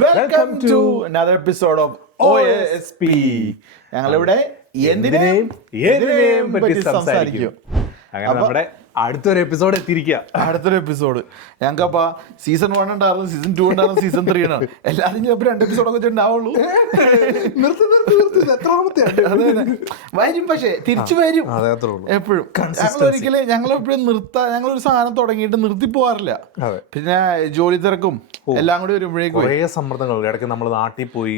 Welcome to another episode of OSP. ഞങ്ങളിവിടെ എന്തിനേയും പറ്റി സംസാരിക്കും. അങ്ങനെ നമ്മുടെ അടുത്തൊരു എപ്പിസോഡ് എത്തിയിരിക്കുക. അടുത്തൊരു എപ്പിസോഡ് ഞങ്ങൾക്കപ്പ സീസൺ 1 ഉണ്ടായിരുന്നു, സീസൺ 2 ഉണ്ടായിരുന്നു, സീസൺ 3 ആണ്. എല്ലാവരും ചിലപ്പോൾ 2 എപ്പിസോഡൊക്കെ വെച്ചിട്ടുണ്ടാവുള്ളൂ. വരും, പക്ഷേ തിരിച്ചു വരും എപ്പോഴും. ഞങ്ങളെപ്പോഴും ഞങ്ങളൊരു സാധനം തുടങ്ങിയിട്ട് നിർത്തി പോകാറില്ല. പിന്നെ ജോലി തിരക്കും എല്ലാം കൂടി വരുമ്പോഴേക്കും കുറേ സമ്മർദ്ദങ്ങൾ. ഇടയ്ക്ക് നമ്മൾ നാട്ടിൽ പോയി,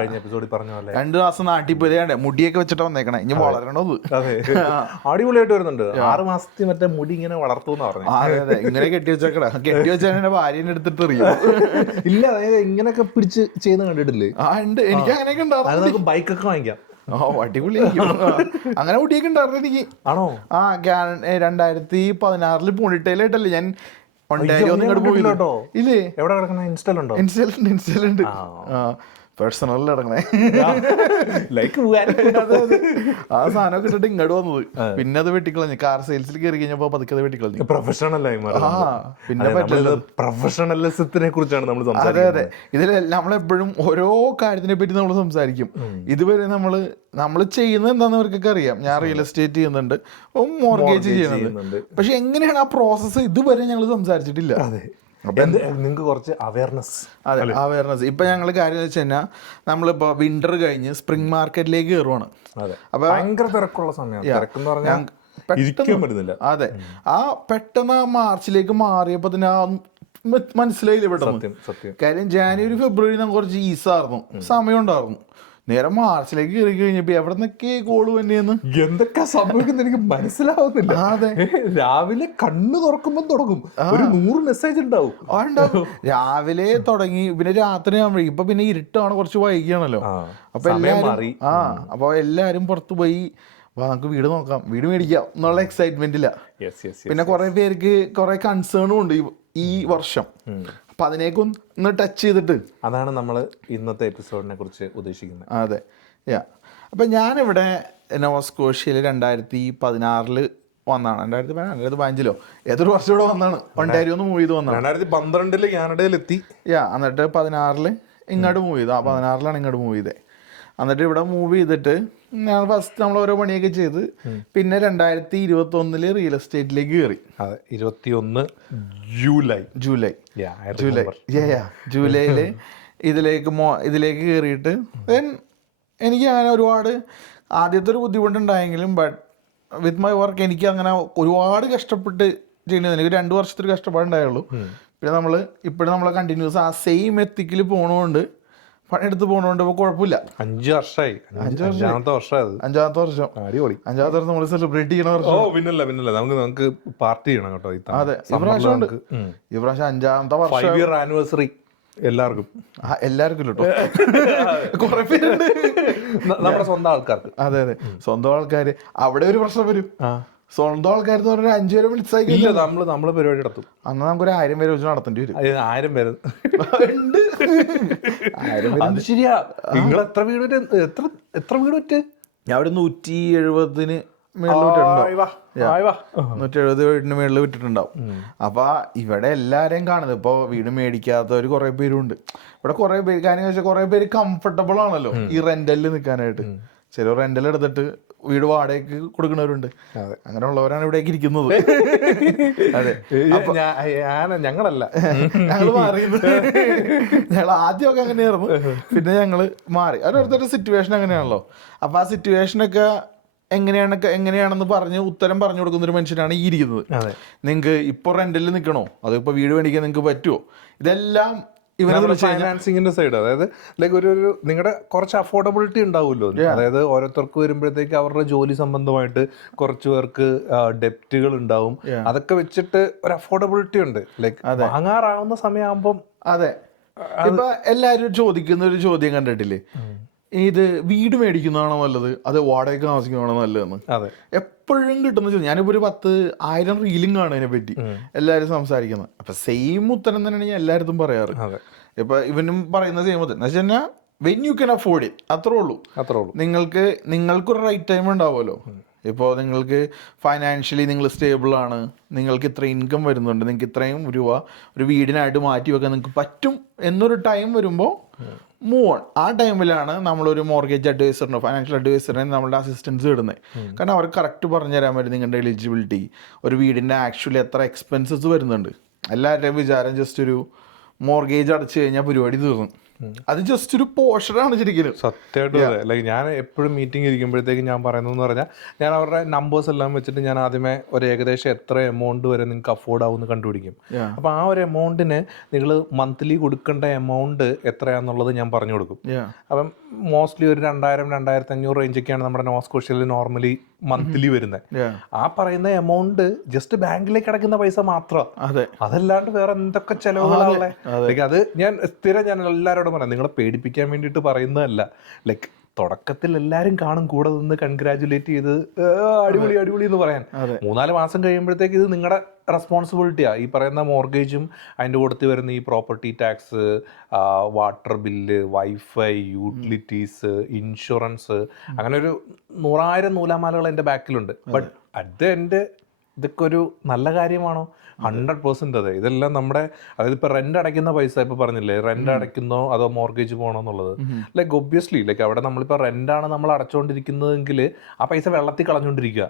കഴിഞ്ഞ എപ്പിസോഡിൽ പറഞ്ഞ പോലെ 2 മാസം നാട്ടിൽ പോയി മുടിയൊക്കെ വെച്ചിട്ട് വന്നേക്കണേ. ഇനി വളരണത് അടിപൊളിയായിട്ട് വരുന്നുണ്ട്. 6 മാസത്തിൽ മറ്റേ മുടി ഇങ്ങനെ വളർത്തുന്ന പറഞ്ഞു. അതെ, ഇങ്ങനെ കെട്ടി വെച്ചേക്കട. കെട്ടി വെച്ചാൽ എന്റെ ഭാര്യനെ എടുത്തിട്ട് അറിയും. ഇല്ല, അതായത് ഇങ്ങനെയൊക്കെ പിടിച്ച് ചെയ്യുന്ന കണ്ടിട്ടില്ലേ? ഉണ്ട്, എനിക്ക് അങ്ങനെയൊക്കെ ഉണ്ടാവും. ബൈക്കൊക്കെ വാങ്ങിക്കാം. അടിപൊളി. അങ്ങനെ മുടിയൊക്കെ ഉണ്ടായിരുന്നു എനിക്ക്. ആണോ? 2016 പൂണിട്ടയിലായിട്ടല്ലേ ഞാൻ ഇല്ലേ? എവിടെ കിടക്കണ? ഇൻസ്റ്റലുണ്ടോ? ഇൻസ്റ്റലുണ്ട്. പേഴ്സണലിൽ ഇടങ്ങണേ ആ സാധനമൊക്കെ ഇട്ടിട്ട് ഇങ്ങോട്ട് വന്നത്. പിന്നെ അത് വെട്ടിക്കളഞ്ഞു. കാർ സെയിൽസിൽ കയറി കഴിഞ്ഞപ്പോ പതുക്കെ അത് വെട്ടിക്കളഞ്ഞു. പ്രൊഫഷണലായി. പിന്നെ പ്രൊഫഷണലിസത്തിനെ കുറിച്ചാണ് നമ്മൾ സംസാരിക്കുന്നത്. അതെ അതെ, ഇതിൽ നമ്മളെപ്പോഴും ഓരോ കാര്യത്തിനെ പറ്റി നമ്മൾ സംസാരിക്കും. ഇതുവരെ നമ്മൾ ചെയ്യുന്നത് എന്താന്ന് അവർക്കൊക്കെ അറിയാം. ഞാൻ റിയൽ എസ്റ്റേറ്റ് ചെയ്യുന്നുണ്ട്, മോർഗേജ് ചെയ്യുന്നുണ്ട്. പക്ഷെ എങ്ങനെയാണ് ആ പ്രോസസ്സ് ഇതുവരെ ഞങ്ങൾ സംസാരിച്ചിട്ടില്ല. നിങ്ങൾക്ക് കുറച്ച് അവയർനെസ്. അതെ, അവയർനെസ്. ഇപ്പൊ ഞങ്ങള് കാര്യം എന്ന് വെച്ച് കഴിഞ്ഞാൽ നമ്മളിപ്പോ വിന്റർ കഴിഞ്ഞ് സ്പ്രിംഗ് മാർക്കറ്റിലേക്ക് കയറുവാണ്. അപ്പൊ ഭയങ്കര തിരക്കുള്ള സമയം. അതെ, ആ പെട്ടെന്ന് മാർച്ചിലേക്ക് മാറിയപ്പോ തന്നെ മനസ്സിലായില്ല പെട്ടെന്ന്. കാര്യം ജാനുവരി ഫെബ്രുവരി നമുക്ക് കുറച്ച് ഈസായിരുന്നു, സമയം ഉണ്ടായിരുന്നു. നേരെ മാർച്ചിലേക്ക് കയറി കഴിഞ്ഞപ്പോ എവിടെ നിന്നൊക്കെ കോള് തന്നെയെന്ന് എന്തൊക്കെ സംഭവിക്കുന്ന എനിക്ക് മനസ്സിലാവുന്നില്ല. അതെ, രാവിലെ കണ്ണ് തുറക്കുമ്പോ തുടങ്ങും ഒരു 100 മെസ്സേജ് ഉണ്ടാവും. രാവിലെ തുടങ്ങി പിന്നെ രാത്രി ആകുമ്പോഴേ ഇപ്പൊ പിന്നെ ഇരുട്ടാണ്, കുറച്ച് വൈകിയാണല്ലോ. അപ്പൊ എല്ലാരും പുറത്തു പോയി നമുക്ക് വീട് നോക്കാം, വീട് മേടിക്കാം എന്നുള്ള എക്സൈറ്റ്മെന്റില്ല. പിന്നെ കുറെ പേർക്ക് കുറെ കൺസേണും ഉണ്ട് ഈ വർഷം. അപ്പൊ അതിനേക്ക് ഒന്ന് ടച്ച് ചെയ്തിട്ട് അതാണ് നമ്മൾ ഇന്നത്തെ എപ്പിസോഡിനെ കുറിച്ച് ഉദ്ദേശിക്കുന്നത്. അതെ, അപ്പൊ ഞാനിവിടെ നോവസ്കോഷ്യയിൽ 2016 വന്നാണ്. 2015 ഏതൊരു വർഷം ഇവിടെ വന്നാണ്. ഒണ്ടാരിയോ മൂവ് ചെയ്ത് വന്നാണ്. 2012 കാനഡയിലെത്തി. എന്നിട്ട് 2016 ഇങ്ങോട്ട് മൂവ് ചെയ്തു. 2016 ഇങ്ങോട്ട് മൂവ് ചെയ്തേ. എന്നിട്ട് ഇവിടെ മൂവ് ചെയ്തിട്ട് ഞാൻ ഫസ്റ്റ് നമ്മൾ ഓരോ പണിയൊക്കെ ചെയ്ത് പിന്നെ 2021 റിയൽ എസ്റ്റേറ്റിലേക്ക് കയറി. അതെ, 21 ജൂലൈയില് ഇതിലേക്ക് കയറിയിട്ട് എനിക്ക് അങ്ങനെ ഒരുപാട് ആദ്യത്തെ ഒരു ബുദ്ധിമുട്ടുണ്ടായെങ്കിലും ബട്ട് വിത്ത് മൈ വർക്ക് എനിക്ക് അങ്ങനെ ഒരുപാട് കഷ്ടപ്പെട്ട് ചെയ്യുന്നത്. എനിക്ക് 2 വർഷത്തെ ഒരു കഷ്ടപ്പാടുണ്ടായുള്ളൂ. പിന്നെ ഇപ്പോഴും നമ്മൾ കണ്ടിന്യൂസ് ആ സെയിം എത്തിക്കിൽ പോണോണ്ട്, പണിയെടുത്ത് പോണോണ്ട് ഇപ്പൊ കുഴപ്പമില്ല. 5 വർഷമായി. 5ാമത്തെ വർഷം. അടിപൊളി. 5ാമത്തെ വർഷം നമ്മൾ സെലിബ്രേറ്റ് ചെയ്യണ വർഷം. പിന്നല്ല നമുക്ക് പാർട്ടി ചെയ്യണം കേട്ടോ. അതെ, ഈ പ്രാവശ്യം 5ാമത്തെ വർഷം 5 ഇയർ ആനിവേഴ്സറി എല്ലാവർക്കും കേട്ടോ. കുറെ പേരുണ്ട് നമ്മുടെ സ്വന്തം ആൾക്കാർക്ക്. അതെ അതെ, സ്വന്തം ആൾക്കാര്. അവിടെ ഒരു പ്രശ്നം വരും. സ്വന്തം ആൾക്കാർ 5 പേരെ വിളിച്ചാൽ നമ്മള് പരിപാടി നടത്തും. അന്ന് നമുക്കൊരു 1000 പേര് വെച്ച് നടത്തേണ്ടി വരും. 1000 പേര് ശരിയാ. നിങ്ങൾ എത്ര വീട് വിറ്റ്? ഞാൻ ഒരു 170 170 വീടിന് മേളിൽ വിട്ടിട്ടുണ്ടാവും. അപ്പൊ ഇവിടെ എല്ലാരെയും കാണുന്നത് ഇപ്പൊ വീട് മേടിക്കാത്തവര് കുറെ പേരുണ്ട് ഇവിടെ. കുറെ പേര് കാര്യം വെച്ചാൽ കുറെ പേര് കംഫർട്ടബിൾ ആണല്ലോ ഈ റെന്റലിൽ നിൽക്കാനായിട്ട്. ചിലർ റെന്റൽ എടുത്തിട്ട് വീട് വാടകയ്ക്ക് കൊടുക്കുന്നവരുണ്ട്. അങ്ങനെയുള്ളവരാണ് ഇവിടേക്ക് ഇരിക്കുന്നത്. അതെ, ഞങ്ങളല്ല, ഞങ്ങൾ മാറിയത്. ഞങ്ങൾ ആദ്യമൊക്കെ അങ്ങനെയായിരുന്നു, പിന്നെ ഞങ്ങള് മാറി. ഓരോരുത്തരുടെ സിറ്റുവേഷൻ അങ്ങനെയാണല്ലോ. അപ്പൊ ആ സിറ്റുവേഷനൊക്കെ എങ്ങനെയാണെന്ന് പറഞ്ഞ് ഉത്തരം പറഞ്ഞു കൊടുക്കുന്ന ഒരു മനുഷ്യനാണ് ഈ ഇരിക്കുന്നത്. നിങ്ങൾക്ക് ഇപ്പൊ റെന്റലിൽ നിൽക്കണോ, അതോ ഇപ്പൊ വീട് മേടിക്കാൻ നിങ്ങൾക്ക് പറ്റുമോ, ഇതെല്ലാം ഫൈനാൻസിങ്ങിന്റെ സൈഡ്. അതായത് ലൈക്ക് ഒരു നിങ്ങളുടെ കുറച്ച് അഫോർഡബിലിറ്റി ഉണ്ടാവുമല്ലോ. അതായത് ഓരോരുത്തർക്ക് വരുമ്പോഴത്തേക്ക് അവരുടെ ജോലി സംബന്ധമായിട്ട് കുറച്ച് പേർക്ക് ഡെപ്റ്റുകൾ ഉണ്ടാവും. അതൊക്കെ വെച്ചിട്ട് ഒരു അഫോർഡബിലിറ്റി ഉണ്ട്. ലൈക്ക് വാങ്ങാറാവുന്ന സമയമാകുമ്പം. അതെ, ഇപ്പൊ എല്ലാരും ചോദിക്കുന്ന ഒരു ചോദ്യം കണ്ടിട്ടില്ലേ, ഇത് വീട് മേടിക്കുന്നതാണോ നല്ലത് അത് വാടകയ്ക്ക് താമസിക്കുന്നതാണോ നല്ലതെന്ന്. അതെ, എപ്പോഴും കിട്ടുന്ന ചോദ്യം. ഞാനിപ്പോ ഒരു 10,000 റീലിംഗ് ആണ് അതിനെ പറ്റി എല്ലാവരും സംസാരിക്കുന്നത്. അപ്പൊ സെയിം ഉത്തരം തന്നെയാണ് ഞാൻ എല്ലായിടത്തും പറയാറ്. ഇപ്പൊ ഇവനും പറയുന്ന സെയിം ഉത്തരം എന്ന് വെച്ച് കഴിഞ്ഞാൽ when you can afford it, അത്രേ ഉള്ളൂ. നിങ്ങൾക്കൊരു റൈറ്റ് ടൈം ഉണ്ടാവുമല്ലോ. ഇപ്പോൾ നിങ്ങൾക്ക് ഫൈനാൻഷ്യലി നിങ്ങൾ സ്റ്റേബിൾ ആണ്, നിങ്ങൾക്ക് ഇത്ര ഇൻകം വരുന്നുണ്ട്, നിങ്ങൾക്ക് ഇത്രയും രൂപ ഒരു വീടിനായിട്ട് മാറ്റി വെക്കാൻ നിങ്ങൾക്ക് പറ്റും എന്നൊരു ടൈം വരുമ്പോൾ മൂവ് ഓൺ. ആ ടൈമിലാണ് നമ്മളൊരു മോർഗേജ് അഡ്വൈസറിനോ ഫൈനാൻഷ്യൽ അഡ്വൈസറിനെ നമ്മളുടെ അസിസ്റ്റൻസ് ഇടുന്നത്. കാരണം അവർക്ക് കറക്റ്റ് പറഞ്ഞു തരാൻ പറ്റും നിങ്ങളുടെ എലിജിബിലിറ്റി, ഒരു വീടിൻ്റെ ആക്ച്വലി എത്ര എക്സ്പെൻസസ് വരുന്നുണ്ട്. എല്ലാവരുടെയും വിചാരം ജസ്റ്റ് ഒരു മോർഗേജ് അടച്ചു കഴിഞ്ഞാൽ പരിപാടി തീർന്നു. അത് ജസ്റ്റ് ഒരു പോർഷനാണ് ശരിക്കും. സത്യമായിട്ടും ലൈക്ക് ഞാൻ എപ്പോഴും മീറ്റിംഗ് ഇരിക്കുമ്പോഴത്തേക്ക് ഞാൻ പറയുന്നതെന്ന് പറഞ്ഞാൽ ഞാൻ അവരുടെ നമ്പേഴ്സ് എല്ലാം വെച്ചിട്ട് ഞാൻ ആദ്യമേ ഒരു ഏകദേശം എത്ര എമൗണ്ട് വരെ നിങ്ങൾക്ക് അഫോർഡ് ആവുമെന്ന് കണ്ടുപിടിക്കും. അപ്പോൾ ആ ഒരു എമൗണ്ടിന് നിങ്ങൾ മന്ത്ലി കൊടുക്കേണ്ട എമൗണ്ട് എത്രയാണെന്നുള്ളത് ഞാൻ പറഞ്ഞു കൊടുക്കും. അപ്പം മോസ്റ്റ്ലി ഒരു 2000-2500 റേഞ്ചൊക്കെയാണ് നമ്മുടെ നോസ്കോഷ്യയിൽ നോർമലി മന്ത്ലി വരുന്നത്. ആ പറയുന്ന എമൗണ്ട് ജസ്റ്റ് ബാങ്കിലേക്ക് അടയ്ക്കുന്ന പൈസ മാത്രം, അതല്ലാണ്ട് വേറെ എന്തൊക്കെ ചെലവുകളാണല്ലേ. ലൈക്ക് അത് ഞാൻ എല്ലാവരോടും പറയാം, നിങ്ങളെ പേടിപ്പിക്കാൻ വേണ്ടിയിട്ട് പറയുന്നതല്ല. ലൈക്ക് തുടക്കത്തിൽ എല്ലാവരും കാണും, കൂടെ നിന്ന് കൺഗ്രാജുലേറ്റ് ചെയ്ത് അടിപൊളി അടിപൊളി എന്ന് പറയാൻ. 3-4 മാസം കഴിയുമ്പോഴത്തേക്ക് ഇത് നിങ്ങളുടെ റെസ്പോൺസിബിലിറ്റിയാണ്. ഈ പറയുന്ന മോർഗേജും അതിൻ്റെ കൂട്ടത്തിൽ വരുന്ന ഈ property tax, water bill, wifi, utilities, insurance, അങ്ങനെ ഒരു 100,000 നൂലാമാലകൾ എൻ്റെ ബാക്കിലുണ്ട്. ബട്ട് അറ്റ് ദ എൻഡ് ഇതൊക്കെ ഒരു നല്ല കാര്യമാണോ? 100% അതെ. ഇതെല്ലാം നമ്മുടെ, അതായത് ഇപ്പോൾ റെൻ്റ് അടയ്ക്കുന്ന പൈസ, ഇപ്പോൾ പറഞ്ഞില്ലേ റെൻ്റ് അടയ്ക്കുന്നോ അതോ മോർഗേജ് പോകണോ എന്നുള്ളത്. ലൈക്ക് ഒബ്വിയസ്ലി ലൈക്ക് അവിടെ നമ്മളിപ്പോൾ റെൻ്റാണ് നമ്മൾ അടച്ചുകൊണ്ടിരിക്കുന്നതെങ്കിൽ ആ പൈസ വെള്ളത്തിൽ കളഞ്ഞുകൊണ്ടിരിക്കുക.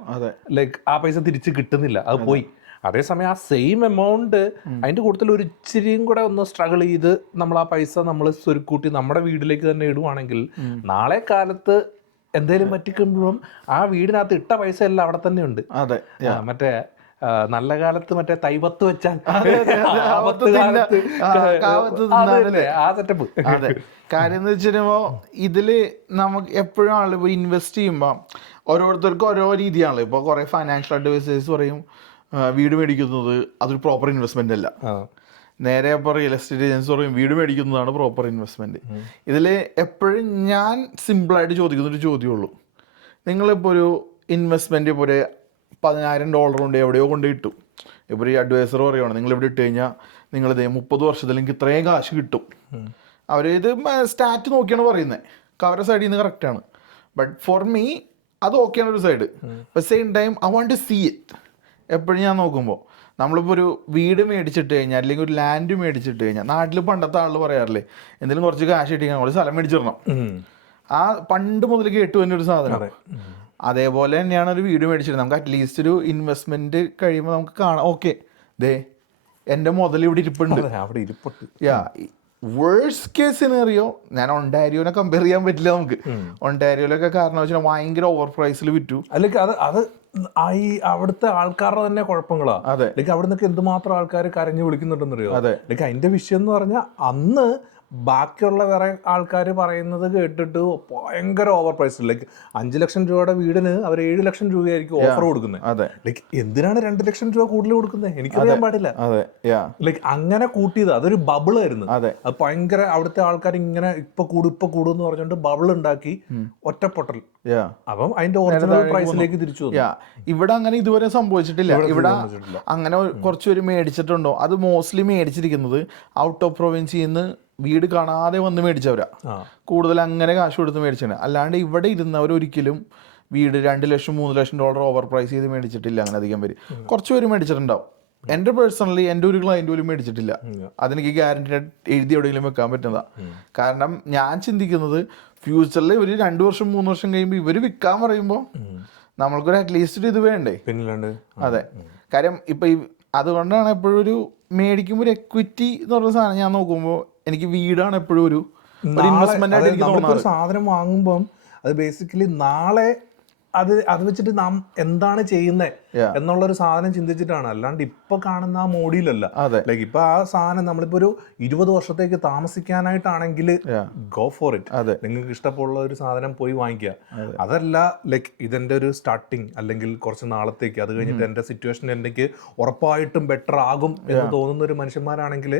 ലൈക്ക് ആ പൈസ തിരിച്ച് കിട്ടുന്നില്ല, അത് പോയി. അതേസമയം ആ സെയിം എമൗണ്ട് അതിൻ്റെ കൂടുതൽ ഒരു ഇച്ചിരിയും കൂടെ ഒന്ന് സ്ട്രഗിൾ ചെയ്ത് നമ്മൾ ആ പൈസ നമ്മൾ സ്വരുക്കൂട്ടി നമ്മുടെ വീട്ടിലേക്ക് തന്നെ ഇടുവാണെങ്കിൽ നാളെ കാലത്ത് എന്തെങ്കിലും പറ്റിക്കുമ്പോഴും ആ വീടിനകത്ത് ഇട്ട പൈസ എല്ലാം അവിടെ തന്നെ ഉണ്ട്. മറ്റേ നല്ല കാലത്ത് മറ്റേ തൈവത്ത് വെച്ചാൽ ആ സെറ്റപ്പ്. അതെ, കാര്യം എന്ന് വെച്ചിട്ടുമ്പോൾ ഇതില് നമുക്ക് എപ്പോഴും ആള് ഇപ്പോൾ ഇൻവെസ്റ്റ് ചെയ്യുമ്പോൾ ഓരോരുത്തർക്കും ഓരോ രീതിയാണല്ലോ. ഇപ്പോൾ കുറേ ഫൈനാൻഷ്യൽ അഡ്വൈസേഴ്സ് പറയും വീട് മേടിക്കുന്നത് അതൊരു പ്രോപ്പർ ഇൻവെസ്റ്റ്മെന്റ് അല്ല. നേരെ ഇപ്പോൾ റിയൽ എസ്റ്റേറ്റ് ഏജൻസി പറയും വീട് മേടിക്കുന്നതാണ് പ്രോപ്പർ ഇൻവെസ്റ്റ്മെന്റ്. ഇതിൽ എപ്പോഴും ഞാൻ സിമ്പിളായിട്ട് ചോദിക്കുന്നൊരു ചോദ്യമുള്ളൂ, നിങ്ങളിപ്പോൾ ഒരു ഇൻവെസ്റ്റ്മെന്റ് ഇപ്പോൾ ഒരു $10,000 കൊണ്ട് എവിടെയോ കൊണ്ട് ഇട്ടു. ഇപ്പോൾ ഈ അഡ്വൈസർ പറയുകയാണ് നിങ്ങൾ ഇവിടെ ഇട്ട് കഴിഞ്ഞാൽ നിങ്ങളിത് 30 വർഷത്തിൽ എനിക്ക് ഇത്രയും കാശ് കിട്ടും. അവർ ഇത് സ്റ്റാറ്റ് നോക്കിയാണ് പറയുന്നത്, അവരുടെ സൈഡിൽ നിന്ന് കറക്റ്റാണ്. ബട്ട് ഫോർ മീ അത് ഓക്കെയാണ് ഒരു side. But same time I want to see it. എപ്പോഴും ഞാൻ നോക്കുമ്പോൾ നമ്മളിപ്പോൾ ഒരു വീട് മേടിച്ചിട്ട് കഴിഞ്ഞാൽ അല്ലെങ്കിൽ ഒരു ലാൻഡ് മേടിച്ചിട്ട് കഴിഞ്ഞാൽ, നാട്ടിൽ പണ്ടത്തെ ആൾ പറയാറില്ലേ എന്തെങ്കിലും കുറച്ച് കാശ് കിട്ടിയാൽ നമ്മൾ സ്ഥലം മേടിച്ചിടണം. ആ പണ്ട് മുതൽ കേട്ടു തന്നെ ഒരു സാധനം. അതേപോലെ തന്നെയാണ് ഒരു വീട് മേടിച്ചിരുന്നത്. നമുക്ക് അറ്റ്ലീസ്റ്റ് ഒരു ഇൻവെസ്റ്റ്മെന്റ് കഴിയുമ്പോൾ നമുക്ക് കാണാം, ഓക്കെ ദേ എൻ്റെ മുതൽ ഇവിടെ ഇരിപ്പുണ്ട്. വേഴ്സ്റ്റ് കേസ് സിനാറിയോ, ഞാൻ ഒണ്ടാരിയോനെ കമ്പയർ ചെയ്യാൻ പറ്റില്ല നമുക്ക്. ഒണ്ടാരിയോയിലൊക്കെ കാരണം വെച്ചാൽ ഭയങ്കര ഓവർ പ്രൈസിൽ വിറ്റു. അല്ലെങ്കിൽ അത് ഈ അവിടുത്തെ ആൾക്കാരുടെ തന്നെ കുഴപ്പങ്ങളാ. ലൈക്ക് അവിടെ നിന്നൊക്കെ എന്തുമാത്രം ആൾക്കാർ കരഞ്ഞു വിളിക്കുന്നുണ്ടെന്നറിയോ. ലൈക്ക് അതിന്റെ വിഷയം എന്ന് പറഞ്ഞാൽ അന്ന് ബാക്കിയുള്ള വേറെ ആൾക്കാർ പറയുന്നത് കേട്ടിട്ട് ഭയങ്കര ഓവർ പ്രൈസ്. ലൈക്ക് 5 ലക്ഷം രൂപയുടെ വീടിന് അവർ 7 ലക്ഷം രൂപയായിരിക്കും ഓഫർ കൊടുക്കുന്നത്. ലൈക്ക് എന്തിനാണ് 2 ലക്ഷം രൂപ കൂടുതൽ കൊടുക്കുന്നത് എനിക്കറിയാൻ പാടില്ല. ലൈക്ക് അങ്ങനെ കൂട്ടിയത് അതൊരു ബബിളായിരുന്നു. അത് ഭയങ്കര അവിടുത്തെ ആൾക്കാർ ഇങ്ങനെ ഇപ്പൊ കൂടും എന്ന് പറഞ്ഞുകൊണ്ട് ബബിൾ ഉണ്ടാക്കി ഒറ്റപ്പൊട്ടൽ. അപ്പം അതിന്റെ ഒറിജിനൽ പ്രൈസിലേക്ക് തിരിച്ചു വന്നു. ഇവിടെ അങ്ങനെ ഇതുവരെ സംഭവിച്ചിട്ടില്ല. ഇവിടെ അങ്ങനെ കുറച്ചുപേര് മേടിച്ചിട്ടുണ്ടോ, അത് മോസ്റ്റ്ലി മേടിച്ചിരിക്കുന്നത് ഔട്ട് ഓഫ് പ്രൊവിൻസിൽ നിന്ന് വീട് കാണാതെ വന്ന് മേടിച്ചവരാ കൂടുതൽ, അങ്ങനെ കാശ് കൊടുത്ത് മേടിച്ചാണ്. അല്ലാണ്ട് ഇവിടെ ഇരുന്നവർ ഒരിക്കലും വീട് 2 ലക്ഷം $3 ലക്ഷം ഓവർ പ്രൈസ് ചെയ്ത് മേടിച്ചിട്ടില്ല. അങ്ങനെ അധികം പേര്, കുറച്ച് പേര് മേടിച്ചിട്ടുണ്ടാവും. എൻ്റെ പേഴ്സണലി എൻ്റെ ഒരു ക്ലയൻറ്റ് പോലും മേടിച്ചിട്ടില്ല. അതെനിക്ക് ഗ്യാരണ്ടി എഴുതി എവിടെയെങ്കിലും വെക്കാൻ പറ്റുന്നതാ. കാരണം ഞാൻ ചിന്തിക്കുന്നത് ഫ്യൂച്ചറിൽ ഒരു 2 വർഷം 3 വർഷം കഴിയുമ്പോൾ ഇവർ വിൽക്കാൻ പറയുമ്പോൾ നമ്മൾക്കൊരു അറ്റ്ലീസ്റ്റ് ഇത് വേണ്ടേ. അതെ, കാര്യം ഇപ്പം അതുകൊണ്ടാണ് എപ്പോഴും ഒരു മേടിക്കുമ്പോൾ ഒരു എക്വിറ്റി എന്ന് പറഞ്ഞ സാധനം ഞാൻ നോക്കുമ്പോൾ എനിക്ക് വീടാണ് എപ്പോഴും ഒരു ഇൻവെസ്റ്റ്മെന്റ് ആയിട്ട് എനിക്ക് തോന്നുന്നത്. സാധനം വാങ്ങുമ്പം അത് ബേസിക്കലി നാളെ അത് വെച്ചിട്ട് നാം എന്താണ് ചെയ്യുന്നത് എന്നുള്ളൊരു സാധനം ചിന്തിച്ചിട്ടാണ്. അല്ലാണ്ട് ഇപ്പൊ കാണുന്ന ആ മോഡിയിലല്ല. ലൈക്ക് ഇപ്പൊ ആ സാധനം നമ്മളിപ്പോ ഒരു 20 വർഷത്തേക്ക് താമസിക്കാനായിട്ടാണെങ്കിൽ ഗോ ഫോർ ഇറ്റ്. നിങ്ങൾക്ക് ഇഷ്ടമുള്ള ഒരു സാധനം പോയി വാങ്ങിക്കുക. അതല്ല ലൈക്ക് ഇതെന്റെ ഒരു സ്റ്റാർട്ടിങ് അല്ലെങ്കിൽ കുറച്ച് നാളത്തേക്ക്, അത് കഴിഞ്ഞിട്ട് എന്റെ സിറ്റുവേഷൻ എനിക്ക് ഉറപ്പായിട്ടും ബെറ്റർ ആകും എന്ന് തോന്നുന്ന ഒരു മനുഷ്യന്മാരാണെങ്കിൽ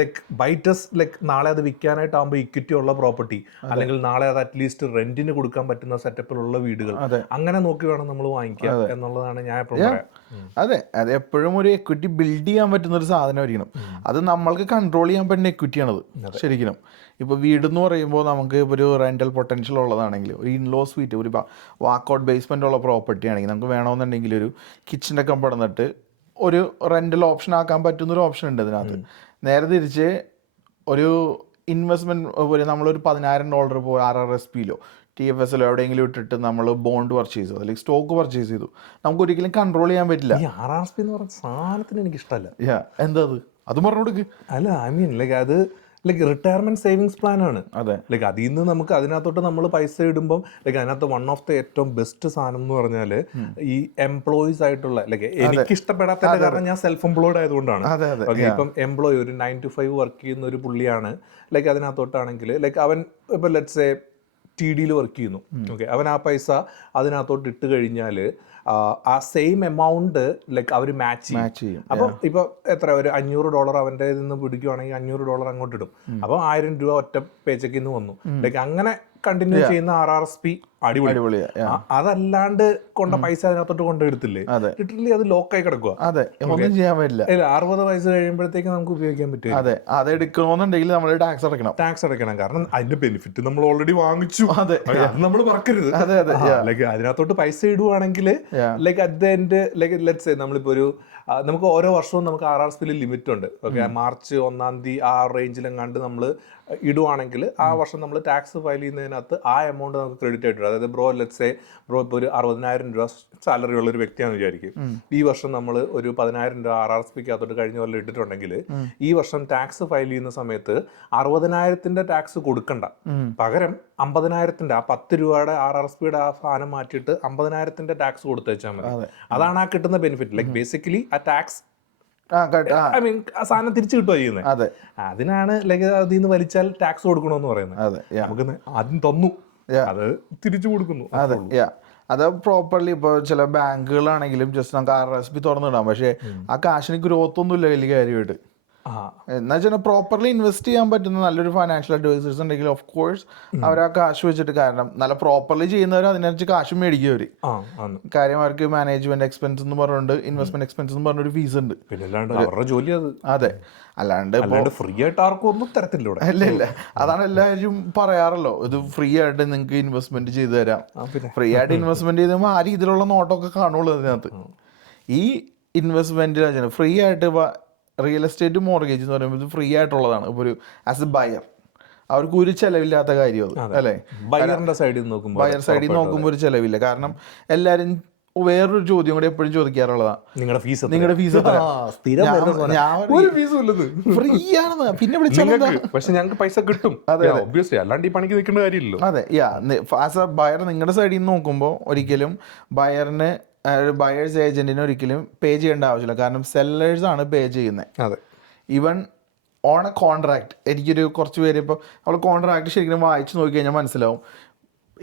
ലൈക്ക് ബൈറ്റസ് ലൈക്ക് നാളെ അത് വിൽക്കാനായിട്ടാകുമ്പോൾ ഇക്വിറ്റി ഉള്ള പ്രോപ്പർട്ടി, അല്ലെങ്കിൽ നാളെ അത് അറ്റ്ലീസ്റ്റ് റെന്റിന് കൊടുക്കാൻ പറ്റുന്ന സെറ്റപ്പിലുള്ള വീടുകൾ അങ്ങനെ നോക്കി വേണം നമ്മൾ വാങ്ങിക്കുക എന്നുള്ളതാണ് ഞാൻ എപ്പോഴും പറയാം. അതെ, അത് എപ്പോഴും ഒരു എക്വിറ്റി ബിൽഡ് ചെയ്യാൻ പറ്റുന്ന ഒരു സാധനമായിരിക്കണം. അത് നമ്മൾക്ക് കൺട്രോൾ ചെയ്യാൻ പറ്റുന്ന എക്വിറ്റിയാണത് ശരിക്കും. ഇപ്പോൾ വീടെന്ന് പറയുമ്പോൾ നമുക്ക് ഇപ്പോൾ ഒരു റെൻ്റൽ പൊട്ടൻഷ്യൽ ഉള്ളതാണെങ്കിൽ, ഒരു ഇൻലോ സ്വീറ്റ്, ഒരു വാക്കൗട്ട് ബേസ്മെൻ്റ് ഉള്ള പ്രോപ്പർട്ടി ആണെങ്കിൽ നമുക്ക് വേണമെന്നുണ്ടെങ്കിൽ ഒരു കിച്ചണൊക്കെ പടന്നിട്ട് ഒരു റെൻ്റൽ ഓപ്ഷൻ ആക്കാൻ പറ്റുന്നൊരു ഓപ്ഷൻ ഉണ്ട് ഇതിനകത്ത്. നേരെ തിരിച്ച് ഒരു ഇൻവെസ്റ്റ്മെൻറ്റ് നമ്മളൊരു $10,000 ഇപ്പോൾ RRSPയിലോ TFSലോ എവിടെയെങ്കിലും ഇട്ടിട്ട് നമ്മൾ ബോണ്ട് പർച്ചേസ് ചെയ്തു അല്ലെങ്കിൽ സ്റ്റോക്ക് പർച്ചേസ് ചെയ്തു, നമുക്ക് ഒരിക്കലും കൺട്രോൾ ചെയ്യാൻ പറ്റില്ല. ഈ RRSP എന്ന് പറഞ്ഞ സാധനത്തിന് എനിക്ക് ഇഷ്ടമല്ല. എന്താ അത് പറഞ്ഞു കൊടുക്ക്. അല്ല, ഐ മീൻ ലൈക്ക് അത് ലൈക്ക് റിട്ടയർമെന്റ് സേവിങ്സ് പ്ലാൻ ആണ്. അതെ, ലൈക്ക് അതിൽ നിന്ന് നമുക്ക് അതിനകത്തോട്ട് നമ്മൾ പൈസ ഇടുമ്പം ലൈക്ക് അതിനകത്ത് വൺ ഓഫ് ദ ഏറ്റവും ബെസ്റ്റ് സാധനം എന്ന് പറഞ്ഞാൽ ഈ എംപ്ലോയീസ് ആയിട്ടുള്ള ലൈക്ക് എനിക്ക് ഇഷ്ടപ്പെടാത്ത കാരണം ഞാൻ സെൽഫ് എംപ്ലോയിഡ് ആയതുകൊണ്ടാണ്. ഇപ്പം എംപ്ലോയി ഒരു 9 to 5 വർക്ക് ചെയ്യുന്ന ഒരു പുള്ളിയാണ്. ലൈക്ക് അതിനകത്തോട്ടാണെങ്കിൽ ലൈക്ക് അവൻ ഇപ്പം ലെറ്റ്സ് TDയിൽ വർക്ക് ചെയ്യുന്നു. ഓക്കെ, അവൻ ആ പൈസ അതിനകത്തോട്ട് ഇട്ട് കഴിഞ്ഞാൽ ആ സെയിം എമൗണ്ട് ലൈക്ക് അവർ മാച്ച് ചെയ്യും. അപ്പം ഇപ്പൊ എത്ര ഒരു $500 അവൻ്റെ നിന്ന് പിടിക്കുവാണെങ്കിൽ $500 അങ്ങോട്ട് ഇടും. അപ്പം $1000 ഒറ്റ പേച്ചക്കിൽ നിന്ന് വന്നു. ലൈക്ക് അങ്ങനെ കണ്ടിന്യൂ ചെയ്യുന്ന RRSP അടിപൊളി. അതല്ലാണ്ട് കൊണ്ട പൈസ അതിനകത്തോട്ട് കൊണ്ടെടുത്തില്ലേ, ലിറ്ററലി അത് ലോക്കായി കിടക്കുക. അതെ, ഒന്നും ചെയ്യാൻ പറ്റില്ല. 60 വയസ്സ് കഴിയുമ്പോഴത്തേക്ക് നമുക്ക് ഉപയോഗിക്കാൻ പറ്റും. അതെ, അത് എടുക്കണമെന്നുണ്ടെങ്കിൽ നമ്മൾ ടാക്സ് അടയ്ക്കണം. കാരണം അതിന്റെ ബെനിഫിറ്റ് നമ്മൾ ഓൾറെഡി വാങ്ങിച്ചു. അതെ, അത് നമ്മൾ മറക്കരുത്. ലൈക്ക് അതിനകത്തോട്ട് പൈസ ഇടുവാണെങ്കിൽ like at the end like let's say നമ്മളിപ്പോ ഒരു നമുക്ക് ഓരോ വർഷവും നമുക്ക് RRSPയിൽ ലിമിറ്റ് ഉണ്ട്. ഓക്കെ, March 1 ആ റേഞ്ചിലെങ്ങാണ്ട് നമ്മൾ ഇടുവാണെങ്കിൽ ആ വർഷം നമ്മൾ ടാക്സ് ഫയൽ ചെയ്യുന്നതിനകത്ത് ആ എമൗണ്ട് നമുക്ക് ക്രെഡിറ്റ് ആയിട്ട്. അതായത് ബ്രോ ലെറ്റ്സ് സേ ബ്രോ ഇപ്പോൾ ഒരു $60,000 സാലറി ഉള്ള ഒരു വ്യക്തിയാണെന്ന് വിചാരിക്കും. ഈ വർഷം നമ്മൾ ഒരു $10,000 RRSPക്കകത്തോട്ട് കഴിഞ്ഞ പോലെ ഇട്ടിട്ടുണ്ടെങ്കിൽ ഈ വർഷം ടാക്സ് ഫയൽ ചെയ്യുന്ന സമയത്ത് 60,000ന്റെ ടാക്സ് കൊടുക്കണ്ട, പകരം 50,000ന്റെ ആ $10 RRSPയുടെ ആ സാധനം മാറ്റിയിട്ട് 50,000ന്റെ ടാക്സ് കൊടുത്തേച്ചാൽ മതി. അതാണ് ആ കിട്ടുന്ന ബെനിഫിറ്റ്. ലൈക്ക് ബേസിക്കലി ആ ടാക്സ് ഐ മീൻ ആ സാധനം തിരിച്ചു കിട്ടുക ചെയ്യുന്നത്. അതിനാണ് ലൈക്ക് അതിൽ നിന്ന് വലിച്ചാൽ ടാക്സ് കൊടുക്കണമെന്ന് പറയുന്നത്. നമുക്ക് ആദ്യം തന്നു, അത് തിരിച്ചു കൊടുക്കുന്നു. അത് പ്രോപ്പർലി ഇപ്പോൾ ചില ബാങ്കുകളാണെങ്കിലും ജസ്റ്റ് നമുക്ക് RRSP തുറന്നിടാം, പക്ഷേ ആ കാശിന് ഗ്രോത്ത് ഒന്നുമില്ല വലിയ കാര്യമായിട്ട്. എന്ന് വെച്ചാൽ പ്രോപ്പർലി ഇൻവെസ്റ്റ് ചെയ്യാൻ പറ്റുന്ന നല്ലൊരു ഫൈനാൻഷ്യൽ അഡ്വൈസേഴ്സ് ഉണ്ടെങ്കിൽ ഓഫ് കോഴ്സ് അവർ ആ കാശ് വെച്ചിട്ട്, കാരണം നല്ല പ്രോപ്പർലി ചെയ്യുന്നവർ അതിനനുസരിച്ച് കാശ് മേടിക്കും അവർ. കാര്യം അവർക്ക് മാനേജ്മെന്റ് എക്സ്പെൻസ് എന്ന് പറഞ്ഞുകൊണ്ട് ഇൻവെസ്റ്റ്മെന്റ് എക്സ്പെൻസ് എന്ന് പറഞ്ഞൊരു ഫീസ് ഉണ്ട്. അതെ, അല്ലാണ്ട് ഫ്രീ ആയിട്ട് ആർക്കും ഒന്നും തരത്തില്ല. ഇല്ല, അതാണ് എല്ലാവരും പറയാറല്ലോ, ഇത് ഫ്രീ ആയിട്ട് നിങ്ങൾക്ക് ഇൻവെസ്റ്റ്മെന്റ് ചെയ്തു തരാം. ഫ്രീ ആയിട്ട് ഇൻവെസ്റ്റ്മെന്റ് ചെയ്തുമ്പോൾ ആ രീതിയിലുള്ള നോട്ടൊക്കെ കാണുള്ളൂ അതിനകത്ത്. ഈ ഇൻവെസ്റ്റ്മെന്റിൽ ഫ്രീ ആയിട്ട് റിയൽ എസ്റ്റേറ്റ് മോർഗേജ് എന്ന് പറയുമ്പോൾ ഇത് ഫ്രീ ആയിട്ടുള്ളതാണ്. ഇപ്പോൾ ഒരു ആസ് എ ബയർ അവർക്ക് ഒരു ചെലവില്ലാത്ത കാര്യം അത്, അല്ലേ? ബയർ സൈഡിൽ നോക്കുമ്പോൾ ഒരു ചെലവില്ല. കാരണം എല്ലാവരും വേറൊരു ചോദ്യം കൂടി എപ്പോഴും ചോദിക്കാറുള്ളതാണ്, നിങ്ങളുടെ ഫീസ് ഫ്രീ ആണെന്ന്, പിന്നെ വിളിച്ചാൽ പക്ഷെ ഞങ്ങൾക്ക് പൈസ കിട്ടും. അല്ലാണ്ട് ഈ പണിക്ക് നിൽക്കേണ്ട കാര്യമില്ലല്ലോ. അതെ, ആസ് എ ബയർ നിങ്ങളുടെ സൈഡിൽ നിന്ന് നോക്കുമ്പോൾ ഒരിക്കലും ബയറിന് ബയേഴ്സ് ഏജന്റിന് ഒരിക്കലും പേ ചെയ്യേണ്ട ആവശ്യമില്ല. കാരണം സെല്ലേഴ്സാണ് പേ ചെയ്യുന്നത്. അതെ, ഈവൻ ഓൺ എ കോൺട്രാക്ട്. എനിക്കൊരു കുറച്ച് പേര് ഇപ്പോൾ നമ്മൾ കോൺട്രാക്ട് ശരിക്കും വായിച്ച് നോക്കി കഴിഞ്ഞാൽ മനസ്സിലാവും,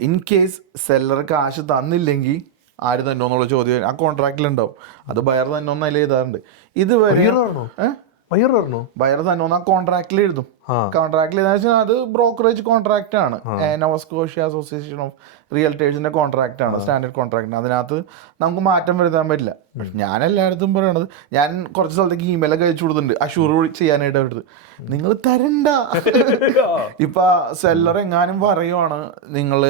ഇൻ കേസ് സെല്ലർ കാശ് തന്നില്ലെങ്കിൽ ആര് തന്നെ എന്നുള്ള ചോദ്യം ആ കോൺട്രാക്റ്റിലുണ്ടാവും. അത് ബയർ തന്നെ ഒന്ന് അതിൽ എഴുതാറുണ്ട്. ഇതുവരെ ബയർ തന്നെ ഒന്ന് ആ കോൺട്രാക്റ്റിൽ എഴുതും. കോൺട്രാക്റ്റിൽ എന്ന് വെച്ചാൽ അത് ബ്രോക്കറേജ് കോൺട്രാക്റ്റ് ആണ്. നോവ സ്കോഷ്യ അസോസിയേഷൻ ഓഫ് റിയൽറ്റേഴ്സിന്റെ കോൺട്രാക്റ്റ് ആണ്, സ്റ്റാൻഡേർഡ് കോൺട്രാക്റ്റ്. അതിനകത്ത് നമുക്ക് മാറ്റം വരുത്താൻ പറ്റില്ല. ഞാൻ എല്ലായിടത്തും പറയണത്, ഞാൻ കുറച്ച് സ്ഥലത്തേക്ക് ഇമെയിലൊക്കെ അയച്ചു കൊടുത്തിട്ടുണ്ട് അഷൂർ ചെയ്യാനായിട്ട്. അവരുടെ നിങ്ങൾ തരണ്ട. ഇപ്പൊ സെല്ലർ എങ്ങാനും പറയുവാണ് നിങ്ങൾ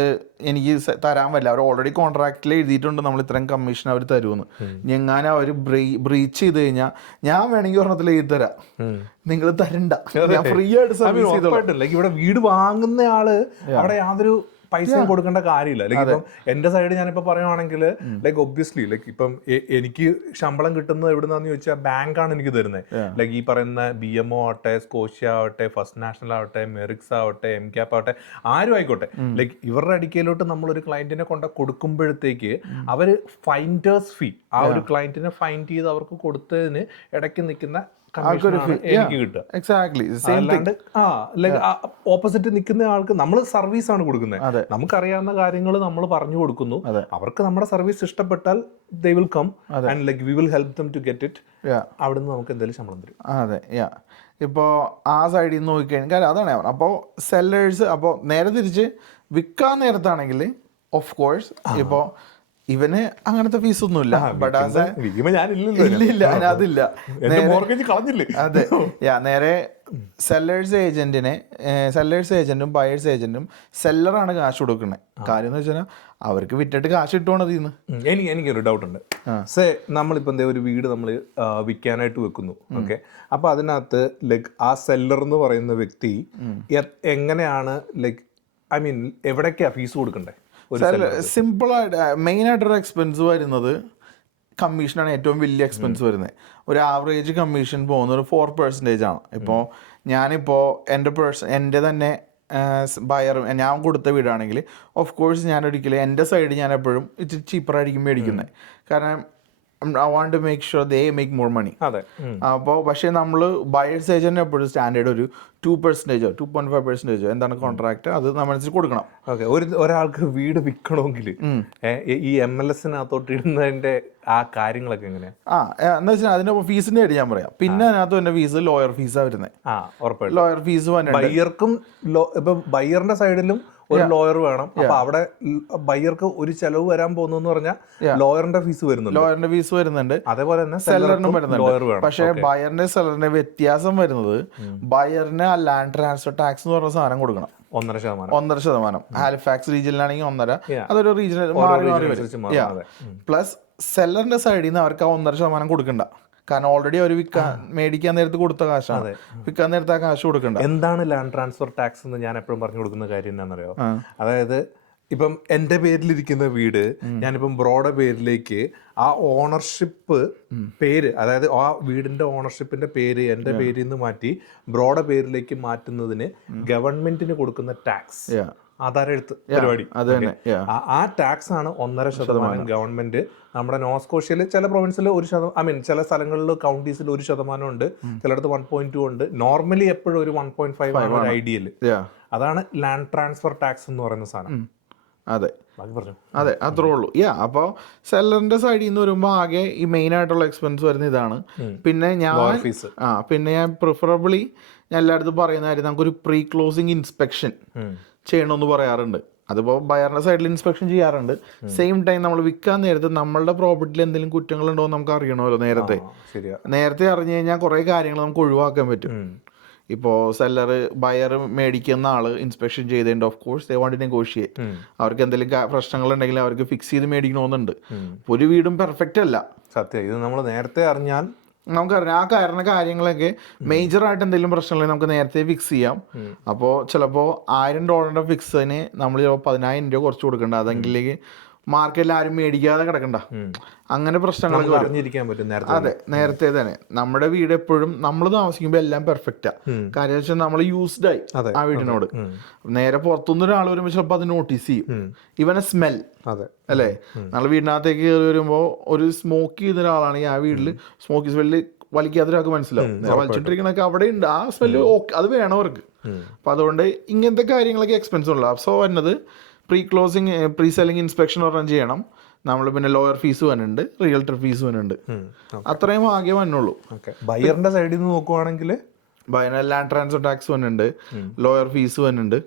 എനിക്ക് തരാൻ പറ്റില്ല, അവർ ഓൾറെഡി കോൺട്രാക്റ്റിൽ എഴുതിയിട്ടുണ്ട് നമ്മൾ ഇത്രയും കമ്മീഷൻ അവർ തരുമെന്ന്. എങ്ങാനും അവർ ബ്രീച്ച് ചെയ്ത് കഴിഞ്ഞാൽ ഞാൻ വേണമെങ്കിൽ ഒരെണ്ണത്തിൽ എഴുതി തരാം, നിങ്ങൾ തരണ്ട, ഞാൻ ഫ്രീ ആയിട്ട് സർവീസ് ചെയ്തോളാം. ഇവിടെ വീട് വാങ്ങുന്ന ആള് അവിടെ യാതൊരു പൈസയും കൊടുക്കേണ്ട കാര്യമില്ല. ലൈക്ക് ഇപ്പം എന്റെ സൈഡ് ഞാനിപ്പോ പറയുവാണെങ്കിൽ ലൈക്ക് ഒബ്വിയസ്ലി ലൈക്ക് ഇപ്പം എനിക്ക് ശമ്പളം കിട്ടുന്നത് എവിടുന്നാന്ന് ചോദിച്ചാൽ ബാങ്കാണ് എനിക്ക് തരുന്നത്. ലൈക്ക് ഈ പറയുന്ന BMO ആവട്ടെ, സ്കോഷ്യ ആവട്ടെ, ഫസ്റ്റ് നാഷണൽ ആവട്ടെ, മെറിക്സ് ആവട്ടെ, MCAP ആവട്ടെ, ആരും ആയിക്കോട്ടെ. ലൈക്ക് ഇവരുടെ അടിക്കയിലോട്ട് നമ്മളൊരു ക്ലയന്റിനെ കൊണ്ട് കൊടുക്കുമ്പോഴത്തേക്ക് അവര് ഫൈൻഡേഴ്സ് ഫീ, ആ ഒരു ക്ലയന്റിനെ ഫൈൻഡ് ചെയ്ത് അവർക്ക് കൊടുത്തതിന് ഇടയ്ക്ക് നിൽക്കുന്ന എനിക്ക് കിട്ടുക. ഓപ്പോസിറ്റ് നിൽക്കുന്ന ആൾക്ക് നമ്മൾ സർവീസ് ആണ് കൊടുക്കുന്നത്. നമുക്കറിയാവുന്ന കാര്യങ്ങൾ നമ്മൾ പറഞ്ഞു കൊടുക്കുന്നു. അവർക്ക് നമ്മുടെ സർവീസ് ഇഷ്ടപ്പെട്ടാൽ they will come and like we will help them to get it. അവിടുന്ന് നമുക്ക് എന്തെങ്കിലും ശമ്പളം തരും. അതെ, ഇപ്പോൾ ആ സൈഡിൽ നിന്ന് നോക്കിക്കഴിഞ്ഞാൽ അതാണ്. അപ്പോൾ സെല്ലേഴ്സ്, അപ്പോൾ നേരെ തിരിച്ച് വിൽക്കാൻ നേരത്താണെങ്കിൽ ഓഫ് കോഴ്സ് ഇപ്പോൾ ഇവന് അങ്ങനത്തെ ഫീസൊന്നുമില്ല. ബട്ട് ഇല്ല അതില്ല. അതെ, നേരെ സെല്ലേഴ്സ് ഏജന്റും ബയേഴ്സ് ഏജന്റും സെല്ലറാണ് കാശ് കൊടുക്കുന്നത്. കാര്യം എന്ന് വെച്ചാൽ അവർക്ക് വിറ്റിട്ട് കാശ് കിട്ടുവാണ് അതിൽ നിന്ന്. എനിക്കൊരു ഡൗട്ട് ഉണ്ട്. സേ നമ്മളിപ്പോൾ എന്താ ഒരു വീട് നമ്മൾ വിൽക്കാനായിട്ട് വെക്കുന്നു, ഓക്കെ, അപ്പോൾ അതിനകത്ത് ലൈക്ക് ആ സെല്ലർ എന്ന് പറയുന്ന വ്യക്തി എങ്ങനെയാണ് ലൈക്ക് ഐ മീൻ എവിടേക്കാ ഫീസ് കൊടുക്കണ്ടേ? സിമ്പിളായിട്ട് മെയിനായിട്ടൊരു എക്സ്പെൻസ് വരുന്നത് കമ്മീഷനാണ് ഏറ്റവും വലിയ എക്സ്പെൻസ് വരുന്നത്. ഒരു ആവറേജ് കമ്മീഷൻ പോകുന്നത് 4% ആണ്. ഇപ്പോൾ ഞാനിപ്പോൾ എൻ്റെ തന്നെ ബയർ ഞാൻ കൊടുത്ത വീടാണെങ്കിൽ ഓഫ് കോഴ്സ് ഞാൻ ഒരിക്കലും എൻ്റെ സൈഡ് ഞാൻ എപ്പോഴും ഇച്ചിരി ചീപ്പറായിരിക്കും മേടിക്കുന്നത്. കാരണം I want to make sure they make more money. അപ്പോൾ പക്ഷേ നമ്മൾ ബയേഴ്സ് ഏജന്റ് എപ്പോഴും സ്റ്റാൻഡേർഡ് ഒരു 2%, 2.5% എന്താണ് കോൺട്രാക്ട്, അത് നമ്മൾ കൊടുക്കണം. ഓക്കെ, ഒരാൾക്ക് വീട് വിൽക്കണമെങ്കിൽ ഈ MLS-നകത്തോട്ട് ഇടുന്നതിന്റെ ആ കാര്യങ്ങളൊക്കെ എങ്ങനെയാണ്? എന്ന് വെച്ചാൽ അതിന്റെ ഫീസിന്റെ കാര്യം ഞാൻ പറയാം. പിന്നെ അതിനകത്ത് തന്നെ ഫീസ് ലോയർ ഫീസാണ് വരുന്നത്. ലോയർ ഫീസ് ബയ്യർക്കും ഇപ്പൊ ബയ്യറിന്റെ സൈഡിലും ഒരു ലോയർ വേണം. അപ്പൊ അവിടെ ബയ്യർക്ക് ഒരു ചെലവ് വരാൻ പോകുന്നു പറഞ്ഞാൽ ലോയറിന്റെ ഫീസ് വരുന്നുണ്ട്. അതേപോലെ തന്നെ സെല്ലറിനും വരുന്നുണ്ട്. പക്ഷേ ബയറിന്റെ സെല്ലറിന്റെ വ്യത്യാസം വരുന്നത് ബയറിന് ലാൻഡ് ട്രാൻസ്ഫർ ടാക്സ് എന്ന് പറഞ്ഞ സാധനം കൊടുക്കണം 1.5%. ഹാലിഫാക്സ് റീജിയനിലാണെങ്കിൽ 1.5%. അതൊരു റീജിയൻ പ്ലസ് സെല്ലറിന്റെ സൈഡിൽ നിന്ന് അവർക്ക് 1.5% കൊടുക്കണ്ട. കാരണം ഓൾറെഡി അവർ മേടിക്കാൻ നേരത്ത് കൊടുത്ത കാശാണ്, വിൽക്കാൻ നേരത്തെ ആ കാശ് കൊടുക്കണ്ട. എന്താണ് ലാൻഡ് ട്രാൻസ്ഫർ ടാക്സ് എന്ന് ഞാൻ എപ്പോഴും പറഞ്ഞു കൊടുക്കുന്ന കാര്യം എന്താണെന്നറിയോ? അതായത് ഇപ്പം എൻ്റെ പേരിലിരിക്കുന്ന വീട് ഞാനിപ്പം ബ്രോയുടെ പേരിലേക്ക് ആ ഓണർഷിപ്പ് പേര്, അതായത് ആ വീടിന്റെ ഓണർഷിപ്പിന്റെ പേര് എൻ്റെ പേരിൽ നിന്ന് മാറ്റി ബ്രോയുടെ പേരിലേക്ക് മാറ്റുന്നതിന് ഗവൺമെന്റിന് കൊടുക്കുന്ന ടാക്സ്, ആധാരെഴുത്ത് പരിപാടി, ആ ടാക്സ് ആണ് 1.5% ഗവൺമെന്റ്. നമ്മുടെ നോസ്കോഷ്യയിൽ ചില പ്രൊവിൻസിൽ 1%, ചില സ്ഥലങ്ങളിൽ കൗണ്ടീസിൽ 1% ഉണ്ട്, ചിലടത്ത് 1.2 ഉണ്ട്. നോർമലി എപ്പോഴും ഒരു 1.5 ആണ് ഒരു ഐഡിയൽ. അതാണ് ലാൻഡ് ട്രാൻസ്ഫർ ടാക്സ് എന്ന് പറയുന്ന സാധനം. അതെ, അത്രേ ഉള്ളൂ. അപ്പോൾ സെല്ലറിന്റെ സൈഡിൽ നിന്ന് വരുമ്പോൾ ആകെ ഈ മെയിൻ ആയിട്ടുള്ള എക്സ്പെൻസ് വരുന്ന ഇതാണ്. പിന്നെ ഞാൻ പ്രിഫറബിളി ഞാൻ എല്ലായിടത്തും പറയുന്ന കാര്യം, നമുക്കൊരു പ്രീ ക്ലോസിംഗ് ഇൻസ്പെക്ഷൻ ചെയ്യണമെന്ന് പറയാറുണ്ട്. അതിപ്പോൾ ബയറിന്റെ സൈഡിൽ ഇൻസ്പെക്ഷൻ ചെയ്യാറുണ്ട്. സെയിം ടൈം നമ്മൾ വിൽക്കാൻ നേരത്തെ നമ്മളുടെ പ്രോപ്പർട്ടിയിൽ എന്തെങ്കിലും കുറ്റങ്ങളുണ്ടോ എന്ന് നമുക്ക് അറിയണമല്ലോ. നേരത്തെ അറിഞ്ഞു കഴിഞ്ഞാൽ കുറേ കാര്യങ്ങൾ നമുക്ക് ഒഴിവാക്കാൻ പറ്റും. ഇപ്പോൾ ബയർ മേടിക്കുന്ന ആള് ഇൻസ്പെക്ഷൻ ചെയ്തതിൻ്റെ of course they want to negotiate. അവർക്ക് എന്തെങ്കിലും പ്രശ്നങ്ങളുണ്ടെങ്കിൽ അവർക്ക് ഫിക്സ് ചെയ്ത് മേടിക്കണമെന്നുണ്ട്. ഒരു വീടും പെർഫെക്റ്റ് അല്ല. സത്യം, ഇത് നമ്മൾ നേരത്തെ അറിഞ്ഞാൽ നമുക്കറിയാം. ആ കാര്യങ്ങളൊക്കെ മേജറായിട്ട് എന്തെങ്കിലും പ്രശ്നമുണ്ടെങ്കിൽ നമുക്ക് നേരത്തെ ഫിക്സ് ചെയ്യാം. അപ്പോൾ ചിലപ്പോൾ $1,000 ഫിക്സിന് നമ്മൾ ചിലപ്പോൾ 10,000 രൂപ കുറച്ച് കൊടുക്കണ്ട. അതെങ്കിലേക്ക് മാർക്കറ്റിൽ ആരും മേടിക്കാതെ കിടക്കണ്ട. അങ്ങനെ പ്രശ്നങ്ങൾ അറിഞ്ഞിരിക്കാൻ പറ്റും. അതെ, നേരത്തെ തന്നെ. നമ്മുടെ വീട് എപ്പോഴും നമ്മൾ താമസിക്കുമ്പോൾ എല്ലാം പെർഫെക്റ്റാ. കാര്യം വെച്ചാൽ നമ്മൾ യൂസ്ഡ് ആയി ആ വീടിനോട്. നേരെ പുറത്തുനിന്ന് ഒരാൾ വരുമ്പോൾ ചിലപ്പോൾ അത് നോട്ടീസ് ചെയ്യും. ഇവനെ സ്മെൽ അല്ലേ, നമ്മൾ വീടിനകത്തേക്ക് കയറി വരുമ്പോൾ ഒരു സ്മോക്ക് ചെയ്ത ഒരാളാണെങ്കിൽ ആ വീട്ടിൽ സ്മോക്കി സ്മെല്ല് വലിക്കാത്തൊരാൾക്ക് മനസ്സിലാവും. വലിച്ചിട്ടിരിക്കണൊക്കെ അവിടെ ഉണ്ട്, ആ സ്മെല്ല് അത് വേണം അവർക്ക്. അപ്പം അതുകൊണ്ട് ഇങ്ങനത്തെ കാര്യങ്ങളൊക്കെ എക്സ്പെൻസ് ഉള്ള. സോ വരുന്നത് പ്രീ സെല്ലിംഗ് ഇൻസ്പെക്ഷൻ ഒരെണ്ണം ചെയ്യണം നമ്മൾ. പിന്നെ ലോയർ ഫീസ് വന്നിട്ടുണ്ട്, റിയൽറ്റർ ഫീസ് വന്നിട്ടുണ്ട്. അത്രയും ആകെ വന്നുള്ളൂ. ബയറിന്റെ സൈഡിൽ നിന്ന് നോക്കുവാണെങ്കിൽ ബയറിന് ലാൻഡ് ട്രാൻസ്ഫർ ടാക്സ് വന്നിട്ടുണ്ട്, ലോയർ ഫീസ് വന്നിട്ടുണ്ട്.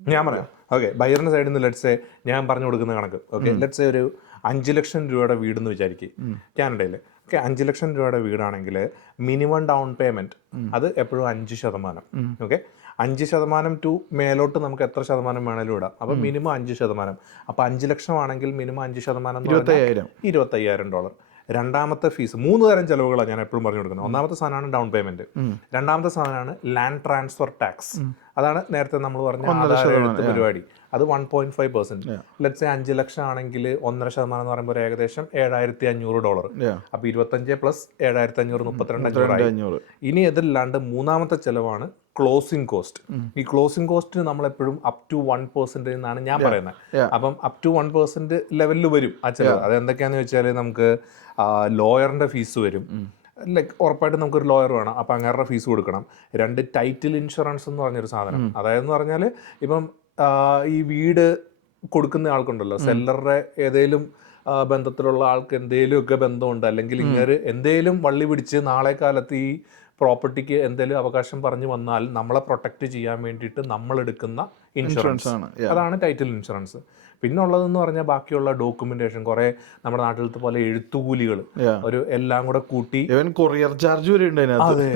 ഞാൻ പറയാം. ഓക്കെ, ബയറിന്റെ സൈഡിൽ നിന്ന് ലെറ്റ്സ് സേ ഞാൻ പറഞ്ഞു കൊടുക്കുന്ന കണക്ക്, ഓക്കെ, ലെറ്റ്സ് സേ ഒരു 5 ലക്ഷം രൂപയുടെ വീടെന്ന് വിചാരിക്കും കാനഡയിൽ. ഓക്കെ, 5 ലക്ഷം രൂപയുടെ വീടാണെങ്കിൽ മിനിമം ഡൗൺ പേയ്മെന്റ് അത് എപ്പോഴും 5%. ഓക്കെ, 5% ടു മേലോട്ട് നമുക്ക് എത്ര ശതമാനം വേണേലും ഇടാം. അപ്പം മിനിമം 5%. അപ്പം 5 ലക്ഷം ആണെങ്കിൽ മിനിമം 5% $25,000. രണ്ടാമത്തെ ഫീസ് 3 തരം ചെലവുകളാണ് ഞാൻ എപ്പോഴും പറഞ്ഞു കൊടുക്കുന്നത്. ഒന്നാമത്തെ സാധനമാണ് ഡൗൺ പേയ്മെന്റ്, രണ്ടാമത്തെ സാധനമാണ് ലാൻഡ് ട്രാൻസ്ഫർ ടാക്സ്. അതാണ് നേരത്തെ നമ്മൾ പറഞ്ഞ പരിപാടി. അത് 1.5%. ലെറ്റ്സ് 5 ലക്ഷം ആണെങ്കിൽ 1.5% എന്ന് പറയുമ്പോൾ ഏകദേശം $7,500. അപ്പൊ 25 പ്ലസ് 7,500 32,500. ഇനി അതല്ലാണ്ട് മൂന്നാമത്തെ ചെലവാണ് ക്ലോസിംഗ് കോസ്റ്റ്. ഈ ക്ലോസിംഗ് കോസ്റ്റ് നമ്മളെപ്പോഴും അപ് ടു 1% എന്നാണ് ഞാൻ പറയുന്നത്. അപ്പം അപ് ടു 1% ലെവലിൽ വരും ആ ചെലവ്. അത് എന്തൊക്കെയാന്ന് വെച്ചാൽ നമുക്ക് ലോയറിന്റെ ഫീസ് വരും. ലൈക്ക് ഉറപ്പായിട്ടും നമുക്കൊരു ലോയർ വേണം, അപ്പം അങ്ങേരുടെ ഫീസ് കൊടുക്കണം. 2 ടൈറ്റിൽ ഇൻഷുറൻസ് എന്ന് പറഞ്ഞൊരു സാധനം. അതായത് പറഞ്ഞാൽ ഇപ്പം ഈ വീട് കൊടുക്കുന്ന ആൾക്കുണ്ടല്ലോ, സെല്ലറുടെ ഏതെങ്കിലും ബന്ധത്തിലുള്ള ആൾക്ക് എന്തെങ്കിലും ഒക്കെ ബന്ധമുണ്ട്, അല്ലെങ്കിൽ ഇങ്ങനെ എന്തെങ്കിലും വള്ളി പിടിച്ച് നാളെ കാലത്ത് ഈ പ്രോപ്പർട്ടിക്ക് എന്തെങ്കിലും അവകാശം പറഞ്ഞു വന്നാൽ നമ്മളെ പ്രൊട്ടക്റ്റ് ചെയ്യാൻ വേണ്ടിയിട്ട് നമ്മൾ എടുക്കുന്ന ഇൻഷുറൻസ് ആണ്. അതാണ് ടൈറ്റിൽ ഇൻഷുറൻസ്. പിന്നെ ഉള്ളതെന്ന് പറഞ്ഞാൽ ബാക്കിയുള്ള ഡോക്യുമെന്റേഷൻ, കുറെ നമ്മുടെ നാട്ടിലത്തെ പോലെ എഴുത്തുകൂലികൾ ഒരു എല്ലാം കൂടെ കൂട്ടി, കൊറിയർ ചാർജ് വരെ ഉണ്ട് അതിനകത്ത്. അതെ,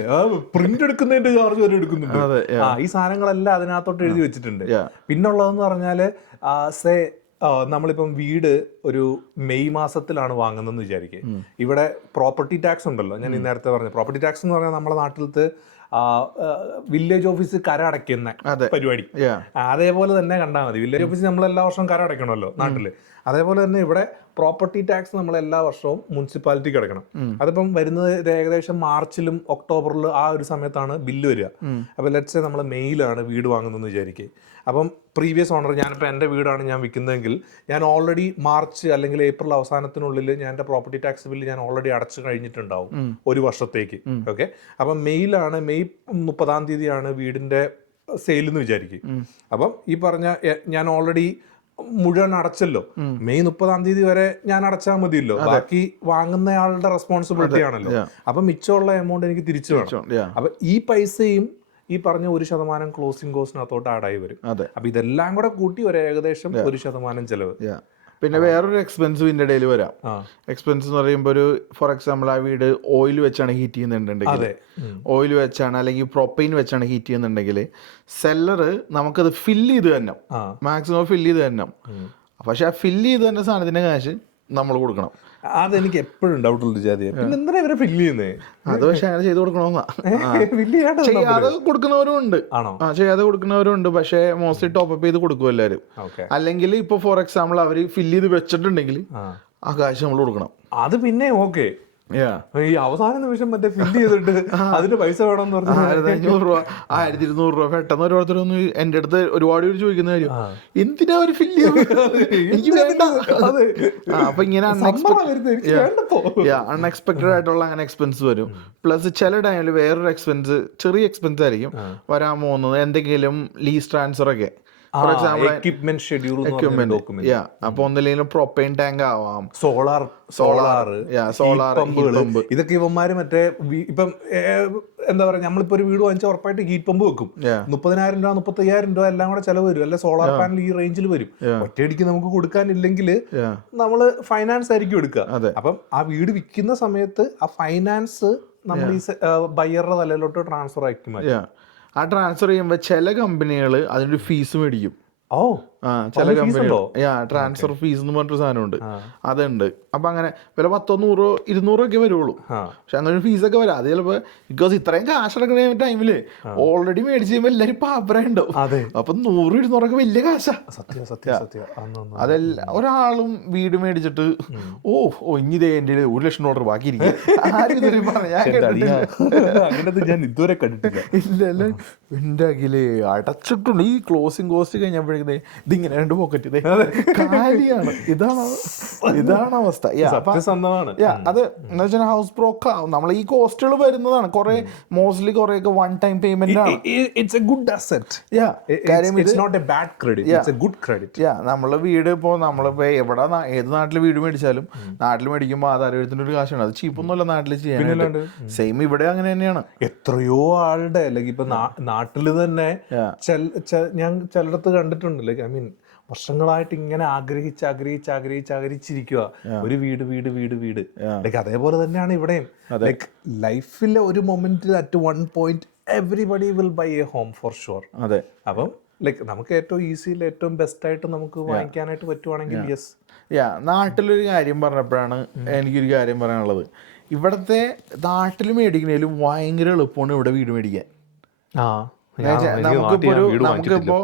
പ്രിന്റ് എടുക്കുന്നതിന്റെ ചാർജ് വരെ എടുക്കുന്നുണ്ട്. ഈ സാധനങ്ങളെല്ലാം അതിനകത്തോട്ട് എഴുതി വെച്ചിട്ടുണ്ട്. പിന്നുള്ളതെന്ന് പറഞ്ഞാല് നമ്മളിപ്പം വീട് ഒരു മെയ് മാസത്തിലാണ് വാങ്ങുന്നതെന്ന് വിചാരിക്കുക. ഇവിടെ പ്രോപ്പർട്ടി ടാക്സ് ഉണ്ടല്ലോ, ഞാൻ നേരത്തെ പറഞ്ഞു. പ്രോപ്പർട്ടി ടാക്സ് എന്ന് പറഞ്ഞാൽ നമ്മുടെ നാട്ടിലത്തെ വില്ലേജ് ഓഫീസ് കര അടയ്ക്കുന്ന പരിപാടി. അതേപോലെ തന്നെ കണ്ടാൽ മതി. വില്ലേജ് ഓഫീസ് നമ്മൾ എല്ലാ വർഷവും കര അടയ്ക്കണമല്ലോ നാട്ടില്. അതേപോലെ തന്നെ ഇവിടെ പ്രോപ്പർട്ടി ടാക്സ് നമ്മൾ എല്ലാ വർഷവും മുനിസിപ്പാലിറ്റിക്ക് അടക്കണം. അതിപ്പം വരുന്നത് ഏകദേശം മാർച്ചിലും ഒക്ടോബറിലും ആ ഒരു സമയത്താണ് ബില്ല് വരിക. അപ്പോൾ ലെറ്റ്സ് നമ്മൾ മെയിലാണ് വീട് വാങ്ങുന്നതെന്ന് വിചാരിക്കുക. അപ്പം പ്രീവിയസ് ഓണർ, ഞാനിപ്പോൾ എൻ്റെ വീടാണ് ഞാൻ വിൽക്കുന്നതെങ്കിൽ ഞാൻ ഓൾറെഡി മാർച്ച് അല്ലെങ്കിൽ ഏപ്രിൽ അവസാനത്തിനുള്ളിൽ ഞാൻ എൻ്റെ പ്രോപ്പർട്ടി ടാക്സ് ബില്ല് ഞാൻ ഓൾറെഡി അടച്ചു കഴിഞ്ഞിട്ടുണ്ടാവും ഒരു വർഷത്തേക്ക്. ഓക്കെ, അപ്പം മെയ് 30 വീടിൻ്റെ സെയിൽ എന്ന് വിചാരിക്കും. അപ്പം ഈ പറഞ്ഞ ഞാൻ ഓൾറെഡി മുഴുവൻ അടച്ചല്ലോ, മെയ് 30 വരെ ഞാൻ അടച്ചാൽ മതിയല്ലോ, ബാക്കി വാങ്ങുന്നയാളുടെ റെസ്പോൺസിബിലിറ്റി ആണല്ലോ. അപ്പൊ മിച്ചമുള്ള എമൗണ്ട് എനിക്ക് തിരിച്ചു വേണം. അപ്പൊ ഈ പൈസയും ഈ പറഞ്ഞ 1% ക്ലോസിംഗ് കോസ്റ്റിനകത്തോട്ട് ആഡായി വരും. അപ്പൊ ഇതെല്ലാം കൂടെ കൂട്ടി ഒരു ഏകദേശം 1% ചെലവ്. പിന്നെ വേറൊരു എക്സ്പെൻസ് ഇതിന്റെ ഇടയിൽ വരാം. എക്സ്പെൻസ് എന്ന് പറയുമ്പോൾ ഒരു ഫോർ എക്സാമ്പിൾ ആ വീട് ഓയിൽ വെച്ചാണ് ഹീറ്റ് ചെയ്യുന്നുണ്ടെങ്കിൽ, ഓയിൽ വെച്ചാണ് അല്ലെങ്കിൽ പ്രൊപ്പൈൻ വെച്ചാണ് ഹീറ്റ് ചെയ്യുന്നുണ്ടെങ്കിൽ സെല്ലർ നമുക്കത് ഫില്ല് ചെയ്ത് തന്നെ, മാക്സിമം ഫില്ല് ചെയ്ത് തന്നെ. പക്ഷെ ആ ഫില്ല് ചെയ്ത് തന്നെ സാധനത്തിന്റെ കാശ് നമ്മൾ കൊടുക്കണം. അതെനിക്ക് എപ്പോഴും ഡൗട്ട് ഉള്ള ജാതി. പിന്നെ എന്തിനാ ഇവരെ ഫില്ല് ചെയ്യുന്നത്? അത് പക്ഷെ അങ്ങനെ ചെയ്ത് കൊടുക്കണമെന്നാ. ചെയ്യാതെ കൊടുക്കുന്നവരും ഉണ്ട്, ചെയ്യാതെ കൊടുക്കുന്നവരും ഉണ്ട്. പക്ഷെ മോസ്റ്റ്ലി ടോപ്പ് ചെയ്ത് കൊടുക്കും എല്ലാവരും. അല്ലെങ്കിൽ ഇപ്പൊ ഫോർ എക്സാമ്പിൾ അവര് ഫില്ല് ചെയ്ത് വെച്ചിട്ടുണ്ടെങ്കിൽ ആ കാശ് നമ്മൾ കൊടുക്കണം. അത് പിന്നെ ഓക്കെ. ഈ അവസാന നിമിഷം മറ്റേ ഫില്ല് ചെയ്തിട്ട് അതിന്റെ പൈസ വേണമെന്ന് പറഞ്ഞാൽ 1500 രൂപ 1200 രൂപ പെട്ടെന്ന് ഓരോരുത്തരൊന്നും എന്റെ അടുത്ത് ഒരുപാട് പേര് ചോദിക്കുന്ന കാര്യം, എന്തിനാ അവര് ഫില്ല് ചെയ്യുന്നത്, എനിക്ക് വേണ്ട. അപ്പൊ ഇങ്ങനെ അൺഎക്സ്പെക്ടഡ് ആയിട്ടുള്ള അങ്ങനെ എക്സ്പെൻസ് വരും. പ്ലസ് ചില ടൈമിൽ വേറൊരു എക്സ്പെൻസ്, ചെറിയ എക്സ്പെൻസ് ആയിരിക്കും വരാൻ പോകുന്നത്. എന്തെങ്കിലും ലീസ് ട്രാൻസ്ഫർ ഒക്കെ, ഫോർ എക്സാമ്പിൾ അപ്പൊ ഒന്നില്ലെങ്കിലും പ്രൊപ്പൈൻ ടാങ്ക് ആവാം, സോളാർ ഇതൊക്കെ ഇവന്മാര് മറ്റേ ഇപ്പം എന്താ പറയാ, നമ്മളിപ്പോ ഒരു വീട് വാങ്ങിച്ചാൽ ഉറപ്പായിട്ട് ഹീറ്റ് പമ്പ് വെക്കും. 30,000 രൂപ 35,000 രൂപ എല്ലാം കൂടെ ചെലവ് വരും. അല്ലെ സോളാർ പാനൽ ഈ റേഞ്ചിൽ വരും. ഒറ്റയടിക്ക് നമുക്ക് കൊടുക്കാനില്ലെങ്കിൽ നമ്മള് ഫൈനാൻസ് ആയിരിക്കും എടുക്കുക. അപ്പം ആ വീട് വിൽക്കുന്ന സമയത്ത് ആ ഫൈനാൻസ് നമ്മൾ ഈ ബയ്യറുടെ തലയിലോട്ട് ട്രാൻസ്ഫർ ആക്കി മാറ്റും. ആ ട്രാൻസ്ഫർ ചെയ്യുമ്പോൾ ചില കമ്പനികൾ അതിനൊരു ഫീസ് മേടിക്കും. ചില കമ്പനികൾ ട്രാൻസ്ഫർ ഫീസ് എന്ന് പറഞ്ഞൊരു സാധനമുണ്ട്, അതുണ്ട്. അപ്പൊ അങ്ങനെ വില 100, 100, 200 ഒക്കെ വരുള്ളൂ. പക്ഷെ അങ്ങനെ ഒരു ഫീസൊക്കെ വരാം. അത് ചിലപ്പോ ബിക്കോസ് ഇത്രയും കാശ് അടക്കുന്ന ടൈമില് ഓൾറെഡി മേടിച്ച് കഴിയുമ്പോൾ എല്ലാവരും പാപ്പറുണ്ടാവും. അപ്പൊ 100, 200 ഒക്കെ വലിയ കാശാ. അതെല്ലാം ഒരാളും വീട് മേടിച്ചിട്ട് ഇനി എന്റെ $1,00,000 ബാക്കിയിരിക്കും ഞാൻ ഇതുവരെ കണ്ടിട്ടില്ല. ഇല്ല എന്റെ അഖിലേ അടച്ചിട്ടുണ്ട്. ഈ ക്ലോസിംഗ് കോസ്റ്റ് കഴിഞ്ഞപ്പോഴേക്കും ഇതിങ്ങനെ 2 പോക്കറ്റ് കാലിയാണ്. ഇതാണ് അവസ്ഥ. അത് എന്ന് വെച്ചാൽ ഹൗസ് ബ്രോക്ക് ആവും. നമ്മൾ ഈ കോസ്റ്റുകൾ വരുന്നതാണ് കുറെ, മോസ്റ്റ്ലി കുറെ വൺ ടൈം പേയ്മെന്റ് ആണ്. It's a good asset. It's not a bad credit, it's a good credit. നമ്മള് വീട് ഇപ്പോ നമ്മളിപ്പോ എവിടെ ഏത് നാട്ടിൽ വീട് മേടിച്ചാലും നാട്ടിൽ മേടിക്കുമ്പോൾ ആധാരത്തിന്റെ ഒരു കാശാണ്. അത് ചീപ്പൊന്നുമല്ല നാട്ടിൽ ചെയ്യാൻ. സെയിം ഇവിടെ അങ്ങനെ തന്നെയാണ്. എത്രയോ ആളുടെ അല്ലെങ്കിൽ ഇപ്പൊ നാട്ടില് തന്നെ ഞാൻ ചിലടത്ത് കണ്ടിട്ടുണ്ട്. ലൈക്ക് ഐ മീൻ വർഷങ്ങളായിട്ട് ഇങ്ങനെ ആഗ്രഹിച്ചിരിക്കുക ഒരു വീട്. ലൈക്ക് അതേപോലെ തന്നെയാണ് ഇവിടെയും. ലൈക്ക് ലൈഫിലെ ഒരു മൊമെന്റിൽ at one point everybody will buy a home for sure. അതെ. അപ്പം ലൈക്ക് നമുക്ക് ഏറ്റവും ഈസിയിൽ ഏറ്റവും ബെസ്റ്റ് ആയിട്ട് നമുക്ക് വാങ്ങിക്കാനായിട്ട് പറ്റുവാണെങ്കിൽ യെസ്. നാട്ടിലൊരു കാര്യം പറഞ്ഞപ്പോഴാണ് എനിക്കൊരു കാര്യം പറയാനുള്ളത്. ഇവിടത്തെ നാട്ടിൽ മേടിക്കുന്നതിലും ഭയങ്കര എളുപ്പമാണ് ഇവിടെ വീട് മേടിക്കാൻ. നമുക്കിപ്പോ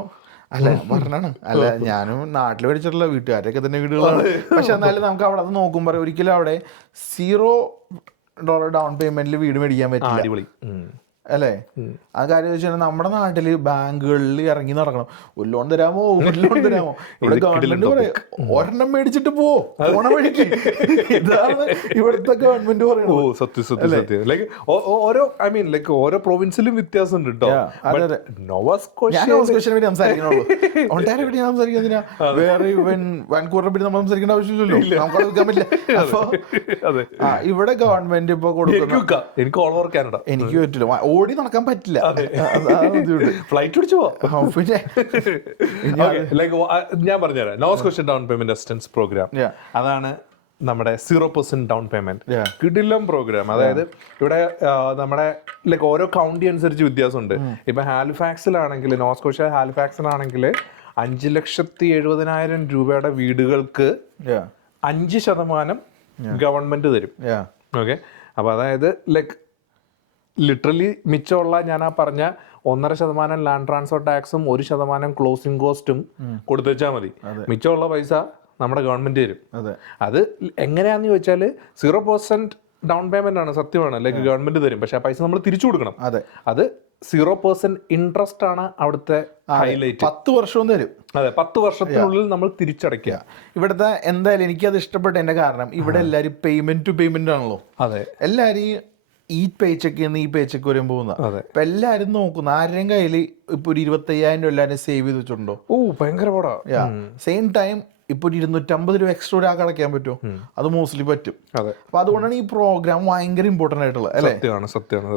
അല്ല പറഞ്ഞാണ്, അല്ല ഞാനും നാട്ടിൽ മേടിച്ചിട്ടുള്ള വീട്ടുകാരൊക്കെ തന്നെ വീടുകളാണ്. പക്ഷെ എന്നാലും നമുക്ക് അവിടെ നോക്കുമ്പോൾ ഒരിക്കലും അവിടെ $0 ഡൗൺ പേയ്മെന്റിൽ വീട് മേടിക്കാൻ പറ്റില്ല. അല്ലേ? ആ കാര്യം വെച്ചാൽ നമ്മുടെ നാട്ടില് ബാങ്കുകളിൽ ഇറങ്ങി നടക്കണം, ഒരു ലോൺ തരാമോ, ഒരു ലോൺ തരാമോ. ഇവിടെ ഗവൺമെന്റ് പറയും ഒരെണ്ണം മേടിച്ചിട്ട് പോണ വഴിക്ക്. ഇതാണ് ഇവിടുത്തെ ഗവൺമെന്റ് പറയുന്നത്. ഓ സത്യം സത്യം സത്യം. ലൈക്ക് ഓരോ ഐ മീൻ ലൈക്ക് ഓരോ പ്രൊവിൻസിലും വ്യത്യാസം ഉണ്ട് കേട്ടോ. ഞാൻ നോവസ്കോഷ്യനെ പറ്റി സംസാരിക്കണുള്ളൂ, ഒണ്ടാരിയെ പറ്റി ഞാൻ സംസാരിക്കുന്നതിനാ. വേറെ വാൻകൂവറിനെ പറ്റി നമ്മൾ സംസാരിക്കേണ്ട ആവശ്യമില്ലല്ലോ, നമുക്ക് വിൽക്കാൻ പറ്റില്ല. അപ്പൊ ഇവിടെ ഗവൺമെന്റ് ഇപ്പൊ കൊടുക്കുന്ന, എനിക്ക് ഓൾ ഓവർ കാനഡ എനിക്ക് പറ്റില്ല, ഓടി നടക്കാൻ പറ്റില്ല, ഫ്ലൈറ്റ് പിടിച്ചു പോവാം. പിന്നെ ലൈക്ക് ഞാൻ പറഞ്ഞുതരാം, Nova's question down payment assistance program, അതാണ് നമ്മുടെ 0% ഡൗൺ പേയ്മെന്റ് കിടിലം പ്രോഗ്രാം. അതായത് ഇവിടെ നമ്മുടെ ലൈക്ക് ഓരോ കൗണ്ടി അനുസരിച്ച് വ്യത്യാസമുണ്ട്. ഇപ്പൊ ഹാലിഫാക്സിലാണെങ്കിൽ, നോവസ്കോഷ്യ ഹാലിഫാക്സിലാണെങ്കിൽ 5,70,000 രൂപയുടെ വീടുകൾക്ക് 5% ഗവൺമെന്റ് തരും. ഓക്കെ, അപ്പൊ അതായത് ലൈക്ക് ലിറ്ററലി മിച്ചമുള്ള ഞാൻ ആ പറഞ്ഞ 1.5% ലാൻഡ് ട്രാൻസ്ഫർ ടാക്സും 1% ക്ലോസിംഗ് കോസ്റ്റും കൊടുത്തുവെച്ചാൽ മതി. മിച്ചമുള്ള പൈസ നമ്മുടെ ഗവൺമെന്റ് തരും. അത് എങ്ങനെയാന്ന് ചോദിച്ചാൽ 0% ഡൗൺ പേയ്മെന്റ് ആണ്, സത്യമാണ്. ലൈക്ക് ഗവൺമെന്റ് തരും, പക്ഷെ ആ പൈസ നമ്മൾ തിരിച്ചു കൊടുക്കണം. അത് 0% ഇൻട്രസ്റ്റ് ആണ് അവിടുത്തെ ഹൈലൈറ്റ്. 10 വർഷവും തരും. അതെ, 10 വർഷത്തിനുള്ളിൽ നമ്മൾ തിരിച്ചടയ്ക്കുക. ഇവിടുത്തെ എന്തായാലും എനിക്കത് ഇഷ്ടപ്പെട്ടതിന്റെ കാരണം ഇവിടെ എല്ലാവരും പേയ്മെന്റ് ടു പേയ്മെന്റ് ആണല്ലോ. അതെ, എല്ലാവരും ഈ പേച്ചക്ക് ഈ പേച്ചക്ക് വരും പോകുന്ന. ഇപ്പൊ എല്ലാരും നോക്കുന്നു, ആരുടെയും കയ്യില് ഇപ്പൊ ഒരു 25,000 രൂപ എല്ലാവരും സേവ് ചെയ്ത് വെച്ചിട്ടുണ്ടോ? ഭയങ്കര പാടാ. സെയിം ടൈം ഇപ്പൊ 250 രൂപ എക്സ്ട്രാ ഒരാൾക്ക് അടയ്ക്കാൻ പറ്റുമോ? അത് മോസ്റ്റ്ലി പറ്റും. അപ്പൊ അതുകൊണ്ടാണ് ഈ പ്രോഗ്രാം ഭയങ്കര ഇമ്പോർട്ടന്റ് ആയിട്ടുള്ളത്, അല്ലേ?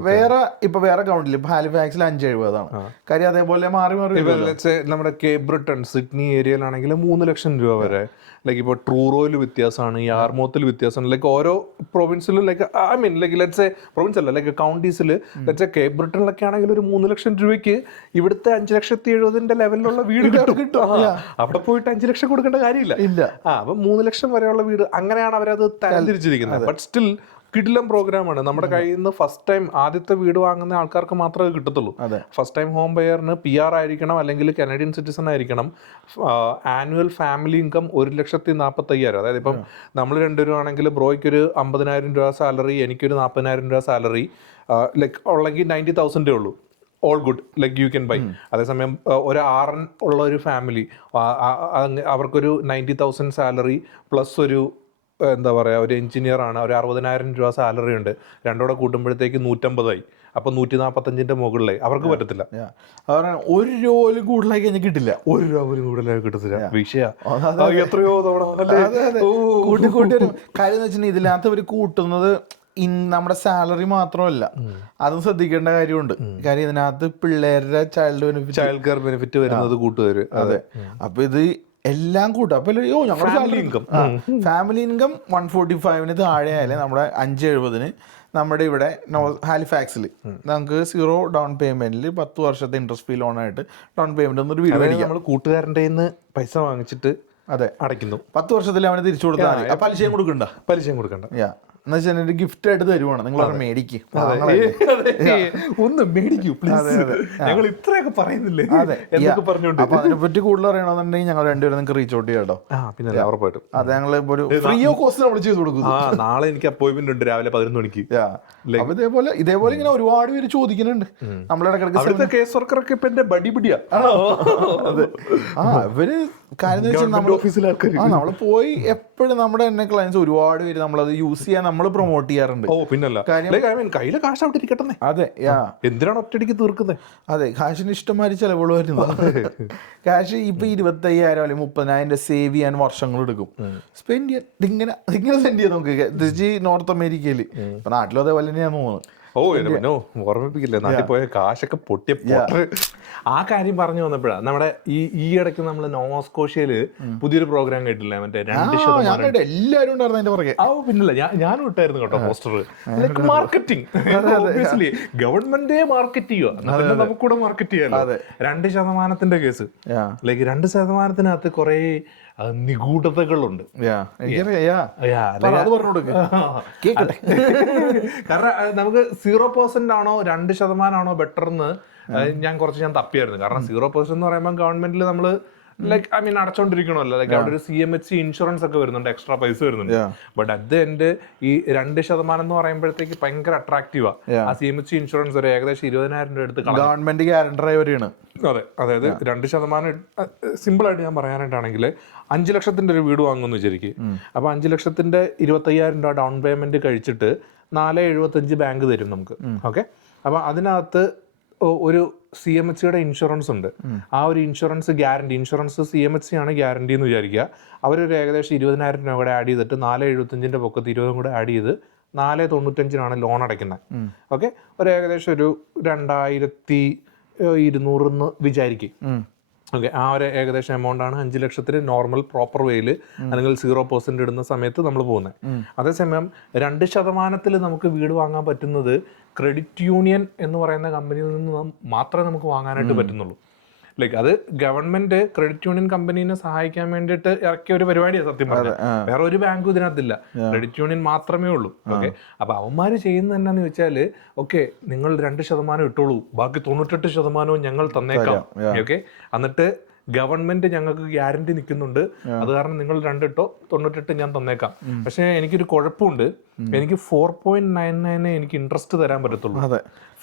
വേറെ അക്കൗണ്ടിൽ ഇപ്പൊ ഹാലിഫാക്സിൽ 570 കാര്യം. അതേപോലെ മാറി നമ്മുടെ കേപ്പ് ബ്രിട്ടൺ, സിഡ്നി ഏരിയയിലാണെങ്കിൽ 3 ലക്ഷം രൂപ വരെ. ലൈക്ക് ഇപ്പോൾ ട്രൂറോയിൽ വ്യത്യാസമാണ്, യാർമോത്തിൽ വ്യത്യാസമാണ്. ലൈക്ക് ഓരോ പ്രൊവിൻസിലും like I mean like let's province അല്ല, ലൈക്ക് കൗണ്ടീസിൽ ലെറ്റ്സ് കേപ്പ് ബ്രിട്ടനിലൊക്കെ ആണെങ്കിൽ ഒരു 3 ലക്ഷം രൂപയ്ക്ക് ഇവിടുത്തെ 5,70,000 ലെവലിലുള്ള വീട് കിട്ടും. അവിടെ പോയിട്ട് 5 ലക്ഷം കൊടുക്കേണ്ട കാര്യമില്ല. അപ്പൊ 3 ലക്ഷം വരെയുള്ള വീട്, അങ്ങനെയാണ് അവരത് തരംതിരിച്ചിരിക്കുന്നത്. ബട്ട് സ്റ്റിൽ കിടിലം പ്രോഗ്രാമാണ്. നമ്മുടെ കയ്യിൽ നിന്ന് ഫസ്റ്റ് ടൈം ആദ്യത്തെ വീട് വാങ്ങുന്ന ആൾക്കാർക്ക് മാത്രമേ കിട്ടത്തുള്ളൂ. ഫസ്റ്റ് ടൈം ഹോം ബയറിന് PR ആയിരിക്കണം, അല്ലെങ്കിൽ കനഡിയൻ സിറ്റിസൺ ആയിരിക്കണം. Annual family income 1,40,000. അതായത് ഇപ്പം നമ്മൾ രണ്ടുപേരും ആണെങ്കിൽ ബ്രോയ്ക്ക് ഒരു 50,000 രൂപ സാലറി, എനിക്കൊരു 40,000 രൂപ സാലറി, ലൈക്ക് ഉള്ളെങ്കിൽ 90,000 ഉള്ളൂ. All good, like you can buy. അതേസമയം ഒരു RN ഉള്ള ഒരു ഫാമിലി, അവർക്കൊരു 90,000 സാലറി പ്ലസ് ഒരു എന്താ പറയുക, ഒരു എഞ്ചിനീയർ ആണ്, ഒരു 60,000 രൂപ സാലറി ഉണ്ട്. രണ്ടോടെ കൂട്ടുമ്പോഴത്തേക്ക് 150 അപ്പൊ 145 മുകളിലായി. അവർക്ക് പറ്റത്തില്ല. 1 രൂപ പോലും കൂടുതലായി കഴിഞ്ഞാൽ കിട്ടില്ല. 1 രൂപ പോലും കൂടുതലായി കിട്ടത്തില്ല. വിഷയ എത്രയോ തവണ കൂട്ടി വരും. കാര്യം എന്ന് വെച്ചിട്ടുണ്ടെങ്കിൽ ഇതിനകത്ത് അവർ കൂട്ടുന്നത് നമ്മുടെ സാലറി മാത്രമല്ല, അതും ശ്രദ്ധിക്കേണ്ട കാര്യമുണ്ട്. കാര്യം ഇതിനകത്ത് പിള്ളേരുടെ ചൈൽഡ് കെയർ ബെനിഫിറ്റ് വരുന്നത് കൂട്ടുകാര്. അതെ, അപ്പൊ ഇത് എല്ലാം കൂട്ടും. അപ്പൊ ഞങ്ങളുടെ ഫാമിലി ഇൻകം 145 താഴെ ആയാലും നമ്മുടെ 570 നമ്മുടെ ഇവിടെ ഹാലിഫാക്സിൽ നമുക്ക് 0 ഡൗൺ പേയ്മെന്റിൽ 10 വർഷത്തെ ഇൻട്രസ്റ്റ് ഫ്രീ ലോൺ ആയിട്ട് ഡൗൺ പേയ്മെന്റ് ഒന്നൊരു വീട് മേടിക്കാം. നമ്മൾ കൂട്ടുകാരൻ്റെ പൈസ വാങ്ങിച്ചിട്ട് അടയ്ക്കുന്നു. 10 വർഷത്തിൽ അവന് തിരിച്ചു കൊടുത്താൽ പലിശയും കൊടുക്കണ്ട. എന്ന് വെച്ചാൽ ഒരു ഗിഫ്റ്റ് ആയിട്ട് തരുവാണ്, നിങ്ങൾ മേടിക്ക്, ഒന്ന് മേടിക്കൂ പ്ലീസ്, ഞങ്ങൾ ഇത്രയൊക്കെ പറയുന്നില്ലേ. അപ്പൊ അതിനെപ്പറ്റി കൂടുതൽ അറിയണമെന്നുണ്ടെങ്കിൽ ഞങ്ങൾ രണ്ടുപേരും നിങ്ങൾക്ക് റീച്ച് ഔട്ട് ചെയ്യാം കേട്ടോ. പിന്നെ ഉറപ്പായിട്ടും അത് ഞങ്ങൾ ഒരു ഫ്രീ ഓഫ് കോസ്റ്റ് നമ്മൾ ചെയ്ത് കൊടുക്കും. നാളെ എനിക്ക് അപ്പോയിന്റ്മെന്റ് ഉണ്ട് രാവിലെ 11 മണിക്ക്. അപ്പൊ ഇതേപോലെ ഇങ്ങനെ ഒരുപാട് പേര് ചോദിക്കുന്നുണ്ട്. നമ്മളിടക്കിടക്ക് കേസ് വർക്കറൊക്കെ ഇപ്പൊ എന്റെ ബടിപിടിയാ. ഇവര് കാര്യം നമ്മള് പോയി എപ്പോഴും നമ്മുടെ തന്നെ ക്ലയൻസ് ഒരുപാട് പേര് നമ്മളത് യൂസ് ചെയ്യാൻ നമ്മൾ പ്രൊമോട്ട് ചെയ്യാറുണ്ട്. കയ്യിലെ കാശ് അവിടെ ഇരിക്കട്ടെ. അതെ, എന്തിനാണ് ഒറ്റയടിക്ക് തീർക്കുന്നത്? അതെ, കാശിന് ഇഷ്ടംമാതിരി ചെലവുകൾ വരുന്നത്. കാശ് ഇപ്പൊ 25,000 അല്ലെങ്കിൽ 30,000 സേവ് ചെയ്യാൻ വർഷങ്ങൾ എടുക്കും. സ്പെൻഡ് ചെയ്യാൻ ഇങ്ങനെ സെൻഡ് ചെയ്യാം നമുക്ക്. നോർത്ത് അമേരിക്കയില് ഇപ്പൊ നാട്ടിലും അതേപോലെ തന്നെയാന്ന് തോന്നുന്നു. ഓർമ്മിപ്പിക്കില്ലേ, നാട്ടിൽ പോയ കാശൊക്കെ പൊട്ടിയ. ആ കാര്യം പറഞ്ഞു വന്നപ്പോഴാണ് നമ്മുടെ ഈ ഇടയ്ക്ക് നമ്മൾ നോവസ്കോഷ്യയില് പുതിയൊരു പ്രോഗ്രാം കേട്ടില്ലേ, മറ്റേ 2% എല്ലാവരും ഉണ്ടായിരുന്നു അതിന്റെ പുറകെ. പിന്നില്ല, ഞാനും ഇട്ടായിരുന്നു കേട്ടോ poster. Like marketing, government market ചെയ്യുക, നമുക്കൂടെ മാർക്കറ്റ് ചെയ്യാലോ. 2% കേസ്. ലൈക്ക് 2%-നകത്ത് കുറെ നിഗൂഢതകളുണ്ട്. കാരണം നമുക്ക് 0% ആണോ 2% ആണോ ബെറ്റർ എന്ന് ഞാൻ തപ്പിയായിരുന്നു. കാരണം 0% എന്ന് പറയുമ്പോൾ ഗവൺമെന്റിൽ നമ്മൾ ലൈക്ക് ഐ മീൻ അടച്ചോണ്ടിരിക്കണമല്ലോ, ലൈക്ക് അവിടെ ഒരു CMHC ഇൻഷുറൻസ് ഒക്കെ വരുന്നുണ്ട്, എക്സ്ട്രാ പൈസ വരുന്നുണ്ട്. ബട്ട് അറ്റ് ദ എൻഡ് ഈ 2% എന്ന് പറയുമ്പോഴത്തേക്ക് ഭയങ്കര അട്രാക്റ്റീവാ. ആ CMHC ഇൻഷുറൻസ് ഒരു ഏകദേശം 20,000 രൂപ എടുത്ത് ഗവൺമെന്റ് ഗ്യാരണ്ടറായി വരികയാണ്. അതെ, അതായത് 2% സിമ്പിൾ ആയിട്ട് ഞാൻ പറയാനായിട്ടാണെങ്കിൽ 5 ലക്ഷത്തിന്റെ ഒരു വീട് വാങ്ങുമെന്ന് വിചാരിക്കും. അപ്പൊ 5 ലക്ഷത്തിന്റെ 25,000 രൂപ ഡൗൺ പേയ്മെന്റ് കഴിച്ചിട്ട് 4.75 ബാങ്ക് തരും നമുക്ക്. ഓക്കെ, അപ്പൊ അതിനകത്ത് ഒരു CMHCയുടെ ഇൻഷുറൻസ് ഉണ്ട്. ആ ഒരു ഇൻഷുറൻസ് ഗ്യാരണ്ടി, ഇൻഷുറൻസ് CMHC ആണ് ഗ്യാരണ്ടി എന്ന് വിചാരിക്കുക. അവരൊരു ഏകദേശം 20,000 രൂപ കൂടെ ആഡ് ചെയ്തിട്ട് 4.75 പൊക്കത്ത് 20 കൂടെ ആഡ് ചെയ്ത് 4.95 ലോൺ അടയ്ക്കുന്നത്. ഓക്കെ, ഒരു ഏകദേശം ഒരു 2,200 എന്ന് വിചാരിക്കും. ഓക്കെ, ആ ഒരു ഏകദേശം എമൗണ്ട് ആണ് 5 ലക്ഷത്തിന് നോർമൽ പ്രോപ്പർ വേയിൽ അല്ലെങ്കിൽ 0% ഇടുന്ന സമയത്ത് നമ്മൾ പോകുന്നത്. അതേസമയം 2% നമുക്ക് വീട് വാങ്ങാൻ പറ്റുന്നത് ക്രെഡിറ്റ് യൂണിയൻ എന്ന് പറയുന്ന കമ്പനിയിൽ നിന്ന് മാത്രമേ നമുക്ക് വാങ്ങാനായിട്ട് പറ്റുന്നുള്ളൂ. ലൈക്ക് അത് ഗവൺമെന്റ് ക്രെഡിറ്റ് യൂണിയൻ കമ്പനീനെ സഹായിക്കാൻ വേണ്ടിയിട്ട് ഇറക്കിയ ഒരു പരിപാടിയാണ് സത്യം പറഞ്ഞാൽ. വേറെ ഒരു ബാങ്കും ഇതിനകത്തില്ല, ക്രെഡിറ്റ് യൂണിയൻ മാത്രമേ ഉള്ളൂ. ഓക്കെ, അപ്പൊ അവന്മാര് ചെയ്യുന്നത് എന്നാന്ന് വെച്ചാല്, ഓക്കെ നിങ്ങൾ 2% ഇട്ടോളൂ, ബാക്കി 98% ഞങ്ങൾ തന്നേക്കാം. ഓക്കെ, എന്നിട്ട് ഗവൺമെന്റ് ഞങ്ങൾക്ക് ഗ്യാരണ്ടി നിൽക്കുന്നുണ്ട്, അത് കാരണം നിങ്ങൾ 2 ഇട്ടോ 98 ഞാൻ തന്നേക്കാം. പക്ഷെ എനിക്കൊരു കുഴപ്പമുണ്ട്, എനിക്ക് 4.99 എനിക്ക് ഇൻട്രസ്റ്റ് തരാൻ പറ്റത്തുള്ളൂ.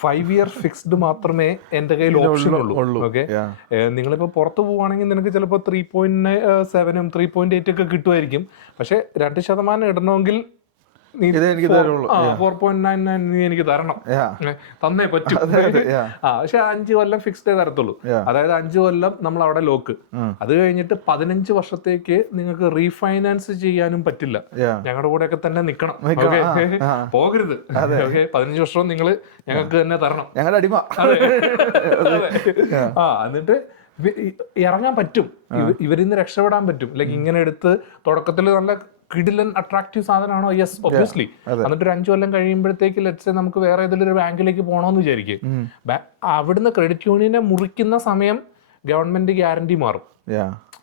5 ഇയർ ഫിക്സ്ഡ് മാത്രമേ എന്റെ കയ്യിൽ ഓപ്ഷൻ ഉള്ളൂ. ഓക്കെ, നിങ്ങളിപ്പോ പുറത്ത് പോവുകയാണെങ്കിൽ നിനക്ക് ചിലപ്പോൾ 3.7 3.8 ഒക്കെ കിട്ടുമായിരിക്കും. പക്ഷെ 2% ഇടണമെങ്കിൽ 4.99 നീ എനിക്ക് തരണം, തന്നേ പറ്റും. പക്ഷെ 5 കൊല്ലം ഫിക്സ്ഡേ തരത്തുള്ളൂ. അതായത് 5 കൊല്ലം നമ്മൾ അവിടെ ലോക്ക്. അത് കഴിഞ്ഞിട്ട് 15 വർഷത്തേക്ക് നിങ്ങൾക്ക് റീഫൈനാൻസ് ചെയ്യാനും പറ്റില്ല. ഞങ്ങളുടെ കൂടെ ഒക്കെ തന്നെ നിക്കണം, പോകരുത്. ഓക്കെ, 15 വർഷവും നിങ്ങൾ ഞങ്ങൾക്ക് തന്നെ തരണം, ഞങ്ങളുടെ അടിമ. എന്നിട്ട് ഇറങ്ങാൻ പറ്റും, ഇവരിന്ന് രക്ഷപ്പെടാൻ പറ്റും. ലൈക്ക് ഇങ്ങനെ എടുത്ത് തുടക്കത്തിൽ നല്ല കിടിലൻ അട്രാക്റ്റീവ് സാധനമാണോ? Yes, obviously. എന്നിട്ട് ഒരു 5 കൊല്ലം കഴിയുമ്പോഴത്തേക്ക് ലെറ്റ്സ് നമുക്ക് വേറെ ഏതെങ്കിലും ഒരു ബാങ്കിലേക്ക് പോകണമെന്ന് വിചാരിക്കും. അവിടുന്ന് ക്രെഡിറ്റ് യൂണിയനെ മുറിക്കുന്ന സമയം ഗവൺമെന്റ് ഗ്യാരണ്ടി മാറും.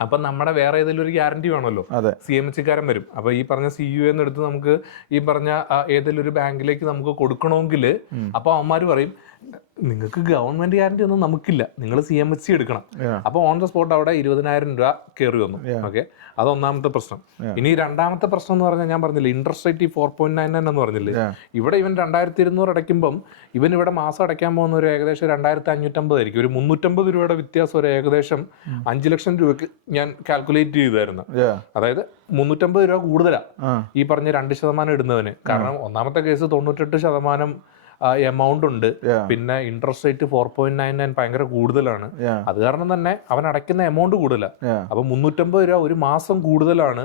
അപ്പൊ നമ്മുടെ വേറെ ഏതെങ്കിലും ഒരു ഗ്യാരണ്ടി വേണമല്ലോ, CMHCക്കാരൻ വരും. അപ്പൊ ഈ പറഞ്ഞ CUA എടുത്ത് നമുക്ക് ഈ പറഞ്ഞ ഏതെങ്കിലും ഒരു ബാങ്കിലേക്ക് നമുക്ക് കൊടുക്കണമെങ്കിൽ അപ്പൊ അവന്മാര് പറയും, നിങ്ങൾക്ക് ഗവൺമെന്റ് ഗ്യാരണ്ടി ഒന്നും നമുക്കില്ല, നിങ്ങൾ CMHC എടുക്കണം. അപ്പൊ ഓൺ ദ സ്പോട്ട് അവിടെ 20,000 രൂപ കയറി വന്നു. ഓക്കെ, അത് ഒന്നാമത്തെ പ്രശ്നം. ഇനി രണ്ടാമത്തെ പ്രശ്നം എന്ന് പറഞ്ഞാൽ, ഞാൻ പറഞ്ഞില്ലേ ഇൻട്രസ്റ്റ് റേറ്റ് 4.99 എന്ന് പറഞ്ഞില്ലേ, ഇവിടെ ഇവൻ 2,200 അടയ്ക്കുമ്പം ഇവൻ ഇവിടെ മാസം അടയ്ക്കാൻ പോകുന്ന ഒരു ഏകദേശം 2,550 ആയിരിക്കും. ഒരു 350 രൂപയുടെ വ്യത്യാസം, ഒരു ഏകദേശം 5 ലക്ഷം രൂപയ്ക്ക് ഞാൻ കാൽക്കുലേറ്റ് ചെയ്തായിരുന്നു. അതായത് 350 രൂപ കൂടുതലാണ് ഈ പറഞ്ഞ 2% ഇടുന്നവന്. കാരണം ഒന്നാമത്തെ കേസ് 98% എമൗണ്ട് ഉണ്ട്, പിന്നെ ഇൻട്രസ്റ്റ് റേറ്റ് 4.99 ഭയങ്കര കൂടുതലാണ്. അത് കാരണം തന്നെ അവൻ അടയ്ക്കുന്ന എമൗണ്ട് കൂടുതലാണ്. അപ്പൊ 350 രൂപ ഒരു മാസം കൂടുതലാണ്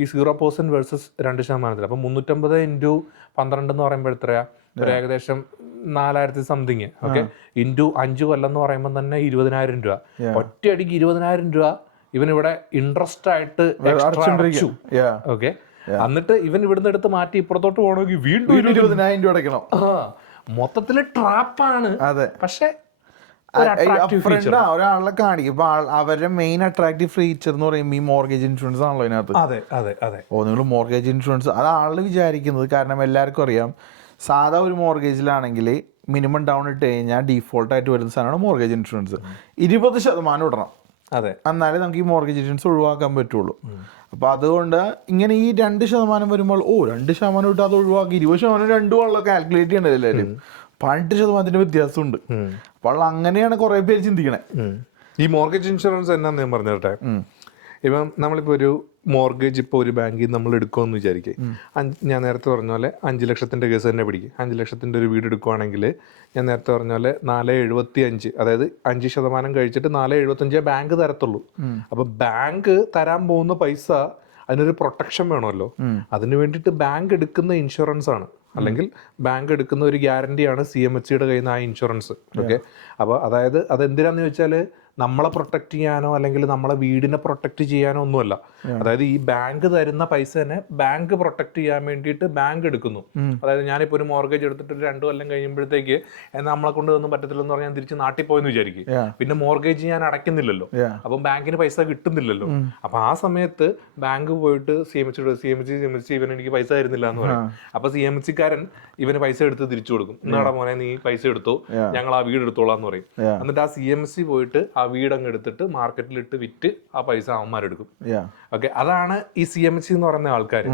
ഈ 0% വേഴ്സസ് 2%. അപ്പൊ 350 × 12 എന്ന് പറയുമ്പോൾ എത്രയാ, ഒരു ഏകദേശം 4,000 സംതിങ്. ഓക്കെ, ഇൻറ്റു 5 കൊല്ലം എന്ന് പറയുമ്പോൾ തന്നെ 20,000 രൂപ. ഒറ്റയടിക്ക് 20,000 രൂപ ഇവനിവിടെ ഇൻട്രസ്റ്റ് ആയിട്ട് അടച്ചു. ഓക്കെ, എന്നിട്ട് ഇവൻ ഇവിടുന്ന് എടുത്ത് മാറ്റി ഇപ്പുറത്തോട്ട് പോകണമെങ്കിൽ വീണ്ടും 20,000 രൂപ അടയ്ക്കണം. മൊത്തത്തില് ട്രാപ്പാണ്. പക്ഷെ ഒരാളെ കാണിക്കും, അവരുടെ മെയിൻ അട്രാക്റ്റീവ് ഫീച്ചർ എന്ന് പറയുമ്പോൾ ഈ മോർഗേജ് ഇൻഷുറൻസ് ആണല്ലോ ഇതിനകത്ത്. നിങ്ങൾ മോർഗേജ് ഇൻഷുറൻസ് അത് ആള് വിചാരിക്കുന്നത്, കാരണം എല്ലാവർക്കും അറിയാം സാധാ ഒരു മോർഗേജിലാണെങ്കിൽ മിനിമം ഡൗൺ ഇട്ട് കഴിഞ്ഞാൽ ഡീഫോൾട്ടായിട്ട് വരുന്ന സാധനമാണ് മോർഗേജ് ഇൻഷുറൻസ്. 20% ഇടണം, എന്നാലേ നമുക്ക് ഈ മോർഗേജ് ഇൻഷുറൻസ് ഒഴിവാക്കാൻ പറ്റുള്ളൂ. അപ്പൊ അതുകൊണ്ട് ഇങ്ങനെ ഈ 2% വരുമ്പോൾ 2% ഇട്ട് അത് ഒഴിവാക്കി 20% രണ്ടും ഉള്ള കാൽക്കുലേറ്റ് ചെയ്യണത് എല്ലാവരും. 18% വ്യത്യാസമുണ്ട്. അപ്പോൾ അങ്ങനെയാണ് കുറെ പേര് ചിന്തിക്കണേ. ഈ മോർഗേജ് ഇൻഷുറൻസ് എന്നാന്ന് ഞാൻ പറഞ്ഞിട്ടെ, ഇപ്പം നമ്മളിപ്പോൾ ഒരു മോർഗേജ് ഇപ്പോൾ ഒരു ബാങ്കിൽ നമ്മൾ എടുക്കുമെന്ന് വിചാരിക്കുക, ഞാൻ നേരത്തെ പറഞ്ഞ പോലെ 5 ലക്ഷത്തിൻ്റെ കേസ് തന്നെ പിടിക്കും. 5 ലക്ഷത്തിൻ്റെ ഒരു വീട് എടുക്കുവാണെങ്കിൽ ഞാൻ നേരത്തെ പറഞ്ഞ പോലെ 4.75, അതായത് 5% കഴിച്ചിട്ട് 4.75 ബാങ്ക് തരത്തുള്ളൂ. അപ്പൊ ബാങ്ക് തരാൻ പോകുന്ന പൈസ അതിനൊരു പ്രൊട്ടക്ഷൻ വേണമല്ലോ. അതിന് വേണ്ടിയിട്ട് ബാങ്ക് എടുക്കുന്ന ഇൻഷുറൻസ് ആണ്, അല്ലെങ്കിൽ ബാങ്ക് എടുക്കുന്ന ഒരു ഗ്യാരണ്ടിയാണ് CMHCയുടെ കയ്യിൽ നിന്ന് ആ ഇൻഷുറൻസ്. ഓക്കെ, അപ്പോൾ അതായത് അതെന്തിനാന്ന് ചോദിച്ചാൽ നമ്മളെ പ്രൊട്ടക്ട് ചെയ്യാനോ അല്ലെങ്കിൽ നമ്മളെ വീടിനെ പ്രൊട്ടക്ട് ചെയ്യാനോ ഒന്നുമല്ല. അതായത് ഈ ബാങ്ക് തരുന്ന പൈസ തന്നെ ബാങ്ക് പ്രൊട്ടക്ട് ചെയ്യാൻ വേണ്ടിയിട്ട് ബാങ്ക് എടുക്കുന്നു. അതായത് ഞാനിപ്പോൾ ഒരു മോർഗേജ് എടുത്തിട്ട് 2 കൊല്ലം കഴിയുമ്പോഴത്തേക്ക് നമ്മളെ കൊണ്ട് ഒന്നും പറ്റത്തില്ലെന്ന് പറഞ്ഞാൽ ഞാൻ തിരിച്ച് നാട്ടിൽ പോയെന്ന് വിചാരിക്കും. പിന്നെ മോർഗേജ് ഞാൻ അടയ്ക്കുന്നില്ലല്ലോ, അപ്പം ബാങ്കിന് പൈസ കിട്ടുന്നില്ലല്ലോ. അപ്പൊ ആ സമയത്ത് ബാങ്ക് പോയിട്ട് CMHC ഇവൻ എനിക്ക് പൈസ തരുന്നില്ല എന്ന് പറയും. അപ്പൊ CMHCക്കാരൻ ഇവന് പൈസ എടുത്ത് തിരിച്ചു കൊടുക്കും. എന്നാടാ മോനെ നീ പൈസ എടുത്തോ, ഞങ്ങൾ ആ വീട് എടുത്തോളാന്ന് പറയും. എന്നിട്ട് ആ CMHC പോയിട്ട് ആ വീടങ്ങ് എടുത്തിട്ട് മാർക്കറ്റിലിട്ട് വിറ്റ് ആ പൈസ അവന്മാരെടുക്കും. Yeah. ഓക്കെ, അതാണ് ഈ CMC എന്ന് പറയുന്ന ആൾക്കാർ.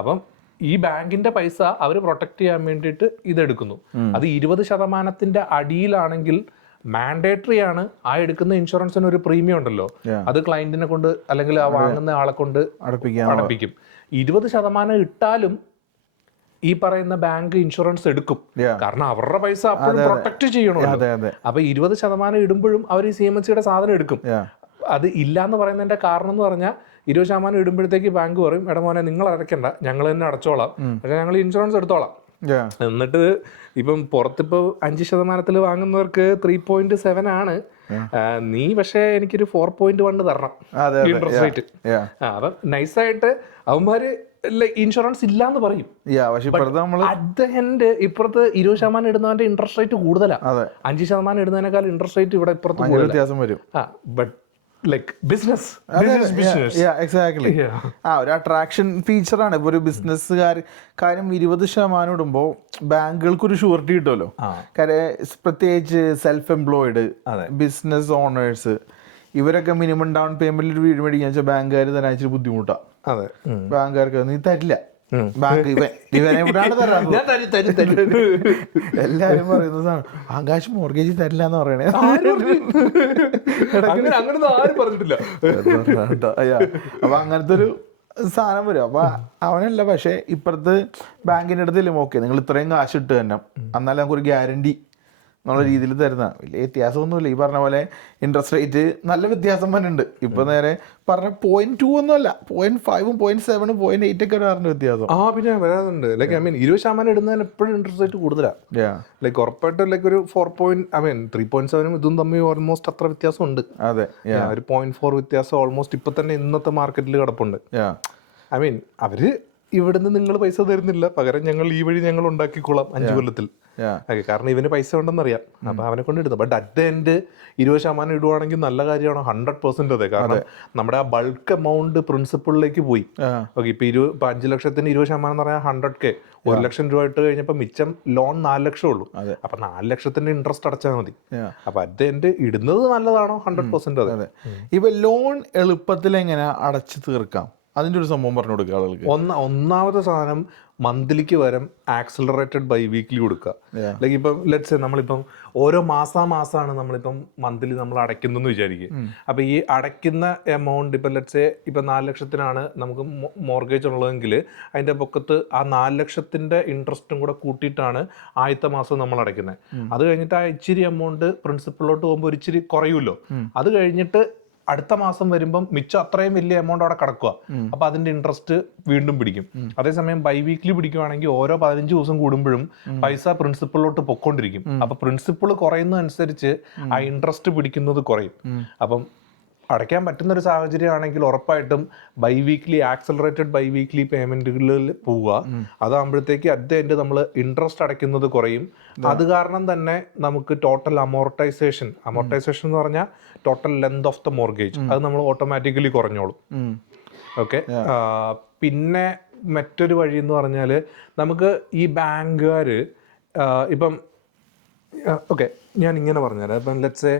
അപ്പം ഈ ബാങ്കിന്റെ പൈസ അവർ പ്രൊട്ടക്ട് ചെയ്യാൻ വേണ്ടിയിട്ട് ഇതെടുക്കുന്നു. അത് 20% അടിയിലാണെങ്കിൽ മാൻഡേറ്ററി ആണ് ആ എടുക്കുന്ന ഇൻഷുറൻസിന് ഒരു പ്രീമിയം ഉണ്ടല്ലോ, അത് ക്ലയന്റിനെ കൊണ്ട് അല്ലെങ്കിൽ ആ വാങ്ങുന്ന ആളെ കൊണ്ട് അടപ്പിക്കും. 20% ഇട്ടാലും ഈ പറയുന്ന ബാങ്ക് ഇൻഷുറൻസ് എടുക്കും, കാരണം അവരുടെ പൈസ അപ്പോഴും പ്രൊട്ടക്ട് ചെയ്യണമല്ലോ. അപ്പൊ 20% ഇടുമ്പോഴും അവർ ഈ CMCയുടെ സാധനം എടുക്കും. അത് ഇല്ലാന്ന് പറയുന്നതിന്റെ കാരണം എന്ന് പറഞ്ഞാൽ 20% ഇടുമ്പോഴത്തേക്ക് ബാങ്ക് പറയും, എടാ മോനെ നിങ്ങൾ അടയ്ക്കണ്ട, ഞങ്ങൾ തന്നെ അടച്ചോളാം, പക്ഷെ ഞങ്ങൾ ഇൻഷുറൻസ് എടുത്തോളാം. എന്നിട്ട് ഇപ്പം പുറത്തിപ്പോ 5% വാങ്ങുന്നവർക്ക് 3.7 ആണ്, നീ പക്ഷെ എനിക്കൊരു 4.1 തരണം ഇൻട്രസ്റ്റ് റേറ്റ്. അപ്പം നൈസായിട്ട് അവന്മാര് ഇൻഷുറൻസ് ഇല്ലാന്ന് പറയും. ഇപ്പുറത്ത് 20% ഇടുന്നതിന്റെ ഇൻട്രസ്റ്റ് റേറ്റ് കൂടുതലാണ്. 5% ഇടുന്നതിനേക്കാൾ ഇൻട്രസ്റ്റ് റേറ്റ് ഇവിടെ ഇപ്പുറത്ത് വ്യത്യാസം വരും. ബട്ട് ലൈക്ക് ബിസിനസ് ഒരു അട്രാക്ഷൻ ഫീച്ചറാണ് ഇപ്പൊ ഒരു ബിസിനസ്സുകാർ. കാര്യം 20% ഇടുമ്പോൾ ബാങ്കുകൾക്ക് ഒരു ഷുവർട്ടി കിട്ടുമല്ലോ. കാര്യം പ്രത്യേകിച്ച് സെൽഫ് എംപ്ലോയിഡ് ബിസിനസ് ഓണേഴ്സ് ഇവരൊക്കെ മിനിമം ഡൗൺ പേയ്മെന്റിൽ വീട് മേടിക്കാൻ വെച്ചാൽ ബാങ്കുകാർ തന്നെ അയച്ചിട്ട് ബുദ്ധിമുട്ടാണ്. ബാങ്കുകാർക്ക് നീ തരില്ല, ബാങ്ക് ഇവനെവിടാണ് തരാറ്. എല്ലാരും പറയുന്നതാണ് ആകാശ് മോർഗേജ് തരില്ല എന്ന് പറയണേ. അപ്പൊ അങ്ങനത്തെ ഒരു സാധനം വരും. അപ്പൊ അവനല്ല, പക്ഷെ ഇപ്പുറത്ത് ബാങ്കിന്റെ അടുത്ത് ഓക്കെ നിങ്ങൾ ഇത്രയും കാശ് ഇട്ട് തന്നെ എന്നാലും നമുക്കൊരു ഗ്യാരണ്ടി എന്നുള്ള രീതിയിൽ തരുന്ന വലിയ വ്യത്യാസമൊന്നുമില്ല. ഈ പറഞ്ഞ പോലെ ഇൻട്രസ്റ്റ് റേറ്റ് നല്ല വ്യത്യാസം വന്നിട്ടുണ്ട്. ഇപ്പൊ നേരെ പറഞ്ഞ 0.2 ഒന്നുമല്ല, 0.5, 0.7, 0.8 ഒക്കെ വരാറുണ്ട് വ്യത്യാസം. പിന്നെ വരാറുണ്ട്. ലൈക്ക് 20% ഇടുന്നതിന് എപ്പോഴും ഇൻട്രസ്റ്റ് റേറ്റ് കൂടുതലാണ്. ലൈക്ക് ഉറപ്പായിട്ടും ലൈക്ക് ഒരു 3.7 ഇതും തമ്മിൽ ഓൾമോസ്റ്റ് അത്ര വ്യത്യാസം ഉണ്ട്. അതെ, ഒരു 0.4 വ്യത്യാസം ഓൾമോസ്റ്റ് ഇപ്പൊ തന്നെ ഇന്നത്തെ മാർക്കറ്റിൽ കിടപ്പുണ്ട്. അവര് ഇവിടുന്ന് നിങ്ങൾ പൈസ തരുന്നില്ല, പകരം ഞങ്ങൾ ഈ വഴി ഞങ്ങൾ ഉണ്ടാക്കിക്കോളാം 5 കൊല്ലത്തിൽ. കാരണം ഇവന് പൈസ ഉണ്ടെന്ന് അറിയാം, അപ്പൊ അവനെ കൊണ്ട് ഇടുന്നത്. ബട്ട് അറ്റ് ദ എൻഡ് 20% ഇടുവാണെങ്കിൽ നല്ല കാര്യമാണ് 100%. അതെ, കാരണം നമ്മുടെ ആ ബൾക്ക് എമൗണ്ട് പ്രിൻസിപ്പിളിലേക്ക് പോയി. ഓക്കെ, ഇപ്പൊ 5 ലക്ഷത്തിന് 20% എന്ന് പറഞ്ഞാൽ 100K, 1 ലക്ഷം രൂപ ഇട്ട് കഴിഞ്ഞപ്പോൾ മിച്ചം ലോൺ 4 ലക്ഷം ഉള്ളൂ. അപ്പൊ 4 ലക്ഷത്തിന്റെ ഇൻട്രസ്റ്റ് അടച്ചാൽ മതി. അപ്പൊ അറ്റ് ദ എൻഡ് ഇടുന്നത് നല്ലതാണോ? 100%. അതെ. ഇപ്പൊ ലോൺ എളുപ്പത്തിൽ എങ്ങനെ അടച്ചു തീർക്കാം, അതിന്റെ ഒരു സംഭവം പറഞ്ഞു കൊടുക്കുക ആളുകൾക്ക്. ഒന്നാമത്തെ സാധനം മന്ത്ലിക്ക് വരം ആക്സിലറേറ്റഡ് ബൈ വീക്ക്ലി കൊടുക്കുക. ലൈക്ക് ഇപ്പം ലെറ്റ്സ് നമ്മളിപ്പം ഓരോ മാസമാണ് നമ്മളിപ്പം മന്ത്ലി നമ്മൾ അടയ്ക്കുന്നതെന്ന് വിചാരിക്കുക. അപ്പൊ ഈ അടയ്ക്കുന്ന എമൗണ്ട് ഇപ്പം ലെറ്റ്സ് ഇപ്പം 4 ലക്ഷത്തിനാണ് നമുക്ക് മോർഗേജ് ഉള്ളതെങ്കിൽ അതിന്റെ പൊക്കത്ത് ആ 4 ലക്ഷത്തിന്റെ ഇൻട്രസ്റ്റും കൂടെ കൂട്ടിയിട്ടാണ് ആദ്യത്തെ മാസം നമ്മൾ അടയ്ക്കുന്നത്. അത് കഴിഞ്ഞിട്ട് ആ ഇച്ചിരി എമൗണ്ട് പ്രിൻസിപ്പളിലോട്ട് പോകുമ്പോൾ ഒരു ഇച്ചിരി കുറയുമല്ലോ. അത് കഴിഞ്ഞിട്ട് അടുത്ത മാസം വരുമ്പം മിച്ചം അത്രയും വലിയ എമൗണ്ട് അവിടെ കിടക്കുക. അപ്പൊ അതിന്റെ ഇൻട്രസ്റ്റ് വീണ്ടും പിടിക്കും. അതേസമയം ബൈ വീക്ക്ലി പിടിക്കുവാണെങ്കിൽ ഓരോ 15 ദിവസം കൂടുമ്പോഴും പൈസ പ്രിൻസിപ്പളിലോട്ട് പൊക്കോണ്ടിരിക്കും. അപ്പൊ പ്രിൻസിപ്പിൾ കുറയുന്നതനുസരിച്ച് ആ ഇൻട്രസ്റ്റ് പിടിക്കുന്നത് കുറയും. അപ്പം അടയ്ക്കാൻ പറ്റുന്ന ഒരു സാഹചര്യമാണെങ്കിൽ ഉറപ്പായിട്ടും biweekly accelerated biweekly പേയ്മെന്റുകളിൽ പോവുക. അതാകുമ്പോഴത്തേക്ക് അറ്റ് ദ എൻഡ് നമ്മൾ ഇൻട്രസ്റ്റ് അടയ്ക്കുന്നത് കുറയും. അത് കാരണം തന്നെ നമുക്ക് ടോട്ടൽ അമോർട്ടൈസേഷൻ എന്ന് പറഞ്ഞാൽ total length of the mortgage അത് നമ്മൾ ഓട്ടോമാറ്റിക്കലി കുറഞ്ഞോളും. ഓക്കെ, പിന്നെ മറ്റൊരു വഴി എന്ന് പറഞ്ഞാൽ നമുക്ക് ഈ ബാങ്കുകാർ ഇപ്പം ഓക്കെ ഞാൻ ഇങ്ങനെ പറഞ്ഞുതരാം. ഇപ്പം let's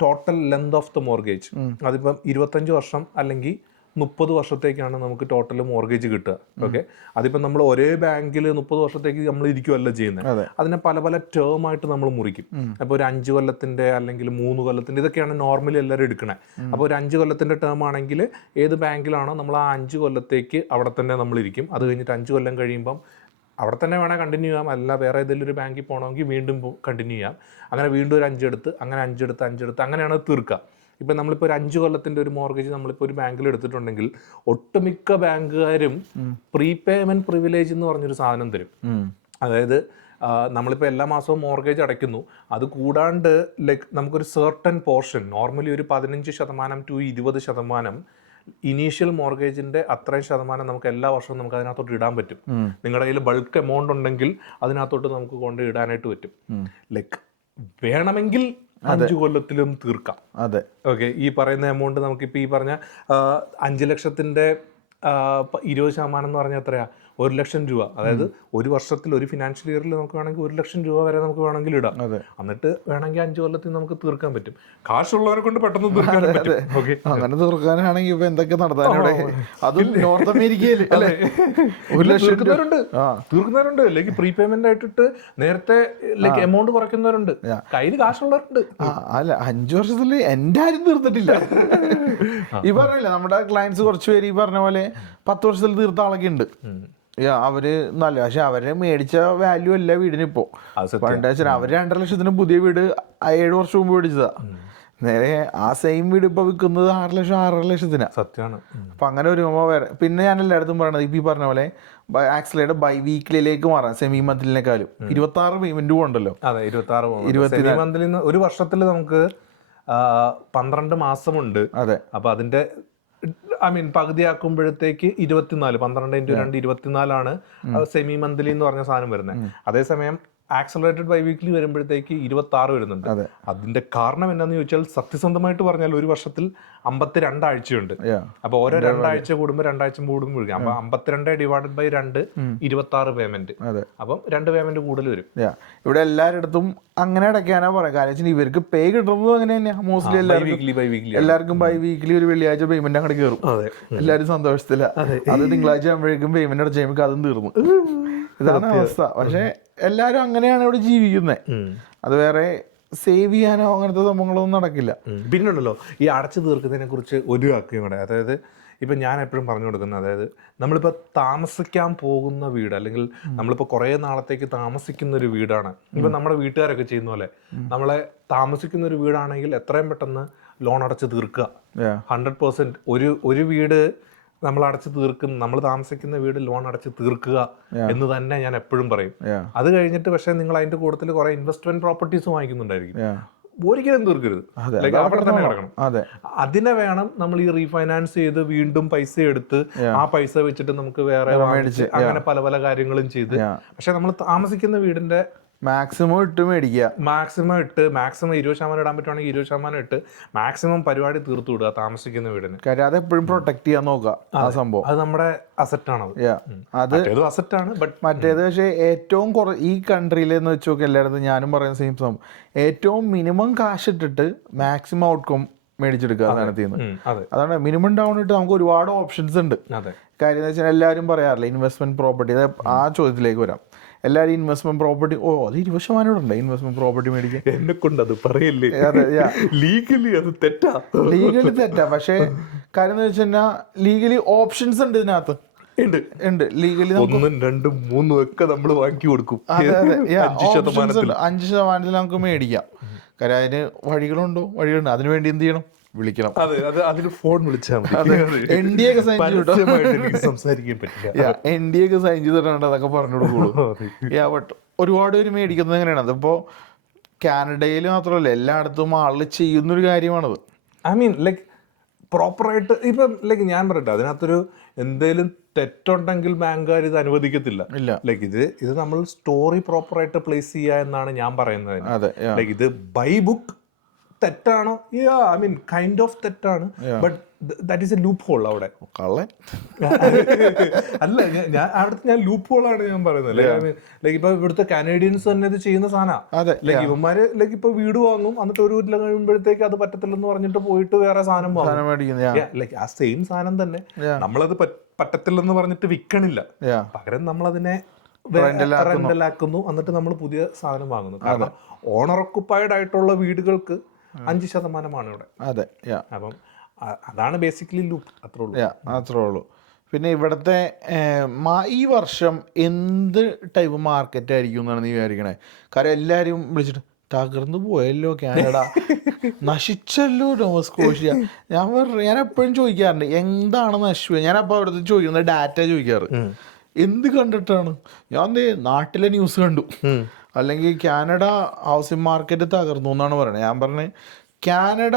total length of the mortgage അതിപ്പം 25 വർഷം അല്ലെങ്കിൽ 30 വർഷത്തേക്കാണ് നമുക്ക് ടോട്ടൽ മോർഗേജ് കിട്ടുക. ഓക്കെ, അതിപ്പം നമ്മൾ ഒരേ ബാങ്കിൽ 30 വർഷത്തേക്ക് നമ്മൾ ഇരിക്കുവല്ല ചെയ്യുന്നത്, അതിനെ പല പല ടേം ആയിട്ട് നമ്മൾ മുറിക്കും. അപ്പോൾ ഒരു 5 കൊല്ലത്തിന്റെ അല്ലെങ്കിൽ 3 കൊല്ലത്തിന്റെ ഇതൊക്കെയാണ് നോർമലി എല്ലാവരും എടുക്കണേ. അപ്പോൾ ഒരു 5 കൊല്ലത്തിന്റെ ടേം ആണെങ്കിൽ ഏത് ബാങ്കിലാണോ നമ്മൾ ആ 5 കൊല്ലത്തേക്ക് അവിടെ തന്നെ നമ്മൾ ഇരിക്കും. അത് കഴിഞ്ഞിട്ട് 5 കൊല്ലം കഴിയുമ്പം അവിടെ തന്നെ വേണേൽ കണ്ടിന്യൂ ചെയ്യാം, അല്ല വേറെ ഏതെങ്കിലും ഒരു ബാങ്കിൽ പോകണമെങ്കിൽ വീണ്ടും കണ്ടിന്യൂ ചെയ്യാം. അങ്ങനെ വീണ്ടും ഒരു 5 എടുത്ത് അങ്ങനെ 5 എടുത്ത് അങ്ങനെയാണ് തീർക്കുക. ഇപ്പം നമ്മളിപ്പോൾ ഒരു 5 കൊല്ലത്തിൻ്റെ ഒരു മോർഗേജ് നമ്മളിപ്പോൾ ഒരു ബാങ്കിൽ എടുത്തിട്ടുണ്ടെങ്കിൽ ഒട്ടുമിക്ക ബാങ്കുകാരും പ്രീപേയ്മെന്റ് പ്രിവിലേജ് എന്ന് പറഞ്ഞൊരു സാധനം തരും. അതായത് നമ്മളിപ്പോൾ എല്ലാ മാസവും മോർഗേജ് അടയ്ക്കുന്നു, അത് കൂടാണ്ട് ലൈക്ക് നമുക്കൊരു സർട്ടൻ പോർഷൻ നോർമലി ഒരു 15% to 20% ഇനീഷ്യൽ മോർഗേജിന്റെ അത്രയും ശതമാനം നമുക്ക് എല്ലാ വർഷവും നമുക്ക് അതിനകത്തോട്ട് ഇടാൻ പറ്റും. നിങ്ങളുടെ കയ്യിൽ ബൾക്ക് എമൗണ്ട് ഉണ്ടെങ്കിൽ അതിനകത്തോട്ട് നമുക്ക് കൊണ്ട് ഇടാനായിട്ട് പറ്റും. ലൈക്ക് വേണമെങ്കിൽ 5 കൊല്ലത്തിലും തീർക്കാം. അതെ, ഓക്കെ, ഈ പറയുന്ന എമൗണ്ട് നമുക്കിപ്പോൾ ഈ പറഞ്ഞ 5 ലക്ഷത്തിന്റെ 20% എന്ന് പറഞ്ഞാൽ എത്രയാ? 1 ലക്ഷം രൂപ, അതായത് ഒരു വർഷത്തിൽ ഒരു ഫിനാൻഷ്യൽ ഇയറിൽ നമുക്ക് വേണമെങ്കിൽ 1 ലക്ഷം രൂപ വരെ നമുക്ക് വേണമെങ്കിൽ ഇടാം. എന്നിട്ട് വേണമെങ്കിൽ 5 കൊല്ലത്തിൽ നമുക്ക് തീർക്കാൻ പറ്റും. കാശുള്ളവരെ കൊണ്ട് പെട്ടെന്ന് തീർക്കാൻ പറ്റും. ഓക്കെ, അങ്ങനെ തീർക്കാനാണെങ്കിൽ ഇപ്പൊ എന്തൊക്കെ നടത്താനവിടെ, അതും നോർത്ത് അമേരിക്കയിൽ അല്ലേ 1 ലക്ഷം തീർക്കുന്നവരുണ്ട്. ലൈക്ക് പ്രീപേയ്മെന്റ് ആയിട്ടിട്ട് നേരത്തെ ലൈക്ക് എമൗണ്ട് കുറയ്ക്കുന്നവരുണ്ട്, കയ്യിൽ കാശുള്ളവരുണ്ട്. അല്ല 5 വർഷത്തിൽ എന്റെ ആരും തീർത്തിട്ടില്ല. ഈ പറഞ്ഞില്ല നമ്മുടെ ക്ലയൻസ് കുറച്ച് പേര് ഈ പറഞ്ഞ പോലെ 10 വർഷത്തിൽ തീർത്ത ആളൊക്കെ ഉണ്ട്. അവര് നല്ല, പക്ഷെ അവരെ മേടിച്ച വാല്യൂ അല്ല വീടിന് ഇപ്പോ. പണ്ട് വെച്ചാൽ അവര് 2.5 ലക്ഷത്തിന് പുതിയ വീട് 7 വർഷം മുമ്പ് മേടിച്ചതാ. നേരെ ആ സെയിം വീട് ഇപ്പൊ വിൽക്കുന്നത് 6 ലക്ഷം 6.5 ലക്ഷത്തിനാ. സത്യമാണ്. അപ്പൊ അങ്ങനെ വരുമ്പോ വേറെ. പിന്നെ ഞാൻ എല്ലായിടത്തും പറയണത് ഇപ്പൊ ഈ പറഞ്ഞ പോലെ ആക്സിലേറ്റ് ബൈ വീക്കിലേക്ക് മാറാം. സെമി മന്ത്ലിനെക്കാളും 26 പേയ്മെന്റും ഉണ്ടല്ലോ. അതെ, 26 മന്ത്ലി. ഒരു വർഷത്തിൽ നമുക്ക് 12 മാസമുണ്ട്. അതെ, അപ്പൊ അതിന്റെ പകുതിയാക്കുമ്പോഴത്തേക്ക് 24, 12 × 2 24 സെമി മന്ത്ലി എന്ന് പറഞ്ഞ സാധനം വരുന്നത്. അതേസമയം ആക്സലറേറ്റഡ് ബൈ വീക്ക്ലി വരുമ്പോഴത്തേക്ക് 26 വരുന്നുണ്ട്. അതിന്റെ കാരണം എന്താണെന്ന് ചോദിച്ചാൽ, സത്യസന്ധമായിട്ട് പറഞ്ഞാൽ ഒരു വർഷത്തിൽ 52 ആഴ്ചയുണ്ട്. അപ്പൊ ഓരോ 2 ആഴ്ച കൂടുമ്പോൾ 2 ആഴ്ച കൂടുമ്പോൾ വിളിക്കാം. അപ്പൊ 52 ഡിവൈഡഡ് ബൈ 2 26 പേയ്മെന്റ്. അപ്പം 2 പേയ്മെന്റ് കൂടുതൽ വരും. ഇവിടെ എല്ലാവരുടെ അങ്ങനെ അടയ്ക്കാനാ പറയാം. കാരണം ഇവർക്ക് പേ കിട്ടുന്നത് അങ്ങനെ തന്നെയാണ് മോസ്റ്റ്ലി എല്ലാവർക്കും ബൈ വീക്ക്ലി ഒരു വെള്ളിയാഴ്ച പേയ്മെന്റ് അങ്ങോട്ട് കയറും. എല്ലാവരും സന്തോഷത്തില്ല. അത് തിങ്കളാഴ്ച ആകുമ്പോഴേക്കും പേയ്മെന്റ് അടച്ചു കഴിയുമ്പോൾ അതും തീർന്നു. ഇതാണ് അവസ്ഥ. പക്ഷെ എല്ലാരും അങ്ങനെയാണ് ഇവിടെ ജീവിക്കുന്നത്. അത് വേറെ സേവ് ചെയ്യാനോ അങ്ങനത്തെ സംഭവങ്ങളൊന്നും നടക്കില്ല. പിന്നുണ്ടല്ലോ ഈ അടച്ചു തീർക്കുന്നതിനെ കുറിച്ച് ഒരു വാക്യം കൂടെ. അതായത് ഇപ്പം ഞാൻ എപ്പോഴും പറഞ്ഞു കൊടുക്കുന്നത്, അതായത് നമ്മളിപ്പോൾ താമസിക്കാൻ പോകുന്ന വീട്, അല്ലെങ്കിൽ നമ്മളിപ്പോൾ കുറേ നാളത്തേക്ക് താമസിക്കുന്ന ഒരു വീടാണ്. ഇപ്പം നമ്മുടെ വീട്ടുകാരൊക്കെ ചെയ്യുന്ന പോലെ നമ്മളെ താമസിക്കുന്ന ഒരു വീടാണെങ്കിൽ എത്രയും പെട്ടെന്ന് ലോൺ അടച്ച് തീർക്കുക. 100% ഒരു വീട് നമ്മൾ അടച്ച് തീർക്കുന്ന, നമ്മൾ താമസിക്കുന്ന വീട് ലോൺ അടച്ച് തീർക്കുക എന്ന് തന്നെ ഞാൻ എപ്പോഴും പറയും. അത് കഴിഞ്ഞിട്ട് പക്ഷേ നിങ്ങൾ അതിന്റെ കൂട്ടത്തിൽ കുറെ ഇൻവെസ്റ്റ്മെന്റ് പ്രോപ്പർട്ടീസ് വാങ്ങിക്കുന്നുണ്ടായിരിക്കും. ഒരിക്കലും തീർക്കരുത്, അവിടെ തന്നെ കിടക്കണം. അതിനെ വേണം നമ്മൾ ഈ റീഫൈനാൻസ് ചെയ്ത് വീണ്ടും പൈസ എടുത്ത് ആ പൈസ വെച്ചിട്ട് നമുക്ക് വേറെ അങ്ങനെ പല പല കാര്യങ്ങളും ചെയ്ത്. പക്ഷെ നമ്മൾ താമസിക്കുന്ന വീടിന്റെ മാക്സിമം ഇട്ട് മേടിക്കുക. മാക്സിമം 20% ഇടാൻ പറ്റുവാണെങ്കിൽ 20% ഇട്ട് മാക്സിമം പരിപാടി തീർത്തു വിടുക താമസിക്കുന്ന വീടിന്. കാര്യം അത് എപ്പോഴും പ്രൊട്ടക്ട് ചെയ്യാൻ നോക്കുക. ആ സംഭവം അത് നമ്മുടെ അസറ്റാണ്. അത് അസറ്റാണ്. ബട്ട് മറ്റേത് പക്ഷേ ഏറ്റവും ഈ കൺട്രിയിൽ എന്ന് വെച്ച് നോക്കി എല്ലായിടത്തും ഞാനും പറയുന്ന സെയിം സംഭവം. ഏറ്റവും മിനിമം കാശ് ഇട്ടിട്ട് മാക്സിമം ഔട്ട്കം മേടിച്ചെടുക്കുക അതിനകത്ത് നിന്ന്. അതാണ് മിനിമം ഡൗൺ ഇട്ട് നമുക്ക് ഒരുപാട് ഓപ്ഷൻസ് ഉണ്ട്. കാര്യം എന്ന് വെച്ചാൽ എല്ലാവരും പറയാറില്ല ഇൻവെസ്റ്റ്മെന്റ് പ്രോപ്പർട്ടി. ആ ചോദ്യത്തിലേക്ക് വരാം. എല്ലാവരും ഇൻവെസ്റ്റ്മെന്റ് പ്രോപ്പർട്ടി, അത് 20% ഉണ്ട് ഇൻവെസ്റ്റ്മെന്റ് പ്രോപ്പർട്ടി മേടിക്കാൻ. എന്നെ കൊണ്ട് അത് പറയല്ലേ, ലീഗലി അത് തെറ്റാ. ലീഗലി തെറ്റാ. പക്ഷേ കാര്യം എന്ന് വെച്ച് കഴിഞ്ഞാൽ ലീഗലി ഓപ്ഷൻസ് ഉണ്ട് ഇതിനകത്ത്. ഉണ്ട് ലീഗലി 1, 2, 3 ഒക്കെ നമ്മൾ വാങ്ങി കൊടുക്കും. 5% നമുക്ക് മേടിക്കാം. കാര്യം അതിന് വഴികളുണ്ട്. അതിനുവേണ്ടി എന്ത് ചെയ്യണം? വിളിക്കണം. അതിന് ഫോൺ വിളിച്ചാൽ NDA ഒക്കെ സൈൻ ചെയ്തിട്ടോ സംസാരിക്കാൻ പറ്റില്ല. NDA ഒക്കെ സൈൻ ചെയ്തിട്ടുണ്ട് അതൊക്കെ പറഞ്ഞു കൊടുക്കുള്ളൂ. ബട്ട് ഒരുപാട് പേര് മേടിക്കുന്നത് എങ്ങനെയാണ്? അതിപ്പോ കാനഡയിൽ മാത്രമല്ല എല്ലായിടത്തും ആളുകൾ ചെയ്യുന്നൊരു കാര്യമാണത്. ലൈക്ക് പ്രോപ്പറായിട്ട് ഇപ്പം ലൈക്ക് ഞാൻ പറയട്ടെ, അതിനകത്തൊരു എന്തേലും തെറ്റുണ്ടെങ്കിൽ ബാങ്കുകാർ ഇത് അനുവദിക്കത്തില്ല. ലൈക്ക് ഇത് നമ്മൾ സ്റ്റോറി പ്രോപ്പറായിട്ട് പ്ലേസ് ചെയ്യുക എന്നാണ് ഞാൻ പറയുന്നത്. ലൈക്ക് ഇത് ബൈ ബുക്ക് തെറ്റാണോ? കൈൻഡ് ഓഫ് തെറ്റാണ്. But that is A loop whole. അവിടെ അല്ല, ഞാൻ ലൂപ്പ് ഹോളാണ് ഞാൻ പറയുന്നത്. ലൈക്ക് ഇപ്പൊ ഇവിടുത്തെ കാനേഡിയൻസ് തന്നെ ഇത് ചെയ്യുന്ന സാധനമാണ്. ലൈക്ക് ഇവന്മാര് ലൈക്ക് ഇപ്പൊ വീട് വാങ്ങും, എന്നിട്ട് ഒരു വീട്ടിൽ കഴിയുമ്പോഴത്തേക്ക് അത് പറ്റത്തില്ലെന്ന് പറഞ്ഞിട്ട് പോയിട്ട് വേറെ സാധനം വാങ്ങും. ലൈക്ക് ആ സെയിം സാധനം തന്നെ നമ്മളത് പറ്റത്തില്ലെന്ന് പറഞ്ഞിട്ട് വിൽക്കണില്ല. പകരം നമ്മളതിനെ റെന്റലാക്കുന്നു, എന്നിട്ട് നമ്മൾ പുതിയ സാധനം വാങ്ങുന്നു. കാരണം ഓണർ ഒക്കുപ്പൈഡ് ആയിട്ടുള്ള വീടുകൾക്ക് 5% ഇവിടെ. അതെ, അപ്പം അതാണ് ബേസിക്കലി ലൂപ്പ്. അത്രേ ഉള്ളൂ. പിന്നെ ഇവിടുത്തെ ഈ വർഷം എന്ത് ടൈപ്പ് മാർക്കറ്റ് ആയിരിക്കും എന്നാണ് നീ വിചാരിക്കണേ? കാരണം എല്ലാവരും വിളിച്ചിട്ട് തകർന്നു പോയല്ലോ കാനഡ, നശിച്ചല്ലോ നോവസ്കോഷ്യ. ഞാൻ എപ്പോഴും ചോദിക്കാറുണ്ട് എന്താണ് നശിച്ചു. ഞാനപ്പോൾ അവിടുത്തെ ചോദിക്കുന്നത് ഡാറ്റ ചോദിക്കാറ്. എന്ത് കണ്ടിട്ടാണ്? ഞാൻ നാട്ടിലെ ന്യൂസ് കണ്ടു, അല്ലെങ്കിൽ കാനഡ ഹൗസിംഗ് മാർക്കറ്റ് തകർന്നു എന്നാണ് പറയുന്നത്. ഞാൻ പറഞ്ഞത് കാനഡ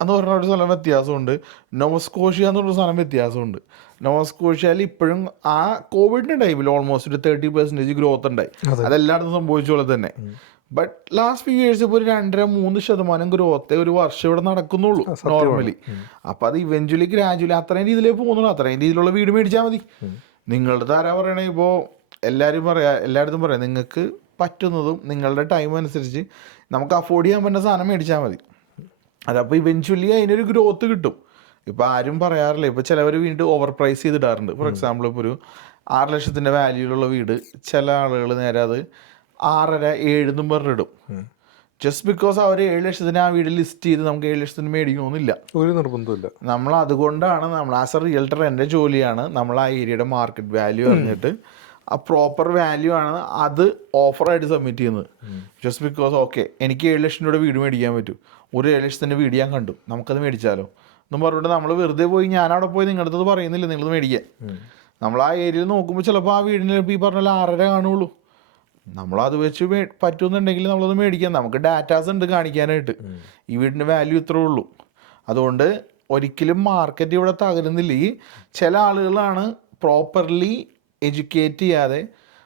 എന്ന് പറഞ്ഞ ഒരു സ്ഥലം വ്യത്യാസമുണ്ട്, നോവസ്കോഷ്യ എന്നൊരു സ്ഥലം വ്യത്യാസമുണ്ട്. നോവസ്കോഷ്യയിൽ ഇപ്പോഴും ആ കോവിഡിൻ്റെ ടൈമിൽ ഓൾമോസ്റ്റ് ഒരു 30% ഗ്രോത്ത് ഉണ്ടായി. അതെല്ലായിടത്തും സംഭവിച്ച പോലെ തന്നെ. ബട്ട് ലാസ്റ്റ് ഫ്യൂ ഇയേഴ്സ് ഇപ്പോൾ ഒരു 2.5-3% ഗ്രോത്ത് ഒരു വർഷം ഇവിടെ നടക്കുന്നുള്ളൂ നോർമലി. അപ്പം അത് ഇവഞ്ച്വലി ഗ്രാജുവലി അത്രയും രീതിയിലേ പോകുന്നുള്ളൂ. അത്രയും രീതിയിലുള്ള വീട് മേടിച്ചാൽ മതി. നിങ്ങളുടെ ആരാ പറയണേ, ഇപ്പോൾ എല്ലായിടത്തും പറയാം നിങ്ങൾക്ക് പറ്റുന്നതും നിങ്ങളുടെ ടൈം അനുസരിച്ച് നമുക്ക് അഫോർഡ് ചെയ്യാൻ പറ്റുന്ന സാധനം മേടിച്ചാൽ മതി. അതപ്പോൾ ഇവൻച്വലി അതിനൊരു ഗ്രോത്ത് കിട്ടും. ഇപ്പോൾ ആരും പറയാറില്ല, ഇപ്പോൾ ചിലവർ വീണ്ടും ഓവർ പ്രൈസ് ചെയ്തിടാറുണ്ട്. ഫോർ എക്സാമ്പിൾ ഇപ്പോൾ ഒരു 6 ലക്ഷത്തിൻ്റെ വാല്യൂലുള്ള വീട് ചില ആളുകൾ നേരെ അത് 6.5-7 പറഞ്ഞിടും. ജസ്റ്റ് ബിക്കോസ് അവർ 7 ലക്ഷത്തിന് ആ വീട് ലിസ്റ്റ് ചെയ്ത് നമുക്ക് 7 ലക്ഷത്തിന് മേടിക്കണമെന്നില്ല, ഒരു നിർബന്ധമില്ല. നമ്മൾ അതുകൊണ്ടാണ് നമ്മൾ ആസ് എ റിയൽട്ടർ എൻ്റെ ജോലിയാണ് നമ്മൾ ആ ഏരിയയുടെ മാർക്കറ്റ് വാല്യൂ അറിഞ്ഞിട്ട് ആ പ്രോപ്പർ വാല്യൂ ആണ് അത് ഓഫറായിട്ട് സബ്മിറ്റ് ചെയ്യുന്നത്. ജസ്റ്റ് ബിക്കോസ് ഓക്കെ എനിക്ക് 7 ലക്ഷം രൂപയുടെ വീട് മേടിക്കാൻ പറ്റും, ഒരു 7 ലക്ഷത്തിൻ്റെ വീട് ഞാൻ കണ്ടു, നമുക്കത് മേടിച്ചാലോ എന്നും പറഞ്ഞിട്ട് നമ്മൾ വെറുതെ പോയി ഞാനവിടെ പോയി നിങ്ങളുടെ അടുത്ത് പറയുന്നില്ല നിങ്ങളത് മേടിക്കാൻ. നമ്മൾ ആ ഏരിയയിൽ നോക്കുമ്പോൾ ചിലപ്പോൾ ആ വീടിന് ഈ പറഞ്ഞ 6.5 കാണുള്ളൂ. നമ്മളത് വെച്ച് പറ്റുമെന്നുണ്ടെങ്കിൽ നമ്മളത് മേടിക്കാം. നമുക്ക് ഡാറ്റാസ് ഉണ്ട് കാണിക്കാനായിട്ട്, ഈ വീടിൻ്റെ വാല്യൂ ഇത്രേ ഉള്ളൂ. അതുകൊണ്ട് ഒരിക്കലും മാർക്കറ്റ് ഇവിടെ തകരുന്നില്ല. ഈ ചില ആളുകളാണ് പ്രോപ്പർലി എഡ്യൂക്കേറ്റ് ചെയ്യാതെ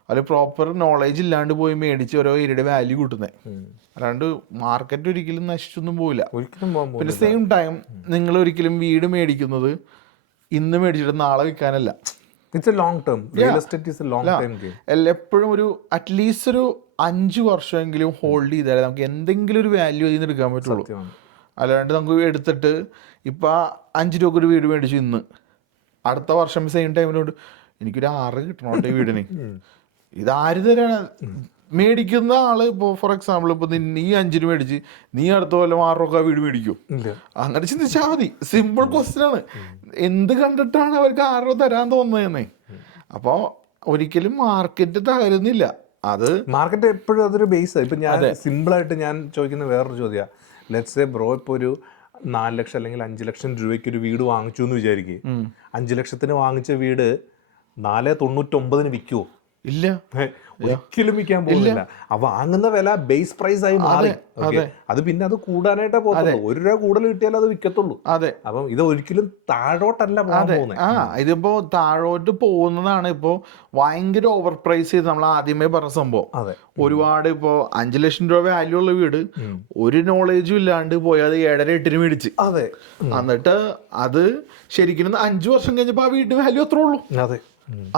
അത് പ്രോപ്പർ നോളേജ് ഇല്ലാണ്ട് പോയി മേടിച്ച് ഓരോ ഏരിയയുടെ വാല്യൂ കൂട്ടുന്നത്. അല്ലാണ്ട് മാർക്കറ്റ് ഒരിക്കലും നശിച്ചൊന്നും പോവില്ല. പിന്നെ സെയിം ടൈം നിങ്ങൾ ഒരിക്കലും വീട് മേടിക്കുന്നത് ഇന്ന് മേടിച്ചിട്ട് നാളെ വിൽക്കാനല്ല. It's a long term. Real estate is a long time game. എപ്പോഴും ഒരു അറ്റ്ലീസ്റ്റ് ഒരു 5 വർഷമെങ്കിലും ഹോൾഡ് ചെയ്താലേ നമുക്ക് എന്തെങ്കിലും ഒരു വാല്യൂ അതിൽ നിന്ന് എടുക്കാൻ പറ്റുള്ളൂ. അല്ലാണ്ട് നമുക്ക് എടുത്തിട്ട് ഇപ്പം 5 രൂപ ഒരു വീട് മേടിച്ചു ഇന്ന്, അടുത്ത വർഷം സെയിം ടൈമിലോട്ട് എനിക്കൊരു 6 കിട്ടണോട്ടെ വീടിന്, ഇതാര് തരാണ്? മേടിക്കുന്ന ആള് ഇപ്പോൾ ഫോർ എക്സാമ്പിൾ ഇപ്പോൾ നീ 5 രൂപ മേടിച്ച് നീ അടുത്ത കൊല്ലം 6 രൂപ വീട് മേടിക്കും? അങ്ങനെ ചിന്തിച്ചാൽ മതി. സിമ്പിൾ ക്വസ്റ്റ്യൻ ആണ്. എന്ത് കണ്ടിട്ടാണ് അവർക്ക് 6 രൂപ തരാൻ തോന്നുന്നതെന്നേ? അപ്പോൾ ഒരിക്കലും മാർക്കറ്റ് തകരുന്നില്ല. അത് മാർക്കറ്റ് എപ്പോഴും അതൊരു ബേസ്. ഇപ്പം ഞാൻ സിമ്പിളായിട്ട് ഞാൻ ചോദിക്കുന്ന വേറൊരു ചോദ്യമാണ്, ലെറ്റ്സ് സേ ബ്രോ ഇപ്പോൾ ഒരു 4 ലക്ഷം അല്ലെങ്കിൽ 5 ലക്ഷം രൂപയ്ക്ക് ഒരു വീട് വാങ്ങിച്ചു എന്ന് വിചാരിക്കുക. 5 ലക്ഷത്തിന് വാങ്ങിച്ച വീട് 4.99 വിൽക്കുമോ? ഇല്ല, ഒരിക്കലും വിൽക്കാൻ പോകുന്നില്ല. ആ വാങ്ങുന്ന വില ബേസ് പ്രൈസ് ആയി മാറി. അത് പിന്നെ അത് കൂടാനായിട്ടേ പോകുന്നുള്ളൂ. 1 രൂപ കൂടുതൽ കിട്ടിയാൽ അത് വിൽക്കത്തുള്ളൂ. അതെ, അപ്പം ഇത് ഒരിക്കലും താഴോട്ടല്ല പോകുന്നത്. ഇതിപ്പോ താഴോട്ട് പോകുന്നതാണ്. ഇപ്പോ ഭയങ്കര ഓവർ പ്രൈസ് ചെയ്ത് നമ്മൾ ആദ്യമേ പറഞ്ഞ സംഭവം. ഒരുപാട് ഇപ്പോ 5 ലക്ഷം രൂപ വാല്യൂ ഉള്ള വീട് ഒരു നോളേജും ഇല്ലാണ്ട് പോയി അത് 7.5-8 മേടിച്ച്, എന്നിട്ട് അത് ശരിക്കും 5 വർഷം കഴിഞ്ഞപ്പോ ആ വീടിന് വാല്യൂ അത്രേ ഉള്ളൂ.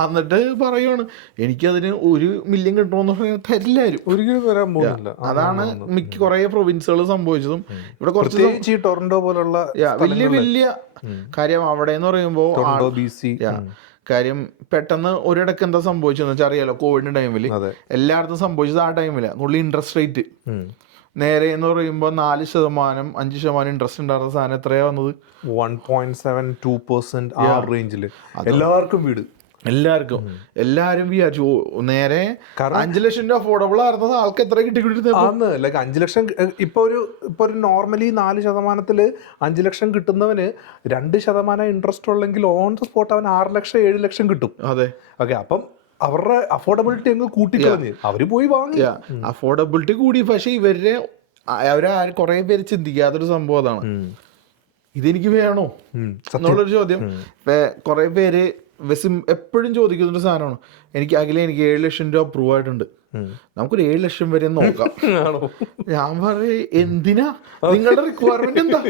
എന്നിട്ട് പറയുവാണ് എനിക്കതിന് 1 മില്യൺ കിട്ടണമെന്ന് പറഞ്ഞാൽ തരില്ലാരും, ഒരിക്കലും തരാൻ പോകുന്നില്ല. അതാണ് മിക്ക കുറേ പ്രൊവിൻസുകൾ സംഭവിച്ചതും. ഇവിടെ കുറച്ച് ടൊറന്റോ പോലുള്ള വലിയ കാര്യം അവിടെ എന്ന് പറയുമ്പോൾ കാര്യം പെട്ടെന്ന് ഒരിടക്ക് എന്താ സംഭവിച്ചതെന്ന് വെച്ചാൽ അറിയാലോ, കോവിഡിന്റെ ടൈമിൽ എല്ലായിടത്തും സംഭവിച്ചത് ആ ടൈമിലാണ്. കൂടുതൽ ഇൻട്രസ്റ്റ് റേറ്റ് നേരെ എന്ന് പറയുമ്പോൾ 4%, 5% ഇൻട്രസ്റ്റ് ഉണ്ടായിരുന്ന സാധനം എത്രയാ വന്നത്? 1.72% ആ റേഞ്ചിൽ എല്ലാവരും വിചാരിച്ചു നേരെ 5 ലക്ഷം രൂപ അഫോർഡബിൾ ആയിരുന്നത് ആൾക്ക് എത്ര കിട്ടിക്കൊണ്ടിരുന്നത്? ലൈക്ക് 5 ലക്ഷം ഇപ്പൊ ഒരു നോർമലി 4% 5 ലക്ഷം കിട്ടുന്നവന് 2% ഇൻട്രസ്റ്റ് ഉള്ളെങ്കിൽ ഓൺ ദ സ്പോട്ട് അവൻ 6 ലക്ഷം 7 ലക്ഷം കിട്ടും. അതെ, ഓക്കെ. അപ്പം അവരുടെ അഫോർഡബിലിറ്റി അങ്ങ് കൂട്ടിക്കളഞ്ഞ് അവര് പോയി വാങ്ങി. അഫോർഡബിലിറ്റി കൂടി. പക്ഷെ അവരെ കുറെ പേര് ചിന്തിക്കാത്തൊരു സംഭവം അതാണ്, ഇതെനിക്ക് വേണോ എന്നുള്ളൊരു ചോദ്യം. കുറെ പേര് എപ്പോഴും ചോദിക്കുന്നൊരു സാധനമാണ്, എനിക്ക് 7 ലക്ഷം രൂപ അപ്രൂവ് ആയിട്ടുണ്ട്, നമുക്കൊരു 7 ലക്ഷം വരെ നോക്കാം. ഞാൻ പറയും എന്തിനാ, നിങ്ങളുടെ റിക്വയർമെന്റ് എന്താ?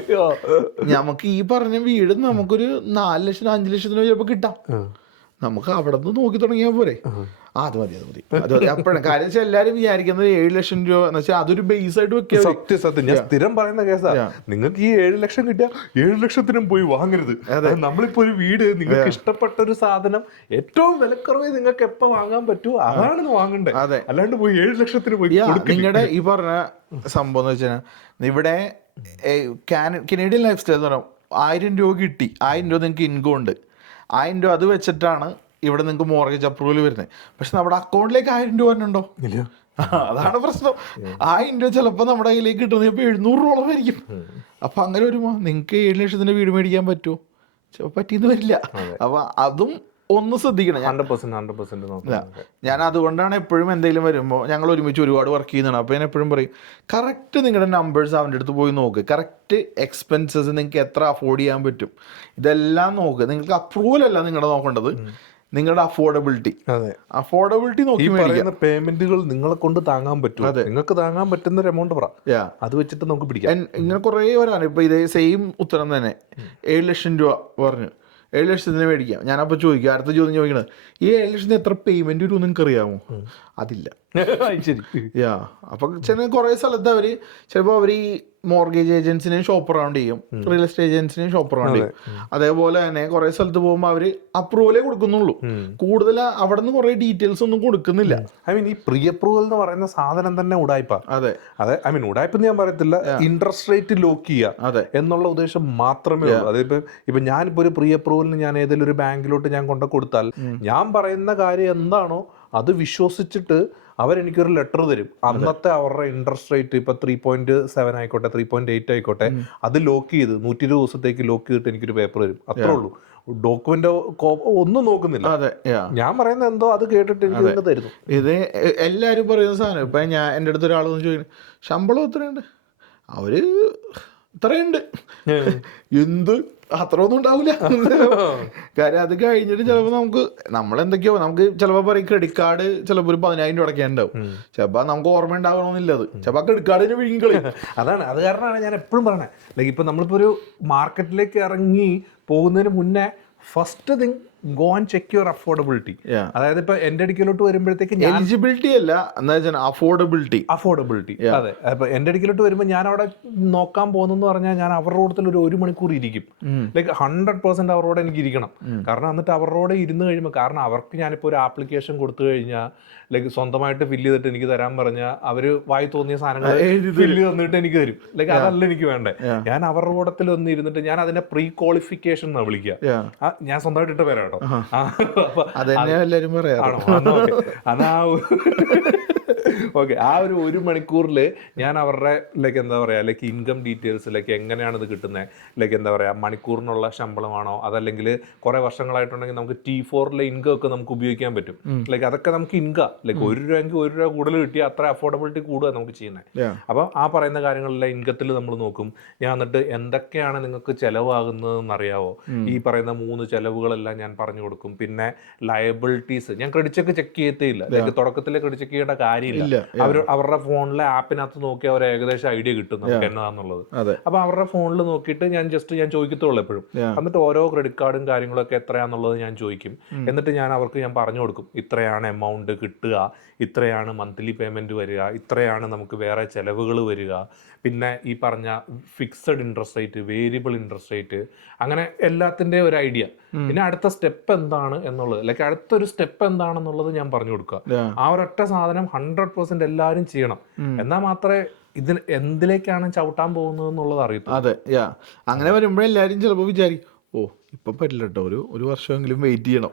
നമുക്ക് ഈ പറഞ്ഞ വീട് നമുക്കൊരു 4 ലക്ഷം 5 ലക്ഷത്തിന് ചിലപ്പോൾ കിട്ടാം, നമുക്ക് അവിടെ നിന്ന് നോക്കി തുടങ്ങിയാൽ പോരെ? അത് മതി അപ്പോഴാണ് കാര്യം വെച്ചാൽ എല്ലാരും വിചാരിക്കുന്നത് 7 ലക്ഷം രൂപ എന്ന് വെച്ചാൽ അതൊരു ബേസ് ആയിട്ട് വെക്കുക. സത്യം ഞാൻ സ്ഥിരം പറയുന്ന കേസാ. നിങ്ങൾക്ക് ഈ 7 ലക്ഷം കിട്ടിയാൽ 7 ലക്ഷത്തിനും പോയി വാങ്ങരുത്. നമ്മളിപ്പോ ഒരു വീട് നിങ്ങൾക്ക് ഇഷ്ടപ്പെട്ട ഒരു സാധനം ഏറ്റവും വിലക്കുറവ് നിങ്ങൾക്ക് എപ്പോ വാങ്ങാൻ പറ്റുമോ അതാണ് വാങ്ങണ്ടേ, അല്ലാണ്ട് പോയി 7 ലക്ഷത്തിന് പോയി. നിങ്ങളുടെ ഈ പറഞ്ഞ സംഭവം എന്ന് വെച്ചാൽ ഇവിടെ കനേഡിയൻ ലൈഫ് സ്റ്റൈൽ എന്ന് പറഞ്ഞാൽ 1000 രൂപ കിട്ടി, 1000 രൂപ നിങ്ങൾക്ക് ഇൻകം ഉണ്ട്, 1000 രൂപ അത് വെച്ചിട്ടാണ് ഇവിടെ നിങ്ങൾക്ക് മോർഗേജ് അപ്രൂവൽ വരുന്നത്. പക്ഷെ നമ്മുടെ അക്കൗണ്ടിലേക്ക് 1000 രൂപ വരണുണ്ടോ? ഇല്ല. അതാണ് പ്രശ്നം. 1000 രൂപ ചിലപ്പോൾ നമ്മുടെ കയ്യിലേക്ക് കിട്ടുന്നത് ഇപ്പോൾ 700 രൂപയായിരിക്കും. അപ്പൊ അങ്ങനെ വരുമ്പോ നിങ്ങൾക്ക് 7 ലക്ഷത്തിന്റെ വീട് മേടിക്കാൻ പറ്റുമോ? ചിലപ്പോൾ പറ്റിയെന്ന് വരില്ല. അപ്പൊ അതും ഒന്ന് ശ്രദ്ധിക്കണം. 100%. ഞാൻ അതുകൊണ്ടാണ് എപ്പോഴും എന്തെങ്കിലും വരുമ്പോൾ ഞങ്ങൾ ഒരുമിച്ച് ഒരുപാട് വർക്ക് ചെയ്യുന്നതാണ്. അപ്പോൾ ഞാൻ എപ്പോഴും പറയും കറക്റ്റ് നിങ്ങളുടെ നമ്പേഴ്സ് അവൻ്റെ അടുത്ത് പോയി നോക്ക്, കറക്റ്റ് എക്സ്പെൻസസ് നിങ്ങൾക്ക് എത്ര അഫോർഡ് ചെയ്യാൻ പറ്റും ഇതെല്ലാം നോക്ക്. നിങ്ങൾക്ക് അപ്രൂവൽ അല്ല നിങ്ങളുടെ നോക്കേണ്ടത്, നിങ്ങളുടെ അഫോർഡബിലിറ്റി നോക്കി പേയ്മെന്റുകൾ നിങ്ങളെ കൊണ്ട് താങ്ങാൻ പറ്റും. നിങ്ങൾക്ക് താങ്ങാൻ പറ്റുന്ന ഒരു എമൗണ്ട് അത് വെച്ചിട്ട് നമുക്ക് പിടിക്കാം. ഇങ്ങനെ കുറേ വരാണ്. ഇപ്പൊ ഇതേ സെയിം ഉത്തരം തന്നെ 7 ലക്ഷം രൂപ പറഞ്ഞു, 7 ലക്ഷത്തിന് മേടിക്കാം. ഞാനപ്പോൾ ചോദിക്കും, അടുത്ത ചോദ്യം ചോദിക്കണത്, ഈ 7 ലക്ഷത്തിന് എത്ര പേയ്മെൻറ്റ് വരും നിങ്ങൾക്ക് അറിയാമോ? അതില്ല. ശരി. യാ, അപ്പം ചില കുറേ സ്ഥലത്ത് അവർ ചിലപ്പോൾ അവർ ഈ മോർഗേജ് ഏജൻസിനെയും ഷോപ്പ് അറൗണ്ട് ചെയ്യും, റിയൽ എസ്റ്റേറ്റ് ഏജൻസിനെയും ഷോപ്പ് അറൗണ്ട് ചെയ്യും. അതേപോലെ തന്നെ കുറേ സ്ഥലത്ത് പോകുമ്പോൾ അവർ അപ്രൂവലേ കൊടുക്കുന്നുള്ളൂ, കൂടുതൽ അവിടെ നിന്ന് കുറേ ഡീറ്റെയിൽസ് ഒന്നും കൊടുക്കുന്നില്ല. ഐ മീൻ ഈ പ്രീ അപ്രൂവൽ എന്ന് പറയുന്ന സാധനം തന്നെ ഉടായ്പ. അതെ, ഐ മീൻ ഉടായ്പ ഞാൻ പറയത്തില്ല, ഇൻട്രസ്റ്റ് റേറ്റ് ലോക്ക് ചെയ്യുക എന്നുള്ള ഉദ്ദേശം മാത്രമേ ഉള്ളൂ. അതിപ്പോ ഞാനിപ്പോ ഒരു പ്രീ അപ്രൂവലിന് ഞാൻ ഏതെങ്കിലും ഒരു ബാങ്കിലോട്ട് ഞാൻ കൊണ്ടു കൊടുത്താൽ ഞാൻ പറയുന്ന കാര്യം എന്താണോ അത് വിശ്വസിച്ചിട്ട് അവരെനിക്കൊരു ലെറ്റർ തരും. അന്നത്തെ അവരുടെ ഇൻട്രസ്റ്റ് റേറ്റ് ഇപ്പൊ 3.7 ആയിക്കോട്ടെ, 3.8 ആയിക്കോട്ടെ, അത് ലോക്ക് ചെയ്ത് 120 ദിവസത്തേക്ക് ലോക്ക് ചെയ്തിട്ട് എനിക്കൊരു പേപ്പർ തരും. അത്രേ ഉള്ളൂ. ഡോക്യുമെന്റ് ഒന്നും നോക്കുന്നില്ല. അതെ, ഞാൻ പറയുന്നത് എന്തോ അത് കേട്ടിട്ട് എനിക്ക് തരുന്നു. ഇത് എല്ലാവരും പറയുന്ന സാധനം. ഇപ്പൊ എൻ്റെ അടുത്ത് ഒരാൾ ചോദിക്കുന്നു, ശമ്പളം എത്രയുണ്ട്? അവര് ഇത്രയുണ്ട്. എന്ത് അത്ര ഒന്നും ഉണ്ടാവില്ല. കാര്യം അത് കഴിഞ്ഞിട്ട് ചിലപ്പോൾ നമ്മളെന്തൊക്കെയോ നമുക്ക് ചിലപ്പോൾ പറയും ക്രെഡിറ്റ് കാർഡ് ചിലപ്പോൾ ഒരു 10,000 രൂപ അടയ്ക്കാനുണ്ടാവും. ചിലപ്പോൾ നമുക്ക് ഓർമ്മ ഉണ്ടാകണമെന്നില്ല. അത് ചിലപ്പോൾ ക്രെഡിറ്റ് കാർഡിന് വിഴുങ്ങിക്കളി. അതാണ്, അത് കാരണമാണ് ഞാൻ എപ്പോഴും പറയണേ, ലൈക്ക് ഇപ്പൊ നമ്മളിപ്പോ ഒരു മാർക്കറ്റിലേക്ക് ഇറങ്ങി പോകുന്നതിന് മുന്നേ first thing go and check your affordability. അതായത് ഇപ്പൊ എന്റെ അടുക്കലോട്ട് വരുമ്പോഴത്തേക്ക് എലിജിബിലിറ്റി അല്ല, എന്താ വെച്ചാൽ അഫോർഡബിലിറ്റി. അതെ, അപ്പൊ എന്റെ അടുക്കലോട്ട് വരുമ്പോൾ ഞാൻ അവിടെ നോക്കാൻ പോകുന്നെന്ന് പറഞ്ഞാൽ ഞാൻ അവരുടെ കൂട്ടത്തിൽ ഒരു മണിക്കൂർ ഇരിക്കും. ലൈക്ക് 100% അവരോട് എനിക്ക് ഇരിക്കണം. കാരണം എന്നിട്ട് അവരോട് ഇരുന്ന് കഴിയുമ്പോൾ, കാരണം അവർക്ക് ഞാനിപ്പോൾ ഒരു ആപ്ലിക്കേഷൻ കൊടുത്തു കഴിഞ്ഞാൽ ലൈക്ക് സ്വന്തമായിട്ട് ഫില്ല് ചെയ്തിട്ട് എനിക്ക് തരാൻ പറഞ്ഞാൽ അവര് വായി തോന്നിയ സാധനങ്ങൾ ഫില്ല് തന്നിട്ട് എനിക്ക് തരും. ലൈക്ക് അതല്ല എനിക്ക് വേണ്ടേ. ഞാൻ അവരുടെ കൂട്ടത്തിൽ ഒന്ന് ഇരുന്നിട്ട് ഞാൻ അതിനെ പ്രീ ക്വാളിഫിക്കേഷൻ എന്നാ വിളിക്കുക. ഞാൻ സ്വന്തമായിട്ട് ഇട്ട് പേരാ കേട്ടോ. ഓക്കെ, ആ ഒരു മണിക്കൂറിൽ ഞാൻ അവരുടെ ലൈക്ക് എന്താ പറയാ, ലൈക്ക് ഇൻകം ഡീറ്റെയിൽസ്, ലൈക്ക് എങ്ങനെയാണ് ഇത് കിട്ടുന്നത്, ലൈക്ക് എന്താ പറയാ, മണിക്കൂറിനുള്ള ശമ്പളമാണോ, അതല്ലെങ്കിൽ കുറെ വർഷങ്ങളായിട്ടുണ്ടെങ്കിൽ നമുക്ക് T4 ഇൻകം ഒക്കെ നമുക്ക് ഉപയോഗിക്കാൻ പറ്റും. ലൈക്ക് അതൊക്കെ നമുക്ക് ഇൻകം, ലൈക്ക് 1 രൂപയ്ക്ക് 1 രൂപ കൂടുതൽ കിട്ടിയാൽ അത്ര അഫോർഡബിലിറ്റി കൂടുക നമുക്ക് ചെയ്യുന്നത്. അപ്പോൾ ആ പറയുന്ന കാര്യങ്ങളെല്ലാം ഇൻകത്തിൽ നമ്മൾ നോക്കും. ഞാൻ എന്നിട്ട് എന്തൊക്കെയാണ് നിങ്ങൾക്ക് ചിലവാകുന്നതെന്ന് അറിയാവോ, ഈ പറയുന്ന 3 ചിലവുകളെല്ലാം ഞാൻ പറഞ്ഞു കൊടുക്കും. പിന്നെ ലയബിലിറ്റീസ് ഞാൻ ക്രെഡിറ്റ് ചെക്ക് ചെക്ക് ചെയ്യത്തേ ഇല്ല. ലൈക്ക് തുടക്കത്തിൽ ക്രെഡിറ്റ് ചെക്ക് ചെയ്യേണ്ട കാര്യമില്ല. അവരുടെ ഫോണിലെ ആപ്പിനകത്ത് നോക്കി അവർ ഏകദേശം ഐഡിയ കിട്ടും നമുക്ക് എന്നതാന്നുള്ളത്. അപ്പൊ അവരുടെ ഫോണിൽ നോക്കിയിട്ട് ഞാൻ ചോദിക്കത്തുള്ളൂ എപ്പോഴും. എന്നിട്ട് ഓരോ ക്രെഡിറ്റ് കാർഡും കാര്യങ്ങളൊക്കെ എത്രയാന്നുള്ളത് ഞാൻ ചോദിക്കും. എന്നിട്ട് ഞാൻ പറഞ്ഞു കൊടുക്കും, ഇത്രയാണ് എമൗണ്ട് കിട്ടുക, ഇത്രയാണ് മന്ത്ലി പേയ്മെന്റ് വരിക, ഇത്രയാണ് നമുക്ക് വേറെ ചെലവുകൾ വരിക, പിന്നെ ഈ പറഞ്ഞ fixed interest rate, variable interest rate, അങ്ങനെ എല്ലാത്തിൻ്റെ ഒരു ഐഡിയ. പിന്നെ അടുത്ത സ്റ്റെപ്പ് എന്താണ് എന്നുള്ളത്, ലൈക്ക് അടുത്തൊരു സ്റ്റെപ്പ് എന്താണെന്നുള്ളത് ഞാൻ പറഞ്ഞു കൊടുക്കുക. ആ ഒരൊറ്റ സാധനം 100% എല്ലാവരും ചെയ്യണം. എന്നാൽ മാത്രമേ ഇതിന് എന്തിലേക്കാണ് ചവിട്ടാൻ പോകുന്നത് എന്നുള്ളത് അറിയത്തു. അതെ, അങ്ങനെ വരുമ്പോഴെല്ലാവരും ചിലപ്പോൾ വിചാരിക്കും, ഓ ഇപ്പൊ പറ്റില്ല കേട്ടോ, ഒരു വർഷമെങ്കിലും വെയിറ്റ് ചെയ്യണം.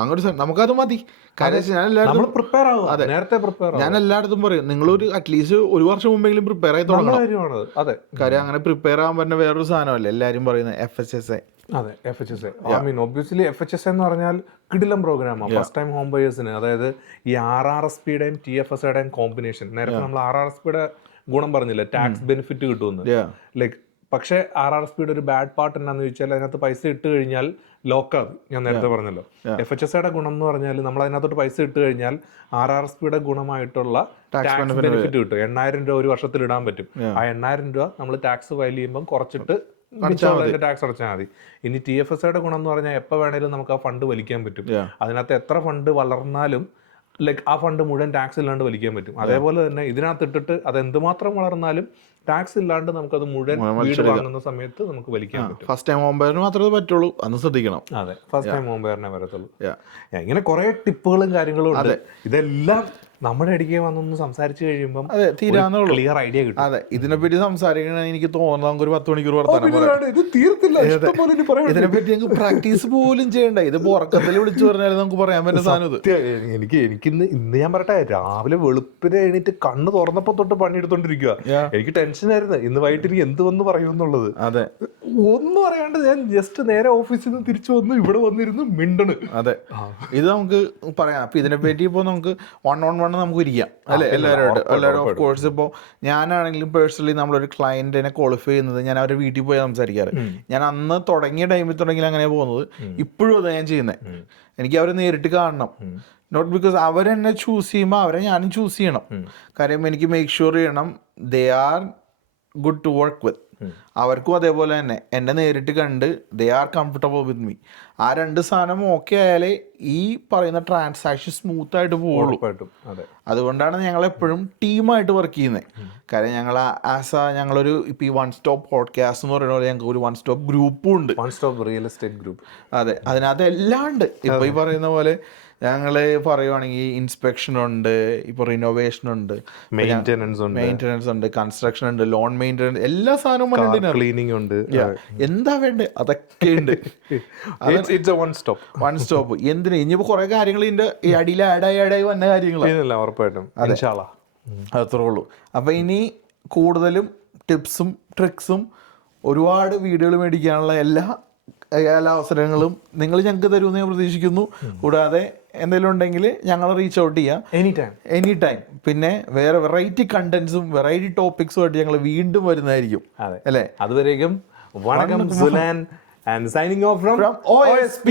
അങ്ങോട്ട് നമുക്കത് മതി. ഞാൻ എല്ലായിടത്തും പറയും, നിങ്ങളൊരു അറ്റ്ലീസ്റ്റ് 1 വർഷം മുമ്പെങ്കിലും പ്രിപ്പയർ ആയി തുടങ്ങണം. കാര്യം അങ്ങനെ പ്രിപ്പയർ ആകാൻ പറ്റുന്ന വേറൊരു സാധനമല്ലേ എല്ലാരും പറയുന്നത് FHSA. അതെ, FHSA. I mean obviously FHSA എന്ന് പറഞ്ഞാൽ കിടിലം പ്രോഗ്രാമാണ് ഫസ്റ്റ് ടൈം ഹോം ബയേഴ്സിന്. അതായത് ഈ RRSPയുടെയും TFSAയുടെയും കോമ്പിനേഷൻ. നേരത്തെ നമ്മൾ RRSPയുടെ ഗുണം പറഞ്ഞില്ല, ടാക്സ് ബെനിഫിറ്റ് കിട്ടുമെന്ന്. ലൈക്ക് പക്ഷേ RRSPയുടെ ഒരു ബാഡ് പാർട്ട് എന്താണെന്ന് ചോദിച്ചാൽ അതിനകത്ത് പൈസ ഇട്ട് കഴിഞ്ഞാൽ ലോക്കാകും. ഞാൻ നേരത്തെ പറഞ്ഞല്ലോ. FHSAയുടെ ഗുണം എന്ന് പറഞ്ഞാൽ നമ്മൾ അതിനകത്തോട്ട് പൈസ ഇട്ട് കഴിഞ്ഞാൽ RRSPയുടെ ഗുണമായിട്ടുള്ള ടാക്സ് ബെനിഫിറ്റ് കിട്ടും. 8,000 രൂപ ഒരു വർഷത്തിൽ ഇടാൻ പറ്റും. ആ 8,000 രൂപ നമ്മൾ ടാക്സ് ഫയൽ ചെയ്യുമ്പോൾ കുറച്ചിട്ട് ടാക്സ് അടച്ചാൽ മതി. ഇനി TFSAയുടെ ഗുണം എന്ന് പറഞ്ഞാൽ എപ്പോൾ വേണേലും നമുക്ക് ആ ഫണ്ട് വലിക്കാൻ പറ്റും. അതിനകത്ത് എത്ര ഫണ്ട് വളർന്നാലും ലൈക്ക് ആ ഫണ്ട് മുഴുവൻ ടാക്സ് ഇല്ലാണ്ട് വലിക്കാൻ പറ്റും. അതേപോലെ തന്നെ ഇതിനകത്ത് ഇട്ടിട്ട് അത് എന്തുമാത്രം വളർന്നാലും ടാക്സ് ഇല്ലാണ്ട് നമുക്കത് മുഴുവൻ വീട് വാങ്ങുന്ന സമയത്ത് നമുക്ക് വലിക്കാൻ പറ്റും. ഫസ്റ്റ് ടൈം ഹോം ബയറിന് മാത്രമേ പറ്റുള്ളൂ, അന്ന് ശ്രദ്ധിക്കണം. അതെ, ഫസ്റ്റ് ടൈം ഹോം ബയറിനെ വരത്തുള്ളൂ. ഇങ്ങനെ കുറെ ടിപ്പുകളും കാര്യങ്ങളും ഉണ്ട്. ഇതെല്ലാം നമ്മുടെ ഇടയ്ക്ക് വന്നൊന്ന് സംസാരിച്ചു കഴിയുമ്പോൾ ക്ലിയർ ഐഡിയ കിട്ടും. അതെ, ഇതിനെപ്പറ്റി സംസാരിക്കണ എനിക്ക് തോന്നുന്നത് നമുക്ക് ഒരു 10 മണിക്കൂർ വർത്താനം. ഇതിനെപ്പറ്റി ഞങ്ങൾക്ക് പ്രാക്ടീസ് പോലും ചെയ്യണ്ട. ഇത് ഉറക്കത്തിൽ വിളിച്ചു പറഞ്ഞാൽ നമുക്ക് പറയാൻ പറ്റുന്ന സാധനം ഇത്. ഇന്ന് ഞാൻ പറയട്ടെ, രാവിലെ വെളുപ്പിനെ എണീറ്റ് കണ്ണ് തുറന്നപ്പോ തൊട്ട് പണിയെടുത്തോണ്ടിരിക്കുക. എനിക്ക് ടെൻഷനായിരുന്നു ഇന്ന് വൈകിട്ട് എനിക്ക് എന്ത് വന്ന് പറയുമെന്നുള്ളത്. അതെ, ഒന്നും അറിയാണ്ട് ഞാൻ ജസ്റ്റ് നേരെ ഓഫീസിൽ നിന്ന് തിരിച്ചു വന്നു, ഇവിടെ വന്നിരുന്നു മിണ്ടണ്. അതെ, ഇത് നമുക്ക് പറയാം. അപ്പൊ ഇതിനെപ്പറ്റി ഇപ്പൊ നമുക്ക് 1-on-1 നമുക്ക് ഇരിക്കാം അല്ലെ, എല്ലാവരും. ഓഫ് കോഴ്സ് ഇപ്പോൾ ഞാനാണെങ്കിലും പേഴ്സണലി നമ്മളൊരു ക്ലയന്റിനെ ക്വാളിഫൈ ചെയ്യുന്നത് ഞാൻ അവരുടെ വീട്ടിൽ പോയി സംസാരിക്കാറ്. ഞാൻ അന്ന് തുടങ്ങിയ ടൈമിൽ തുടങ്ങി അങ്ങനെ പോകുന്നത്. ഇപ്പോഴും അതാ ഞാൻ ചെയ്യുന്നത്. എനിക്ക് അവരെ നേരിട്ട് കാണണം. നോട്ട് ബിക്കോസ് അവരെന്നെ ചൂസ് ചെയ്യുമ്പോൾ അവരെ ഞാനും ചൂസ് ചെയ്യണം. കാര്യം എനിക്ക് മേക്ക് ഷുവർ ചെയ്യണം they are good to work with. അവർക്കും അതേപോലെ തന്നെ എന്നെ നേരിട്ട് കണ്ട് they are comfortable with me. ആ 2 സാധനം ഓക്കെ ആയാലേ ഈ പറയുന്ന ട്രാൻസാക്ഷൻ സ്മൂത്ത് ആയിട്ട് പോവുള്ളൂ. അതെ. അതുകൊണ്ടാണ് ഞങ്ങൾ എപ്പോഴും ടീമായിട്ട് വർക്ക് ചെയ്യുന്നത്. കാര്യം ഞങ്ങൾ ഞങ്ങളൊരു ഇപ്പോൾ ഈ വൺ സ്റ്റോപ്പ് പോഡ്കാസ്റ്റ് എന്ന് പറയുന്ന പോലെ ഞങ്ങൾക്ക് ഒരു വൺ സ്റ്റോപ്പ് ഗ്രൂപ്പും ഉണ്ട്. One stop real estate group. അതെ, അതിനകത്ത് എല്ലാം ഉണ്ട്. ഇപ്പോൾ ഈ പറയുന്ന പോലെ ഞങ്ങൾ പറയുവാണെങ്കിൽ ഇൻസ്പെക്ഷൻ ഉണ്ട്, ഇപ്പോൾ റിനോവേഷൻ ഉണ്ട്, മെയിൻ്റനൻസ് ഉണ്ട്, കൺസ്ട്രക്ഷൻ ഉണ്ട്, ലോൺ മെയിൻ്റനൻസ്, എല്ലാ സാധനവും ക്ലീനിങ് ഉണ്ട്. എന്താ വേണ്ടത് അതൊക്കെ ഉണ്ട്. One stop. എന്തിന് ഇനിയിപ്പോൾ കുറേ കാര്യങ്ങൾ ഇതിൻ്റെ അടിയിൽ ആഡായി വന്ന കാര്യങ്ങളാണ്. ഉറപ്പായിട്ടും അത്രേ ഉള്ളൂ. അപ്പം ഇനി കൂടുതലും ടിപ്സും ട്രിക്സും ഒരുപാട് വീഡിയോകൾ മേടിക്കാനുള്ള എല്ലാ അവസരങ്ങളും നിങ്ങൾ ഞങ്ങൾക്ക് തരുമെന്ന് ഞാൻ പ്രതീക്ഷിക്കുന്നു. കൂടാതെ എന്തെങ്കിലും ഉണ്ടെങ്കിൽ ഞങ്ങൾ റീച്ച് ഔട്ട് ചെയ്യാം എനി ടൈം. പിന്നെ വേറെ വെറൈറ്റി കണ്ടന്റ്സും വെറൈറ്റി ടോപ്പിക്സും ആയിട്ട് ഞങ്ങൾ വീണ്ടും വരുന്നതായിരിക്കും അല്ലേ. അതുവരേക്കും വണക്കം സുലാൻ and signing off from OSP.